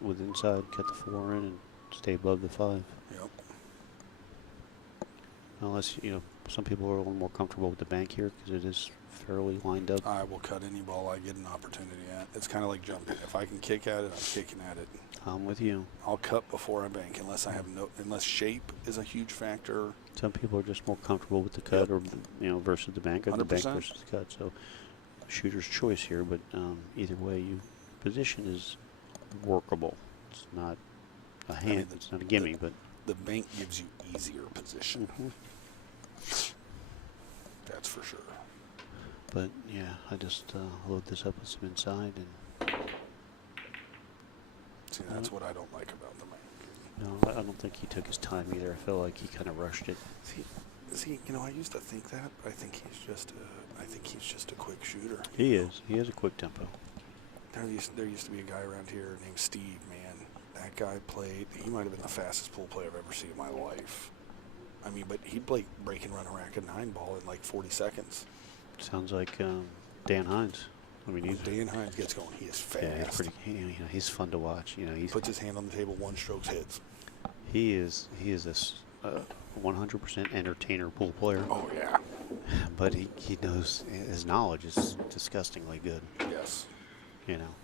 with inside, cut the 4 in and stay above the 5. Yep. Unless, you know, some people are a little more comfortable with the bank here because it is fairly lined up. I will cut any ball I get an opportunity at. It's kind of like jumping. If I can kick at it, I'm kicking at it. I'm with you. I'll cut before I bank unless I have unless shape is a huge factor. Some people are just more comfortable with the cut, or you know, versus the bank, or the bank 100%. versus the cut. So, shooter's choice here. But either way, position is workable. It's not a hand. It's not a gimme, but The bank gives you easier position. That's for sure. But yeah, I just load this up with some inside, and See, that's what I don't like about the bank. no, I don't think he took his time either. I feel like he kind of rushed it. See, you know, I used to think that, but I think he's just a quick shooter. He is. He has a quick tempo. There used to be a guy around here named Steve, man. That guy played, he might have been the fastest pool player I've ever seen in my life. I mean, but he'd play break and run a racket 9 ball in like 40 seconds. Sounds like Dan Hines. I mean, When Dan Hines gets going, he is fast. yeah, he's pretty. You know, he's fun to watch. You know, He puts his hand on the table, 1 stroke hits. he is a 100% entertainer pool player. Oh, yeah. But he knows his knowledge is disgustingly good. Yes. You know.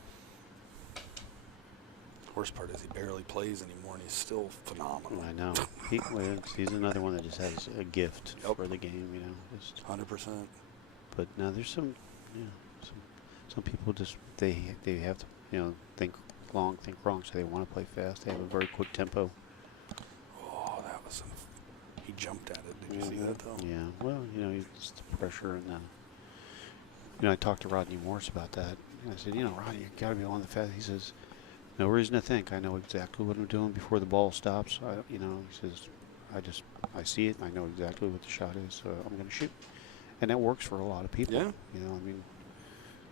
Worst part is he barely plays anymore, and he's still phenomenal. I know. He's another one that just has a gift for the game. You know. Just, 100%. but now there's some people just they have to think long, think wrong, so they want to play fast. They have a very quick tempo. Oh, that was he jumped at it. Did you see that though? Yeah. Well, it's the pressure and I talked to Rodney Morris about that. I said, Rodney, you got to be on the fast. He says, no reason to think. I know exactly what I'm doing before the ball stops. He says, I see it. I know exactly what the shot is. So I'm going to shoot, and that works for a lot of people. Yeah.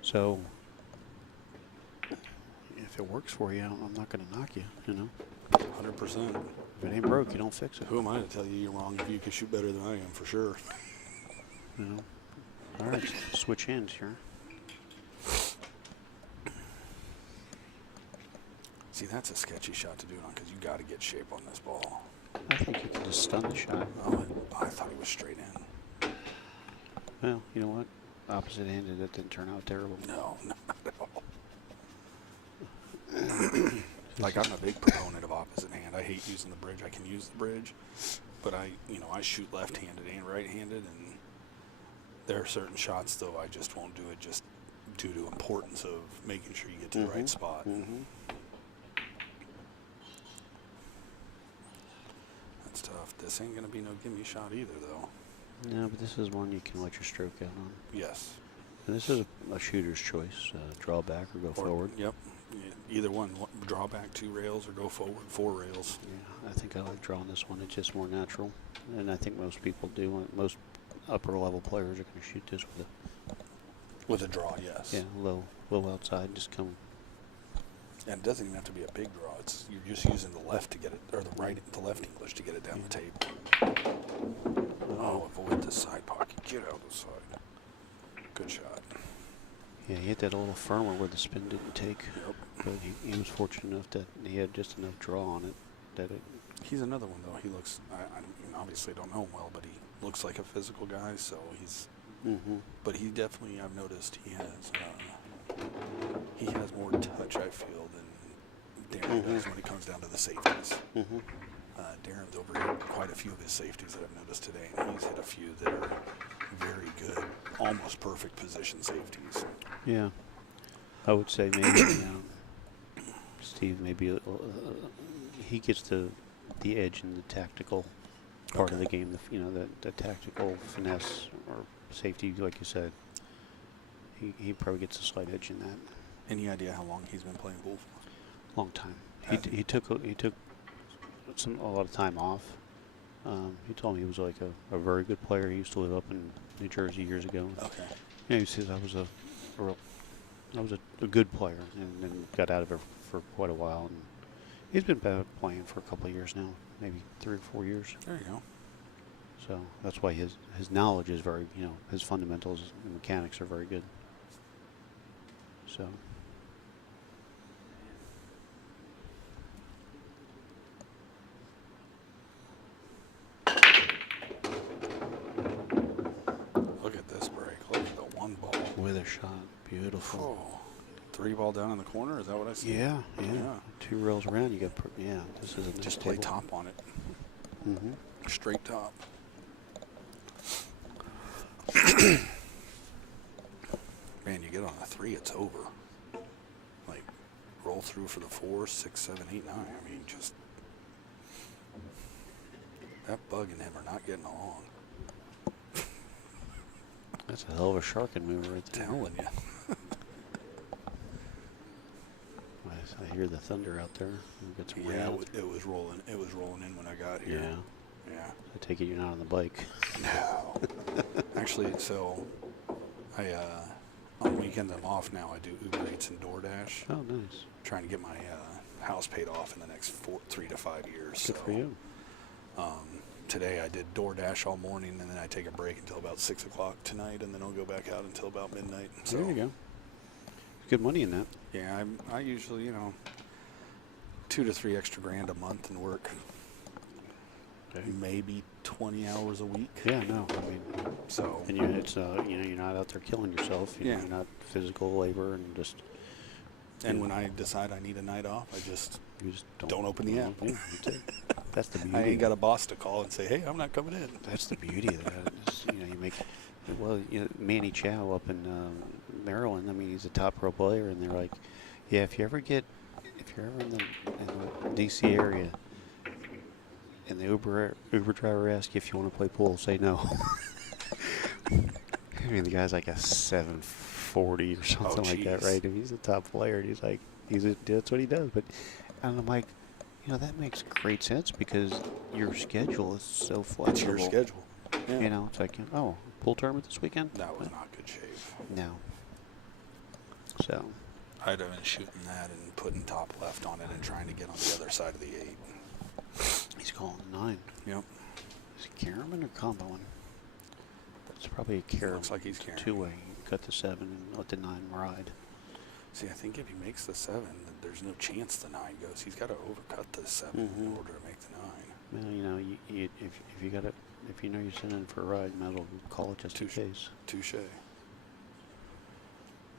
So if it works for you, I'm not going to knock you. 100%. If it ain't broke, you don't fix it. Who am I to tell you you're wrong if you can shoot better than I am, for sure. All right, switch hands here. See, that's a sketchy shot to do it on because you got to get shape on this ball. I think you can just stun the shot. Oh, I thought he was straight in. Well, you know what? Opposite-handed, that didn't turn out terrible. No, not at all. Like, I'm a big proponent of opposite hand. I hate using the bridge. I can use the bridge, but I shoot left-handed and right-handed, and there are certain shots, though, I just won't do it just due to importance of making sure you get to the right spot. That's tough. This ain't going to be no gimme shot either, though. No, but this is one you can let your stroke out on. Yes. And this is a shooter's choice. Draw back or go forward. Yep. Either one. Draw back 2 rails or go forward 4 rails. Yeah, I think I like drawing this one. It's just more natural. And I think most people do. Most upper-level players are going to shoot this With a draw, yes. Yeah, low outside. Just come. And it doesn't even have to be a big draw. You're just using the left to get it, or the left English to get it down the table. Oh, avoid the side pocket. Get out of the side. Good shot. Yeah, he hit that a little firmer where the spin didn't take. Yep. But he was fortunate enough that he had just enough draw on it that it. He's another one though. He looks. I obviously don't know him well, but he looks like a physical guy. So he's. But he definitely, I've noticed, he has more touch, I feel, than Darren does when it comes down to the safeties. Darren's overhit quite a few of his safeties that I've noticed today, and he's hit a few that are very good, almost perfect position safeties. Yeah, I would say maybe Steve maybe he gets the edge in the tactical part of the game. The tactical finesse or safety, like you said. He probably gets a slight edge in that. Any idea how long he's been playing pool for? Long time. He took a lot of time off. He told me he was like a very good player. He used to live up in New Jersey years ago. Okay. Yeah, he says I was a good player, and got out of it for quite a while. And he's been playing for a couple of years now, maybe 3 or 4 years. There you go. So that's why his knowledge is very, his fundamentals and mechanics are very good. So. Look at this break. Look at the 1 ball. With a shot. Beautiful. Oh, 3 ball down in the corner. Is that what I see? Yeah. 2 rails around. You got. This is a nice Just play table. top on it. Mm-hmm. Straight top. Man, you get on a 3, it's over. Like, roll through for the 4, 6, 7, 8, 9. I mean, just that bug and him are not getting along. That's a hell of a sharking move right there. Telling you. I hear the thunder out there. We'll get some Yeah, rain. it was rolling. It was rolling in when I got here. Yeah. Yeah. I take it you're not on the bike. No. Actually, so I on weekends I'm off now. I do Uber Eats and DoorDash. Oh, nice. Trying to get my house paid off in the next 3 to 5 years. Good so, for you. Today I did DoorDash all morning, and then I take a break until about 6 o'clock tonight, and then I'll go back out until about midnight. So, There you go. Good money in that. Yeah, I usually, 2 to 3 extra grand a month and work maybe 20 hours a week. Yeah, no, I mean, So, and you're not out there killing yourself. Yeah. You're not physical labor and just. and when I decide I need a night off, I just You just don't open the app. Yeah, that's it. That's the beauty. I ain't got a boss to call and say, hey, I'm not coming in. That's the beauty of that. Is, you make. Well, Manny Chow up in Maryland. I mean, he's a top pro player, and they're like, yeah, if you're ever in the D.C. area, and the Uber driver asks you if you want to play pool, say no. I mean, the guy's like a 740 or something like that, right? And he's a top player, and he's like, that's what he does. But and I'm like, that makes great sense because your schedule is so flexible. It's your schedule. Yeah. It's like, pool tournament this weekend? That was not good shape. No. So. I'd have been shooting that and putting top left on it and trying to get on the other side of the 8. He's calling 9. Yep. Is it Karaman or comboing? It's probably a Karaman. Looks like he's carrying. 2-way. Cut the 7 and let the 9 ride. See, I think if he makes the 7, then there's no chance the 9 goes. He's got to overcut the 7 in order to make the 9. Well, if you know you're sending for a ride, you might as well call it just in case. Touche.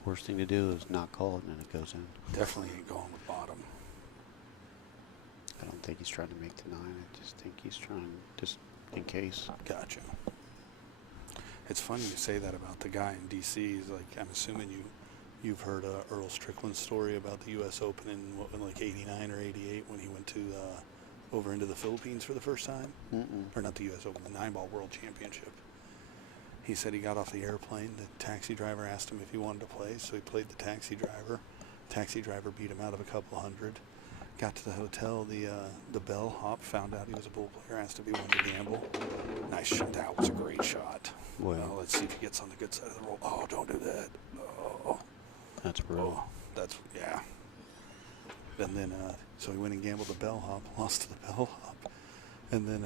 Worst thing to do is not call it and then it goes in. Definitely ain't going with bottom. I don't think he's trying to make the 9. I just think he's trying just in case. Gotcha. It's funny you say that about the guy in D.C. He's like, I'm assuming you've heard Earl Strickland's story about the U.S. Open in like 89 or 88 when he went to over into the Philippines for the first time. Or not the U.S. Open, the 9-ball World Championship. He said he got off the airplane. The taxi driver asked him if he wanted to play, so he played the taxi driver. Taxi driver beat him out of a couple hundred. Got to the hotel. The bellhop found out he was a pool player. Asked if he wanted to gamble. Nice shot. That was a great shot. Well, let's see if he gets on the good side of the roll. Oh, don't do that. Oh, that's brutal. Yeah. And then, so he went and gambled the bellhop, lost to the bellhop. And then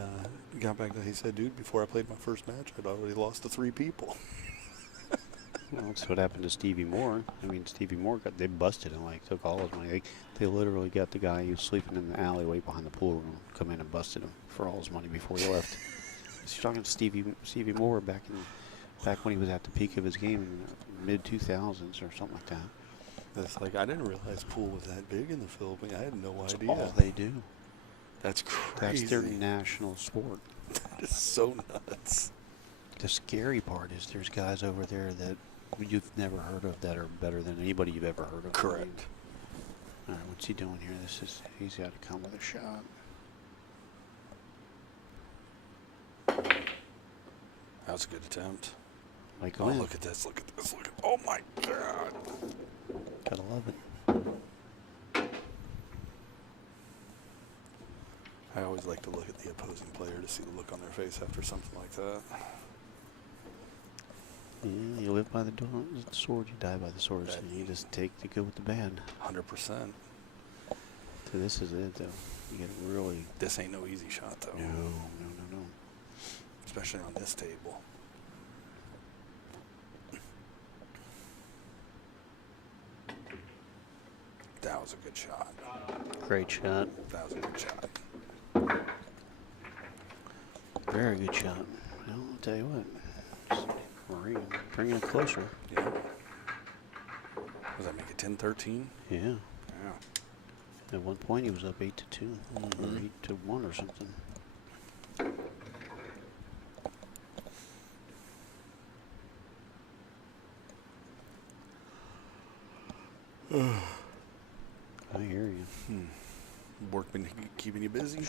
got back he said, dude, before I played my first match, I'd already lost to 3 people. Well, that's what happened to Stevie Moore. I mean, Stevie Moore they busted him, took all his money. They literally got the guy who was sleeping in the alleyway behind the pool room, come in and busted him for all his money before he left. He's talking to Stevie Moore back when he was at the peak of his game in mid 2000s or something like that. That's like, I didn't realize pool was that big in the Philippines. I had no That's idea. all they do. That's crazy. That's their national sport. That is so nuts. The scary part is there's guys over there that you've never heard of that are better than anybody you've ever heard of. Correct. All right, what's he doing here? He's got to come with a shot. That was a good attempt. Michael, look at this. Look at this. Oh, my God. gotta love it. I always like to look at the opposing player to see the look on their face after something like that. Yeah, you live by the sword, you die by the sword. So you just take the good with the bad. 100%. So this is it, though. You get really. This ain't no easy shot, though. No. Especially on this table. That was a good shot. Great shot. That was a good shot. Very good shot. Well, I'll tell you what. Bringing it closer. Yeah. Does that make it 10-13? Yeah. Yeah. At one point, he was up 8-2 or 8-1 or something. I hear you. Work been keeping you busy?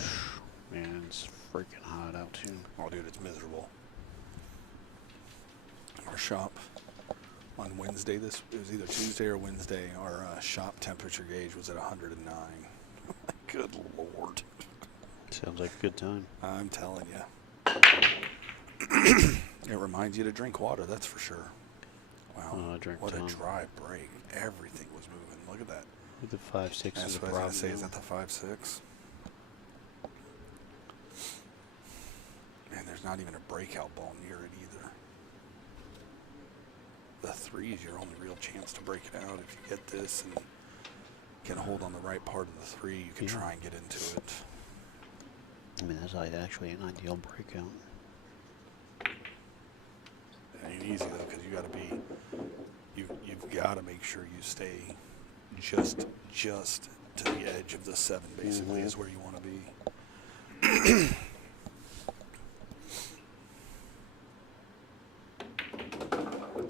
Man, it's freaking hot out too. Oh, dude, it's miserable. Our shop on Wednesday, it was either Tuesday or Wednesday, our shop temperature gauge was at 109. Good Lord. Sounds like a good time. I'm telling you. It reminds you to drink water, that's for sure. Wow, Drink what ton. a dry break. Everything was moving. Look at that. With the 5-6 That's is a what I was going problem. to say. Is that the 5-6? Man, there's not even a breakout ball near it either. The 3 is your only real chance to break it out. If you get this and can hold on the right part of the 3, you can try and get into it. I mean, that's like actually an ideal breakout. It ain't easy though, because you've got to make sure you stay just to the edge of the 7. Basically, is where you want to be.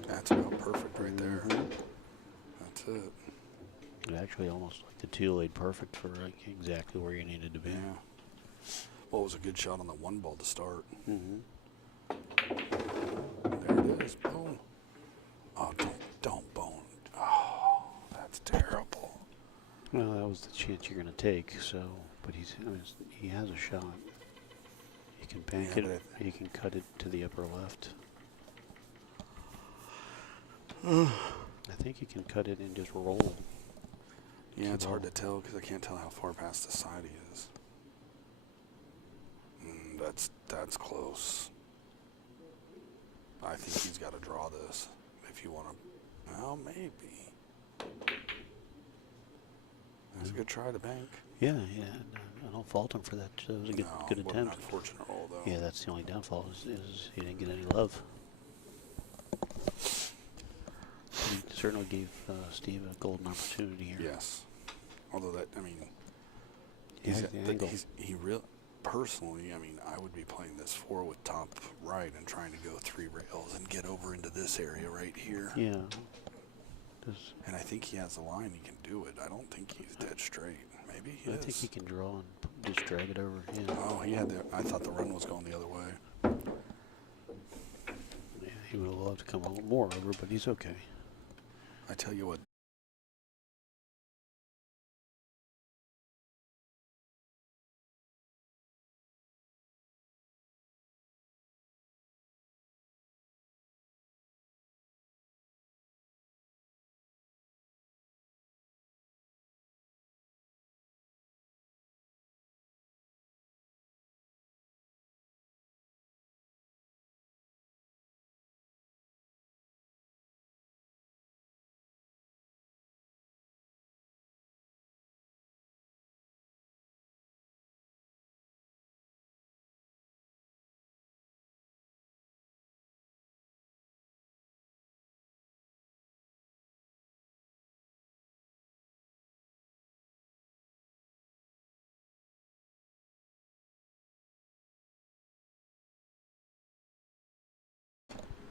That's about perfect right there. That's it. It actually almost like the 2 laid perfect for like exactly where you needed to be. Yeah. Well, it was a good shot on the 1 ball to start. There it is. Boom. Oh, don't bone. Oh, that's terrible. Well, that was the chance you're going to take. So, but he has a shot. He can bank Yeah, it. He can cut it to the upper left. I think he can cut it and just roll. Yeah, it's hard to tell because I can't tell how far past the side he is. That's close. I think he's got to draw this if you want to. Well, maybe. That's a good try to bank. Yeah. I don't fault him for that. It was a good What an attempt. unfortunate roll, though. Yeah, that's the only downfall is he didn't get any love. He certainly gave Steve a golden opportunity here. Yes. Although that, I mean, he really, personally, I mean, I would be playing this 4 with top right and trying to go 3 rails and get over into this area right here. Yeah. And I think he has the line, he can do it. I don't think he's dead straight. Maybe he is. I think he can draw and just drag it over. Yeah. Oh, I thought the run was going the other way. Yeah, he would have loved to come a little more over, but he's okay. I tell you what.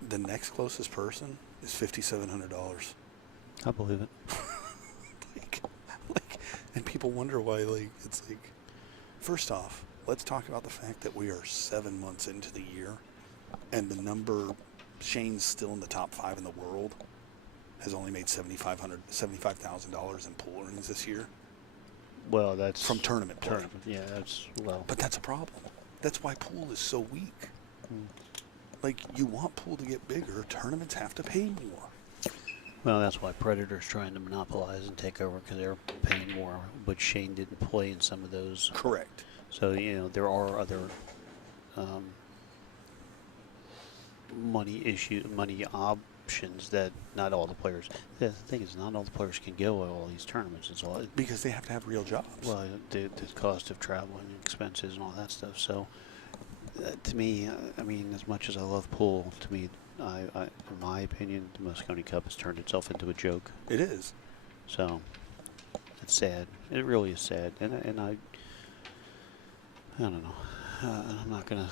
The next closest person is $5,700. I believe it. like, and people wonder why. It's like, first off, let's talk about the fact that we are 7 months into the year, and the number Shane's still in the top 5 in the world. Has only made $75,000 in pool earnings this year. Well, that's from tournament play. Yeah, that's well. But that's a problem. That's why pool is so weak. Mm. Like, you want pool to get bigger, tournaments have to pay more. Well, that's why Predator's trying to monopolize and take over because they're paying more. But Shane didn't play in some of those. Correct. So, you know, there are other money options that not all the players. The thing is, not all the players can go to all these tournaments. It's all Because they have to have real jobs. well, the cost of travel and expenses and all that stuff. So, to me, I mean, as much as I love pool, to me, in my opinion, the Moscone Cup has turned itself into a joke. It is. So, it's sad. It really is sad. And I don't know. I'm not gonna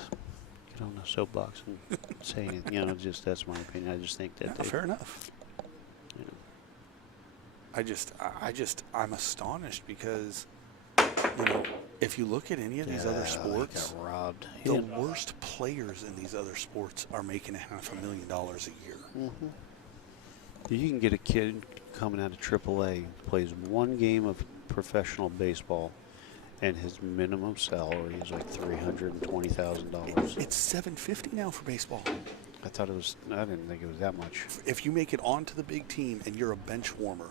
get on a soapbox and say anything. You know, just that's my opinion. I just think that Yeah, fair enough. You know, I'm astonished because, you know, if you look at any of these other he sports, got robbed. the worst players in these other sports are making $500,000 a year. Mm-hmm. You can get a kid coming out of AAA, plays one game of professional baseball, and his minimum salary is like $320,000. It's $750 now for baseball. I thought it was. I didn't think it was that much. If you make it onto the big team and you're a bench warmer,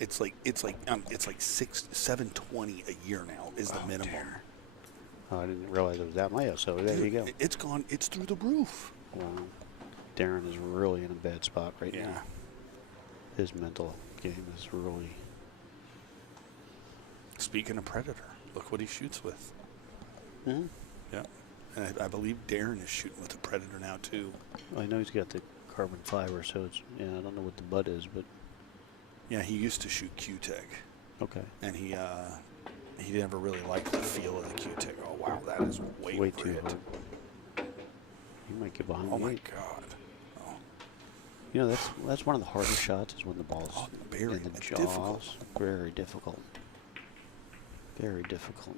it's like $720 a year now is the minimum. Oh, I didn't realize it was that much. So there you go. It's gone. It's through the roof. Wow. Darren is really in a bad spot right now. His mental game is really. Speaking of Predator, look what he shoots with. Mm-hmm. Yeah. And I believe Darren is shooting with a Predator now, too. I know he's got the carbon fiber, so it's, I don't know what the butt is, but. Yeah, he used to shoot Q-Tech. Okay. And he never really liked the feel of the Q-Tech. Oh, wow, that is way too hard. You might get behind Oh, the my eight. God. Oh. You know, that's one of the hardest shots is when the ball's very in the jaws. difficult. Very difficult. Very difficult.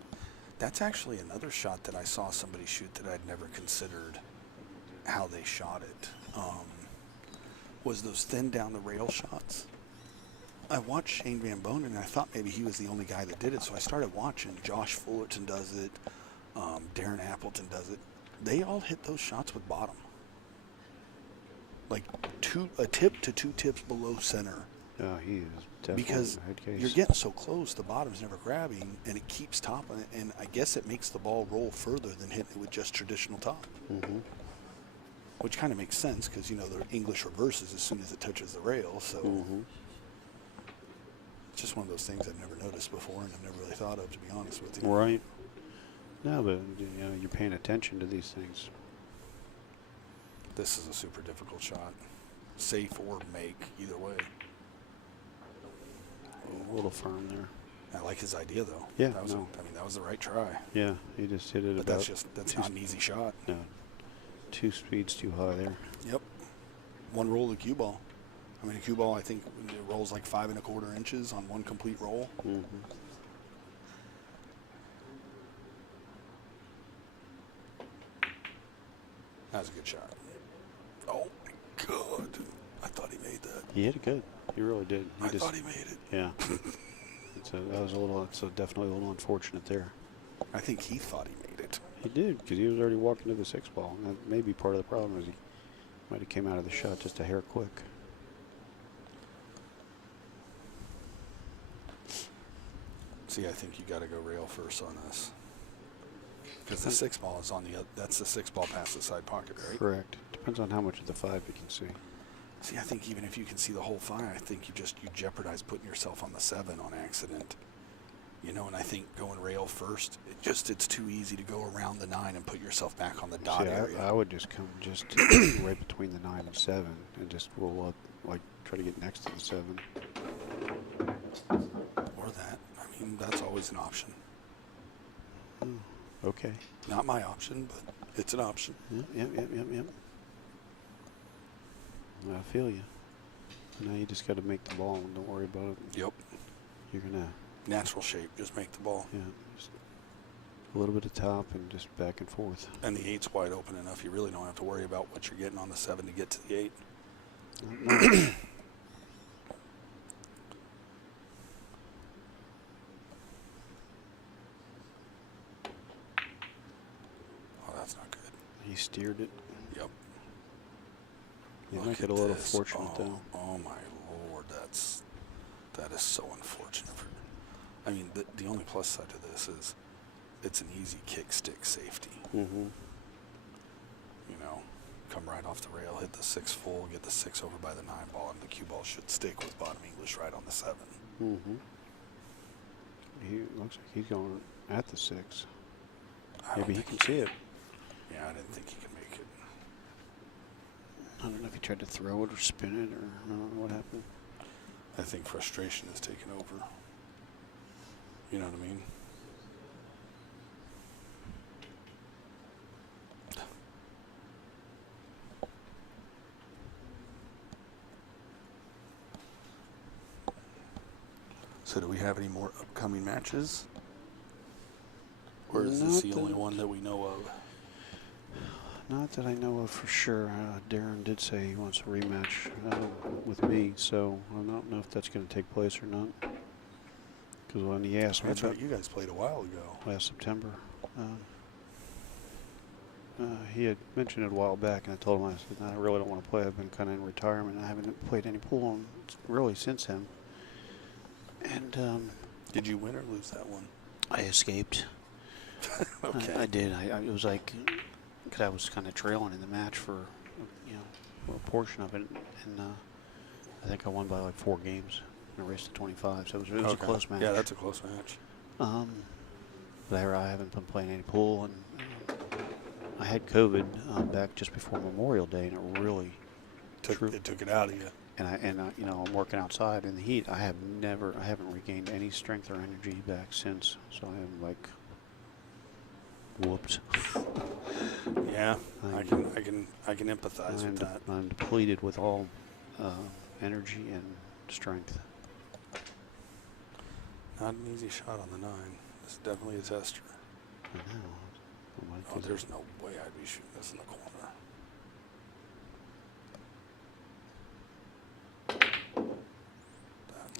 That's actually another shot that I saw somebody shoot that I'd never considered how they shot it. Was those thin down the rail shots. I watched Shane Van Bonen and I thought maybe he was the only guy that did it, so I started watching. Josh Fullerton does it. Darren Appleton does it. They all hit those shots with bottom. Like a tip to 2 tips below center. Oh, he is definitely Because a head case. you're getting so close, the bottom's never grabbing, and it keeps topping it, and I guess it makes the ball roll further than hitting it with just traditional top. Mm-hmm. Which kind of makes sense because, you know, the English reverses as soon as it touches the rail, so Mm-hmm. it's just one of those things I've never noticed before and I've never really thought of, to be honest with you. Right. No, but you know, you're paying attention to these things. This is a super difficult shot. Safe or make, either way. A little firm there. I like his idea, though. Yeah, that was no. that was the right try. Yeah, he just hit it But about. that's not an easy shot. No, 2 speeds too high there. Yep. One roll of the cue ball. I mean, a cue ball, I think, it rolls like 5 1/4 inches on one complete roll. Mm-hmm. That was a good shot. Oh, my God. I thought he made that. He hit it good. He really did. I thought he made it. Yeah. It's definitely a little unfortunate there. I think he thought he made it. He did, because he was already walking to the 6 ball. And that may be part of the problem is he might have came out of the shot just a hair quick. See, I think you got to go rail first on this. Because the 6 ball is on the other. That's the 6 ball past the side pocket, right? Correct. Depends on how much of the 5 you can see. See, I think even if you can see the whole 5, I think you jeopardize putting yourself on the 7 on accident. You know, and I think going rail first, it's too easy to go around the 9 and put yourself back on the dot See, area. I would just come right between the 9 and 7 and just roll up, like try to get next to the 7. Or that. I mean, that's always an option. Okay. Not my option, but it's an option. Yep. I feel you. Now you just got to make the ball and don't worry about it. Yep. You're gonna. Natural shape, just make the ball. Yeah. Just a little bit of top and just back and forth. And the 8's wide open enough, you really don't have to worry about what you're getting on the 7 to get to the 8. No. steered it. Yep. You Look might get at a little this. fortunate Oh, though. oh my lord, that is so unfortunate. I mean, the only plus side to this is it's an easy kick stick safety. Mm-hmm. You know, come right off the rail, hit the 6 full, get the 6 over by the 9 ball, and the cue ball should stick with bottom English right on the 7. Mm-hmm. He looks like he's going at the 6. I don't Maybe he think can see it. Yeah, I didn't think he could make it. I don't know if he tried to throw it or spin it or I don't know what happened. I think frustration has taken over. You know what I mean? So do we have any more upcoming matches? Or is this Not the only that- one that we know of? Not that I know of for sure. Darren did say he wants a rematch with me, so I don't know if that's going to take place or not. Because when he asked me That's about right, you guys played a while ago. last September, he had mentioned it a while back, and I told him, I said, I really don't want to play. I've been kind of in retirement. I haven't played any pool really since then. And Did you win or lose that one? I escaped. Okay. I did. It was like, because I was kind of trailing in the match for a portion of it, and I think I won by like 4 games in a race to 25. So it was a close match. Yeah, that's a close match. But I haven't been playing any pool, and I had COVID back just before Memorial Day, and it really It took it out of you. And I'm working outside in the heat. I haven't regained any strength or energy back since. So I am like whooped. Yeah, I can empathize with that. I'm depleted with all energy and strength. Not an easy shot on the 9. This is definitely a tester. I know. Oh, there's no way I'd be shooting this in the corner.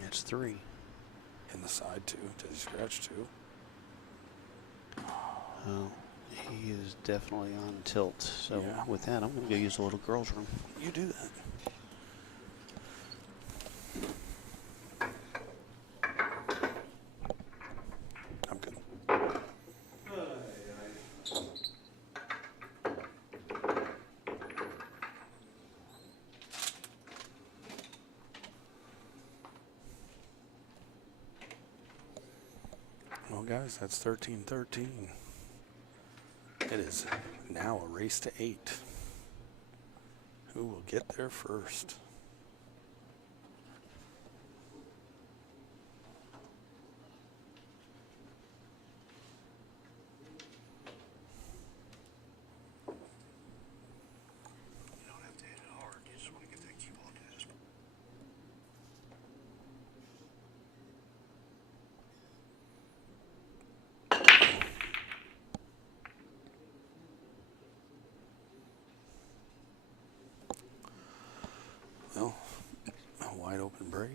It's 3. In the side too. Does he scratch too? Well, he is definitely on tilt. So Yeah. with that, I'm going to go use the little girl's room. You do that. I'm good. Well, guys, that's 13-13. It is now a race to 8. Who will get there first? You don't have to hit it hard. You just want to get that cue ball test. Well, a wide open break.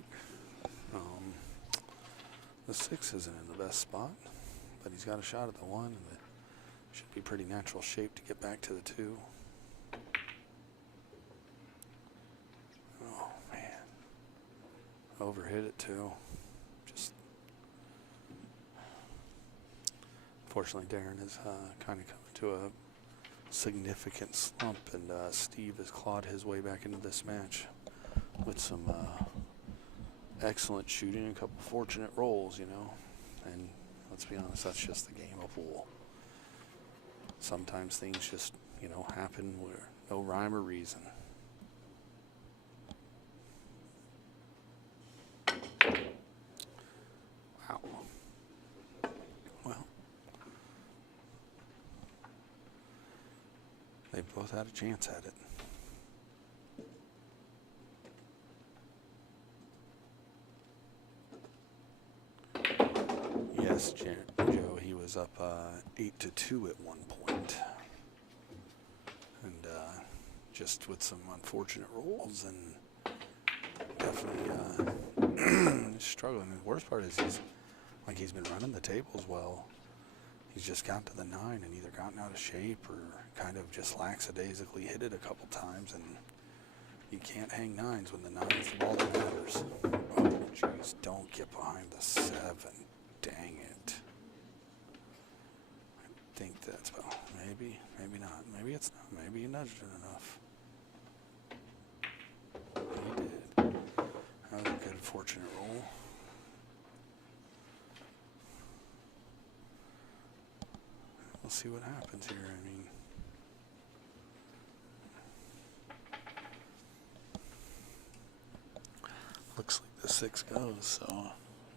The 6 isn't in the best spot, but he's got a shot at the 1, and it should be pretty natural shape to get back to the 2. Oh, man. Overhit it, too. Just. Fortunately, Darren is kind of coming to a significant slump, and Steve has clawed his way back into this match with some excellent shooting and a couple fortunate rolls, you know. And let's be honest, that's just the game of pool. Sometimes things just, happen where no rhyme or reason. Wow. Well, they both had a chance at it. Yes, Joe, he was up 8-2 at one point. And just with some unfortunate rolls and definitely struggling. And the worst part is he's been running the tables well. he's just got to the 9 and either gotten out of shape or kind of just lackadaisically hit it a couple times, and you can't hang 9s when the 9 is the ball that matters. Oh, jeez, don't get behind the 7. Dang it. I think that's, well, maybe not. Maybe it's not. Maybe you nudged it enough. He did. That was a good, fortunate roll. We'll see what happens here. I mean, looks like the 6 goes, so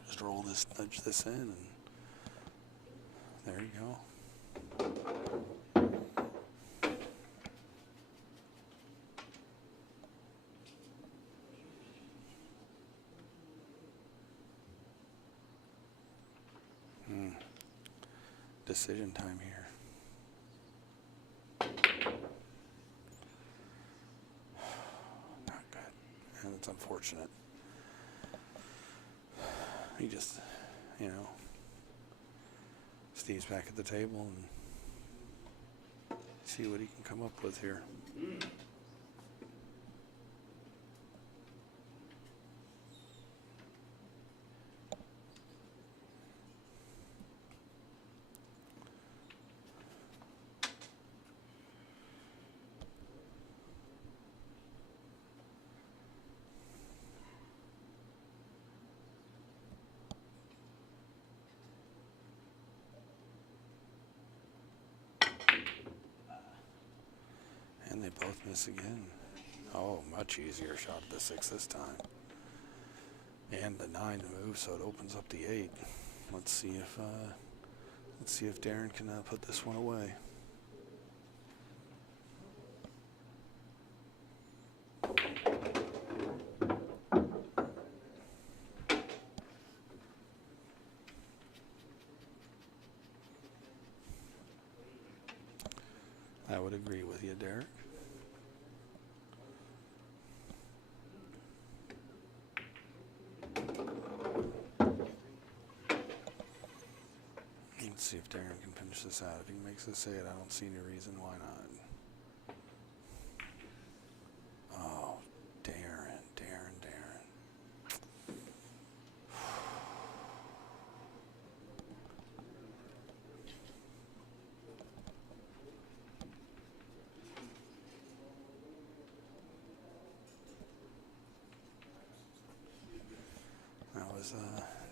just roll this, nudge this in, and there you go. Decision time here. Not good. And it's unfortunate. He just, you know, Steve's back at the table and see what he can come up with here. And they both miss again. Oh, much easier shot at the 6 this time. And the 9 moves, so it opens up the 8. Let's see if Darren can put this one away. I would agree with you, Derek. Let's see if Darren can finish this out. If he makes this 8, I don't see any reason why not. Oh, Darren.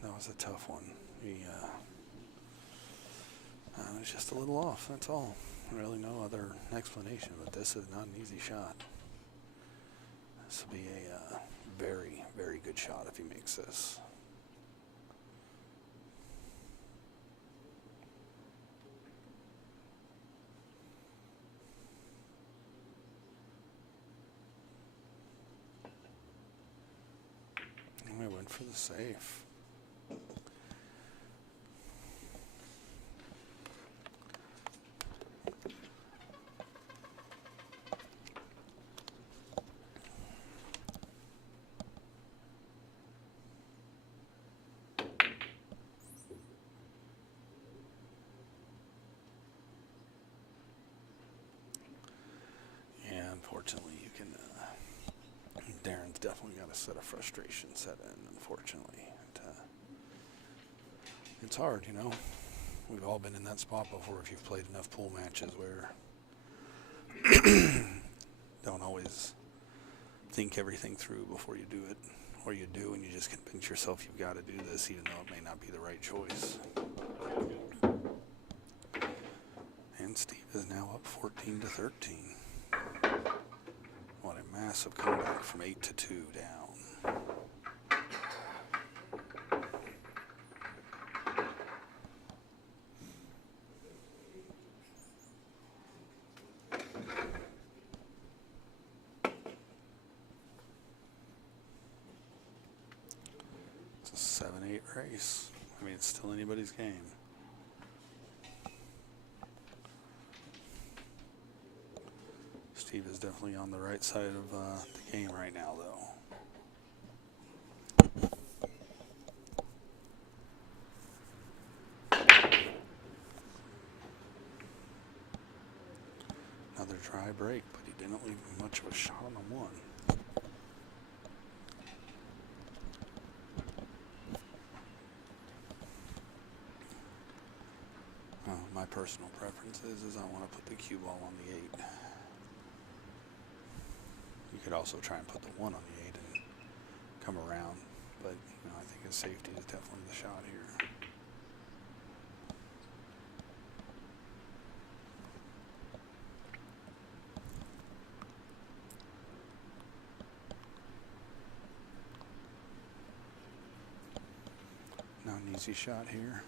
That was a tough one. It's just a little off, that's all. Really no other explanation, but this is not an easy shot. This will be a very, very good shot if he makes this. And we went for the safe. Unfortunately, you can. Darren's definitely got a set of frustration set in. Unfortunately, it's hard, you know. We've all been in that spot before if you've played enough pool matches where don't always think everything through before you do it, or you do and you just convince yourself you've got to do this, even though it may not be the right choice. And Steve is now up 14-13. What a massive comeback from 8-2 down. It's a 7-8 race. I mean, it's still anybody's game. Steve is definitely on the right side of the game right now, though. dry break, but he didn't leave much of a shot on the one. My personal preference is I want to put the cue ball on the 8. You could also try and put the 1 on the 8 and come around, but you know, I think his safety is definitely the shot here. Not an easy shot here.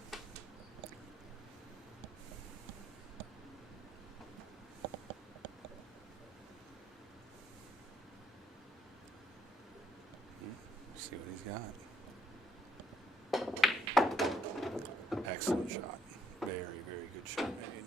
See what he's got. Excellent shot. Very, very good shot made.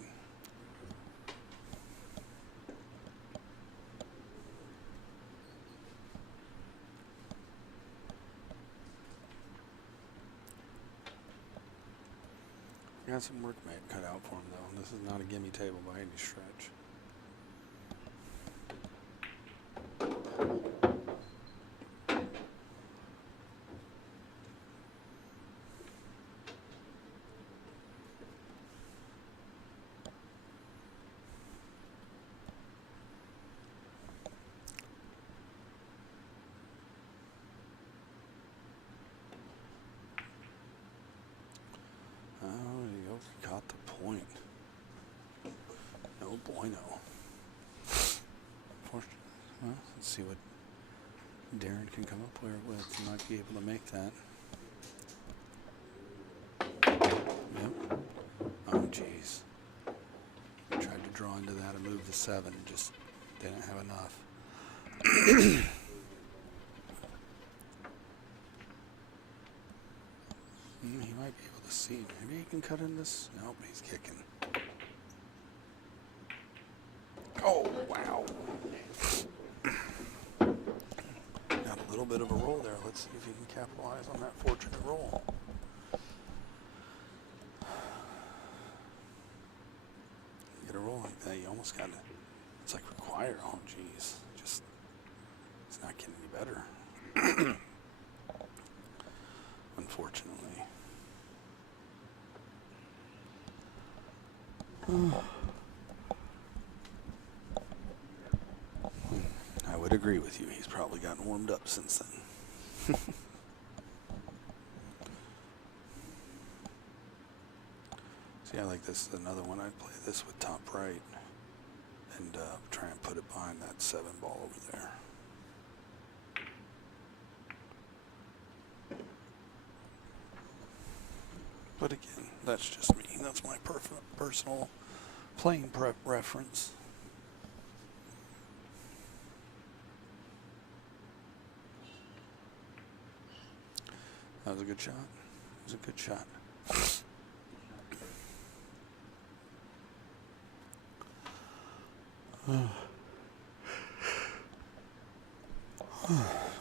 Got some work cut out for him though. This is not a gimme table by any stretch. Got the point. No bueno. Well, let's see what Darren can come up with. He might be able to make that. Yep. Oh, jeez. Tried to draw into that and move the 7. Just didn't have enough. He might be able to see. Maybe he can cut in this. Nope, he's kicking. Oh, wow. Got a little bit of a roll there. Let's see if he can capitalize on that fortunate roll. You get a roll like that, you almost got to, it's like require. Oh, geez. Just, it's not getting any better. Unfortunately. I would agree with you. He's probably gotten warmed up since then. See, I like this. Is another one. I'd play this with top right and try and put it behind that 7 ball over there. But again, that's just me. That's my personal playing reference. That was a good shot. It was a good shot.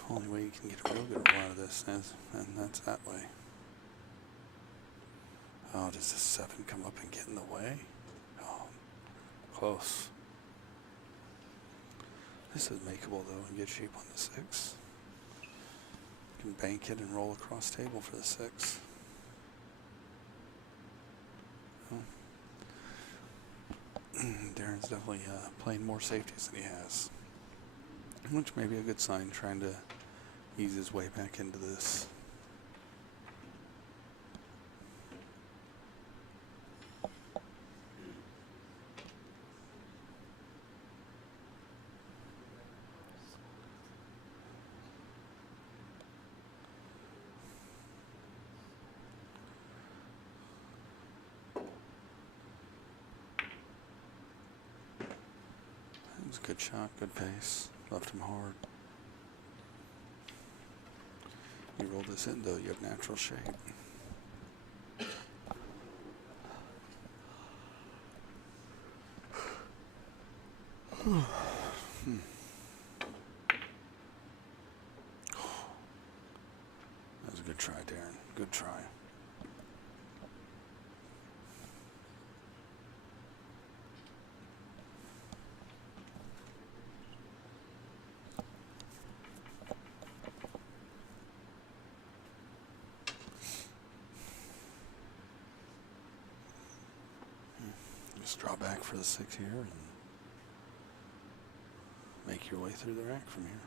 Only way you can get a real good roll out of this is, and that's that way. Oh, does this 7 come up and get in the way? Oh, close. This is makeable though in good shape on the 6. You can bank it and roll across table for the 6. Oh. Darren's definitely playing more safeties than he has, which may be a good sign, trying to ease his way back into this. Good shot, good pace. Left him hard. You roll this in though, you have natural shape. That was a good try, Darren. Good try. Just draw back for the 6 here and make your way through the rack from here.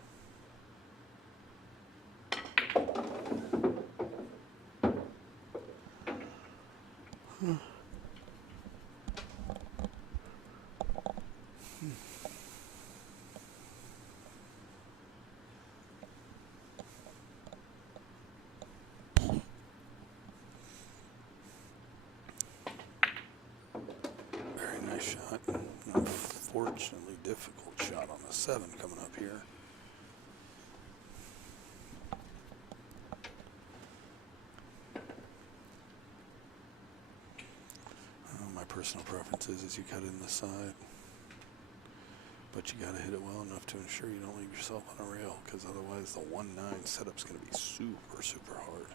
Very nice shot. Unfortunately difficult shot on the 7 coming up here. My personal preference is you cut in the side, but you got to hit it well enough to ensure you don't leave yourself on a rail, because otherwise the 1-9 setup's going to be super, super hard.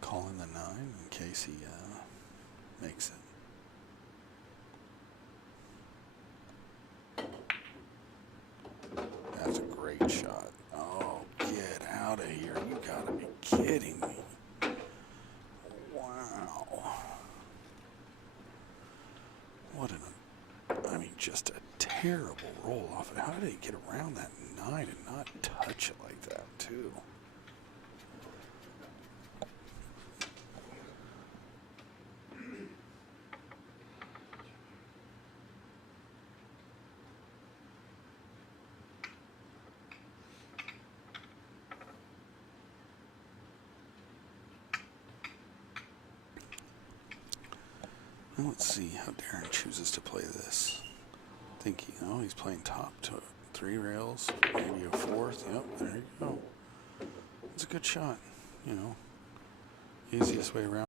Calling the 9 in case he makes it. That's a great shot. Oh, get out of here. You gotta be kidding me. Wow. What I mean, just a terrible roll off it. How did he get around that 9 and not touch it like that, too? Well, let's see how Darren chooses to play this. I think he's playing top 3 rails, maybe a 4th. Yep, there you go. It's a good shot, Easiest way around.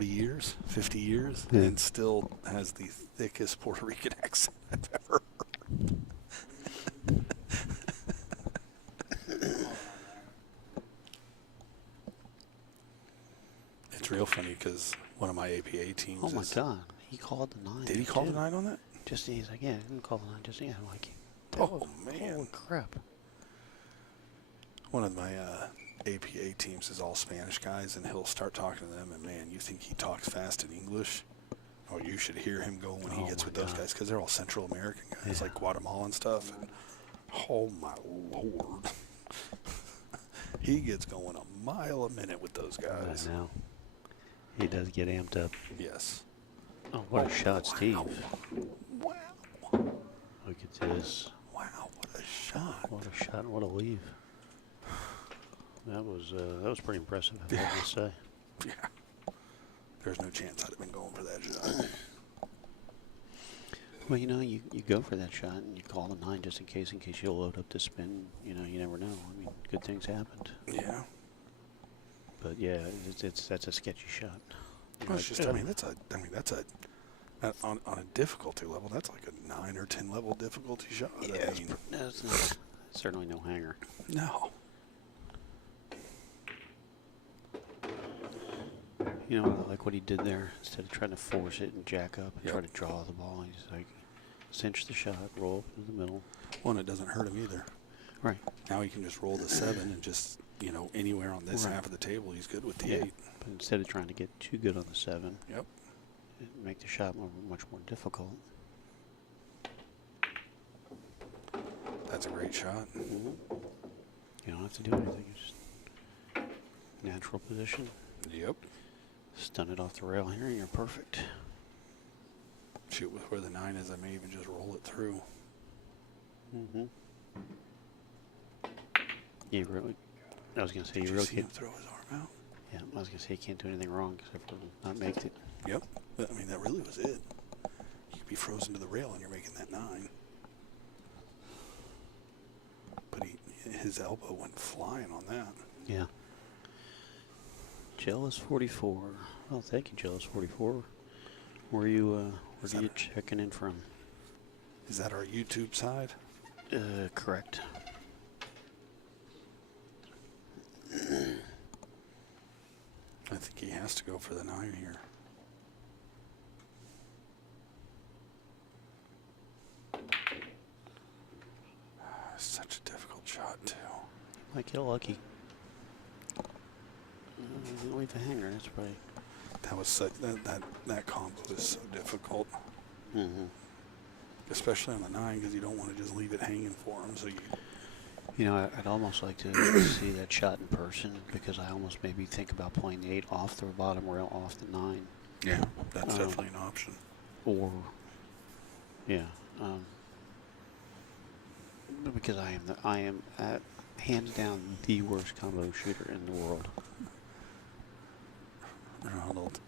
Years, 50 years, Yeah. and still has the thickest Puerto Rican accent I've ever heard. It's real funny because one of my APA teams. Oh my God, he called the 9. Did he call the 9 on that? Just he's like, yeah, he can call the 9. Just I'm like, Oh man, holy crap! One of my APA teams is all Spanish guys, and he'll start talking to them, and man, you think he talks fast in English? Oh, you should hear him go when he Oh gets my with those God. guys, because they're all Central American guys, Yeah. like Guatemalan stuff. And, oh my Lord, he gets going a mile a minute with those guys. I know. He does get amped up. Yes. Oh, what a shot, Steve. Wow. Look at this. Wow, what a shot. What a shot, what a leave. That was pretty impressive, I have to say. Yeah. There's no chance I'd have been going for that shot. Well, you know, you go for that shot and you call the 9 just in case you'll load up the spin. You know, you never know. I mean, good things happened. Yeah. But yeah, that's a sketchy shot. Well, it's just, I mean, that's on a difficulty level, that's like a 9 or 10 level difficulty shot. Yeah, I mean, it's not, certainly no hanger. no. You know, like what he did there, instead of trying to force it and jack up and Yep. try to draw the ball, he's like, cinch the shot, roll up into the middle. One, it doesn't hurt him either. Right. Now he can just roll the 7 and just, you know, anywhere on this Right. half of the table, he's good with the Yeah. 8. But instead of trying to get too good on the 7, Yep. make the shot much more difficult. That's a great shot. You don't have to do anything. You just natural position. Yep. Stun it off the rail here, and you're perfect. Shoot with where the 9 is, I may even just roll it through. You really, I was going to say, Did you you really see him can't. throw his arm out? Yeah, I was going to say, you can't do anything wrong except for not make it. Yep. But, I mean, that really was it. You could be frozen to the rail and you're making that 9. But his elbow went flying on that. Yeah. Jealous 44. Well, thank you, Jealous 44. Where are you checking in from? Is that our YouTube side? Correct. I think he has to go for the 9 here. Such a difficult shot, too. Might get lucky. Leave a hanger. That's probably. That was such, that combo is so difficult, Mm-hmm. especially on the 9, because you don't want to just leave it hanging for him. So You know, I'd almost like to see that shot in person because I almost maybe think about playing the 8 off the bottom rail, off the 9. yeah, that's definitely an option. Or, yeah, because I am hands down the worst combo shooter in the world. Ronald,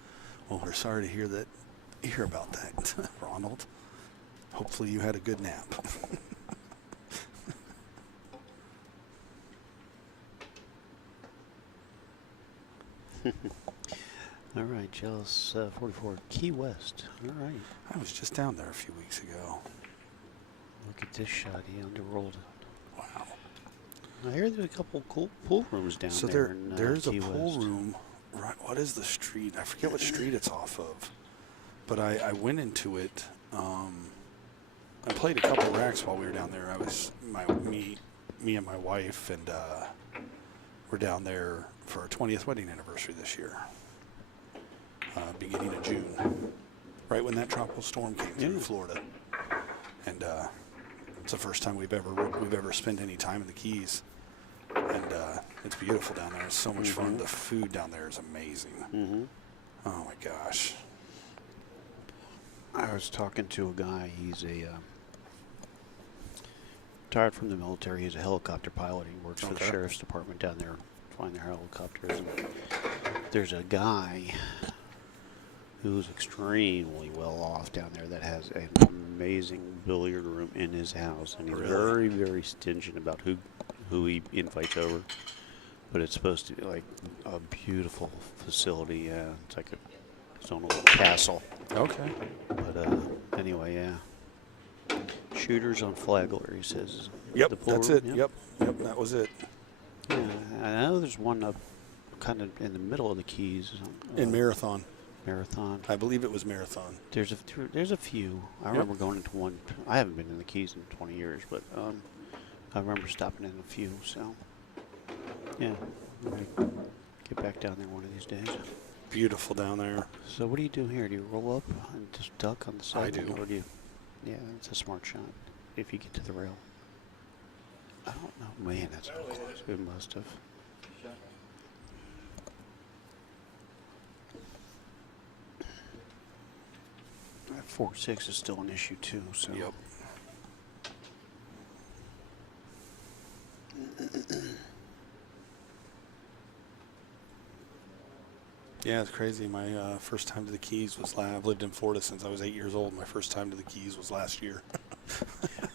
well, we're sorry to hear about that, Ronald. Hopefully you had a good nap. All right, Jealous 44, Key West. All right. I was just down there a few weeks ago. Look at this shot. He underrolled it. Wow. I hear there's a couple cool pool rooms down So there. there's a Key pool West. room. Right. What is the street? I forget what street it's off of. But I went into it. I played a couple racks while we were down there. I was me and my wife, and we're down there for our 20th wedding anniversary this year, beginning of June, right when that tropical storm came through Florida. And it's the first time we've ever spent any time in the Keys, and it's beautiful down there. It's so much fun. The food down there is amazing. Oh my gosh. I was talking to a guy. He's a retired from the military. He's a helicopter pilot. He works for the sheriff's department down there, flying their helicopters. And there's a guy who's extremely well off down there that has an amazing billiard room in his house, and he's very, very stingent about who he invites over. But it's supposed to be like a beautiful facility. Yeah, it's like its own little castle. Okay. But anyway, yeah. Shooters on Flagler, he says. Yep, The pool that's room, it. Yep, that was it. Yeah, I know there's one up kind of in the middle of the Keys. In Marathon. Marathon. I believe it was Marathon. There's a few. I remember going into one. I haven't been in the Keys in 20 years, but I remember stopping in a few. So yeah, I might get back down there one of these days. beautiful down there. So what do you do here? Do you roll up and just duck on the side? I do. Or do you? Yeah, it's a smart shot. If you get to the rail. I don't know. Man, that's so close. It must have. That 4-6 is still an issue too. So. Yep. Yeah, it's crazy. My first time to the Keys was I've lived in Florida since I was 8 years old. My first time to the Keys was last year.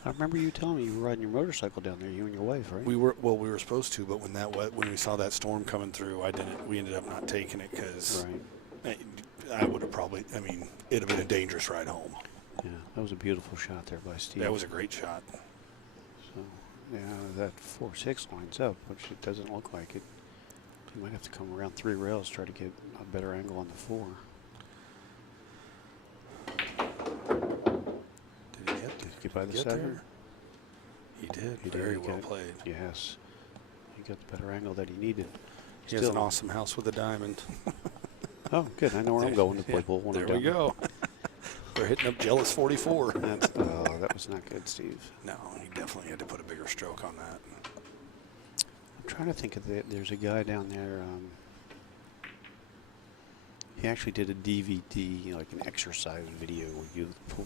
I remember you telling me you were riding your motorcycle down there, you and your wife, right? We were supposed to, but when we saw that storm coming through, I didn't. We ended up not taking it because I would have probably. I mean, it'd have been a dangerous ride home. Yeah, that was a beautiful shot there by Steve. That was a great shot. So, yeah, that 4-6 lines up, which it doesn't look like it. You might have to come around 3 rails, try to get a better angle on the 4. Did he Get by the get 7? there? He did. He Very did. well played. Yes. He got the better angle that he needed. He has an awesome house with a diamond. Oh, good. I know where I'm going to play pool when There I'm we done. go. We're hitting up Jealous 44. That was not good, Steve. No, he definitely had to put a bigger stroke on that. I'm trying to think of there's a guy down there. He actually did a DVD, like an exercise video where you pull